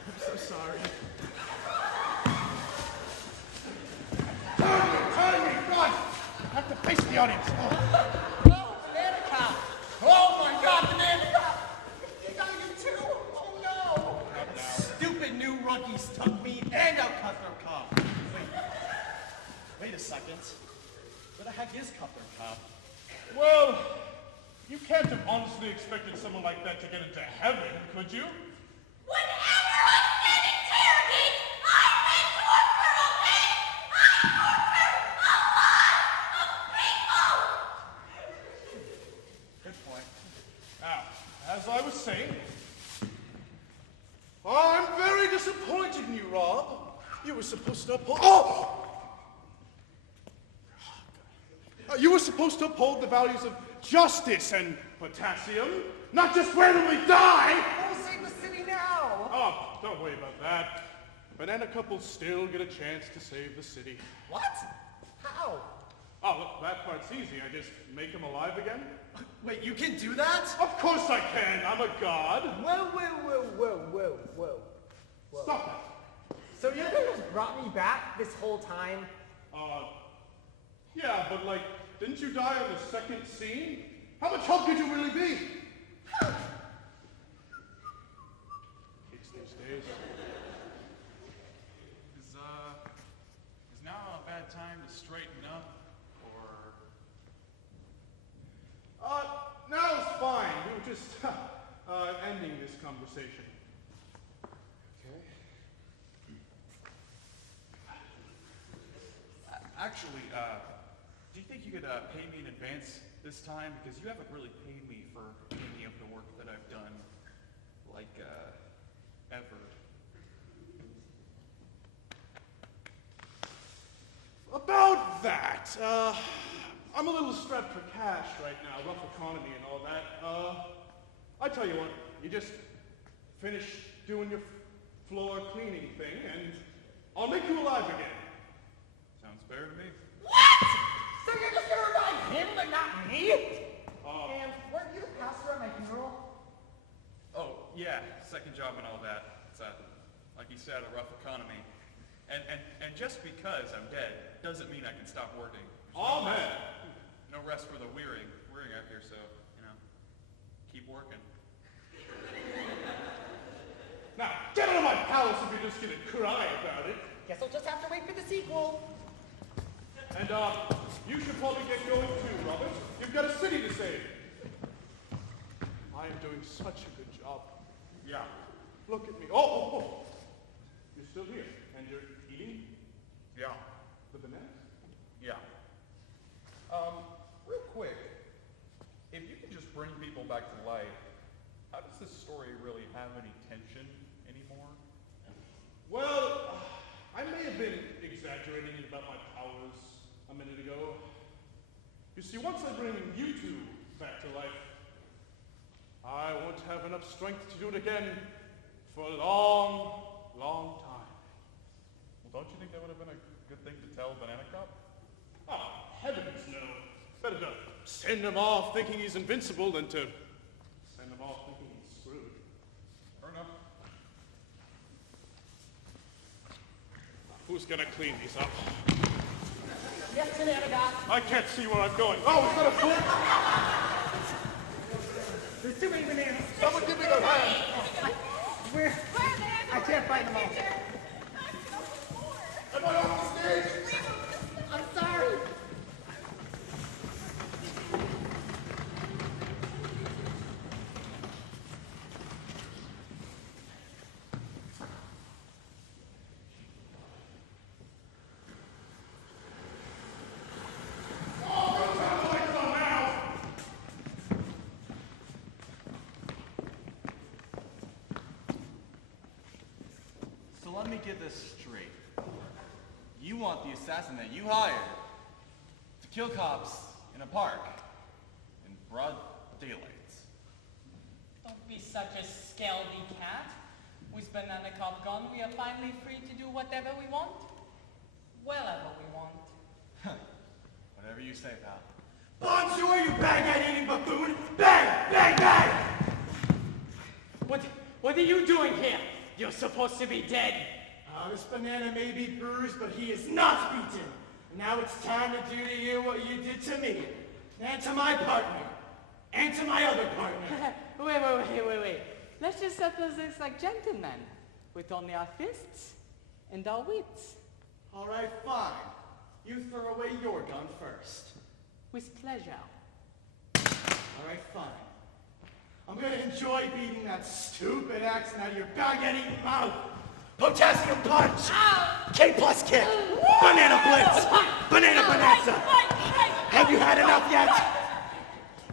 I'm so sorry. Turn me! God! I have to face the audience. Oh, Banana Cop! Oh my God, Banana Cop! You got you too? Oh no! Stupid new rookies took me and out Cutthroat Cop. Wait a second. Where the heck is Cutthroat Cop? Well, you can't have honestly expected someone like that to get into heaven, could you? Whenever I get interrogated, I torture, okay? I torture a lot of people! Good point. Now, as I was saying, I'm very disappointed in you, Rob. You were supposed to uphold... You were supposed to uphold the values of justice and potassium, not just randomly die! We'll save the city now! Oh, don't worry about that. Banana Cup will still get a chance to save the city. What? How? Oh, look, that part's easy. I just make him alive again. Wait, you can do that? Of course I can. I'm a god. Whoa. Stop it. So you guys brought me back this whole time? Yeah, but like, didn't you die on the second scene? How much help could you really be? Kids these days. Is now a bad time to straighten up, or? Now's fine. We were just ending this conversation. Okay. Actually, do you think you could pay me in advance this time? Because you haven't really paid me for any of the work that I've done, like, ever. About that, I'm a little strapped for cash right now, rough economy and all that. I tell you what, you just finish doing your floor cleaning thing, and I'll make you alive again. Sounds fair to me. What? So you're just gonna revive him, but not me? And weren't you the pastor at my funeral? because I'm dead doesn't mean I can stop working. Oh, man. No rest for the weary out here, so, keep working. Now, get out of my palace if you're just gonna cry about it. Guess I'll just have to wait for the sequel. And, you should probably get going too, Robert. You've got a city to save. I am doing such a good job. Yeah. Look at me. Oh. You're still here. And you're eating? Yeah. The bananas? Yeah. Real quick, if you can just bring people back to life, how does this story really have any tension anymore? Well, I may have been exaggerating about my powers a minute ago. You see, once I bring you two back to life, I won't have enough strength to do it again for a long, long time. Well, don't you think that would have been a good thing to tell Banana Cup? Oh, heavens no. Better to send him off thinking he's invincible than to send him off thinking he's screwed. Fair enough. Who's gonna clean these up? Yes, Banana Guy. I can't see where I'm going. Oh, is that a foot? There's too many bananas. Someone give me the hand. Where? I can't find them all. Am I off the stage? I'm sorry. So let me get this straight. You want the assassin that you hired to kill cops in a park in broad daylight. Don't be such a scaldy cat. With Banana Cop gone, we are finally free to do whatever we want. Wherever we want. Whatever you say, pal. Bonjour, you baguette-eating buffoon! Bang! Bang! Bang! What are you doing here? You're supposed to be dead. This banana may be bruised, but he is not beaten. Now it's time to do to you what you did to me, and to my partner, and to my other partner. Wait. Let's just settle this like gentlemen, with only our fists and our wits. All right, fine. You throw away your gun first. With pleasure. All right, fine. I'm gonna enjoy beating that stupid accent out of your baguette-eating mouth. Potassium punch! K plus kick! Banana blitz! Banana bonanza! Have you had enough yet?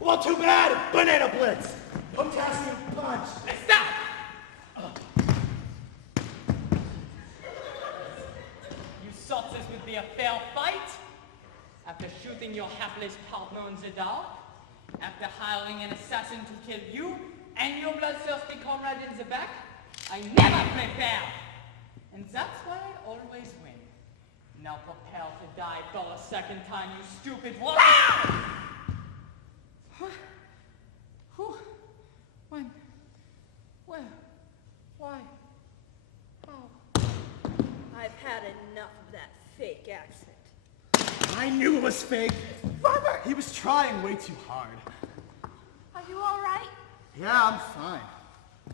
Well, too bad! Banana blitz! Potassium punch! Stop! You thought this would be a fair fight? After shooting your hapless partner in the dark? After hiring an assassin to kill you and your bloodthirsty comrade in the back? I never play fair! And that's why I always win. Now prepare to die for a second time, you stupid wolf! Who? When? Where? Why? How? I've had enough of that fake accent. I knew it was fake. Robert! He was trying way too hard. Are you all right? Yeah, I'm fine.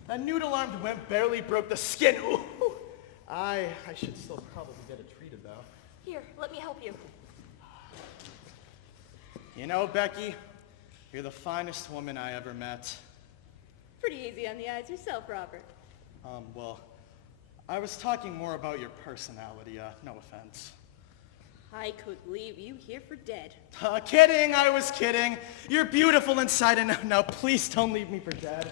That noodle-armed wimp barely broke the skin. Ooh. I should still probably get it treated, though. Here, let me help you. You know, Becky, you're the finest woman I ever met. Pretty easy on the eyes yourself, Robert. Well, I was talking more about your personality, no offense. I could leave you here for dead. Kidding, I was kidding. You're beautiful inside and now please don't leave me for dead.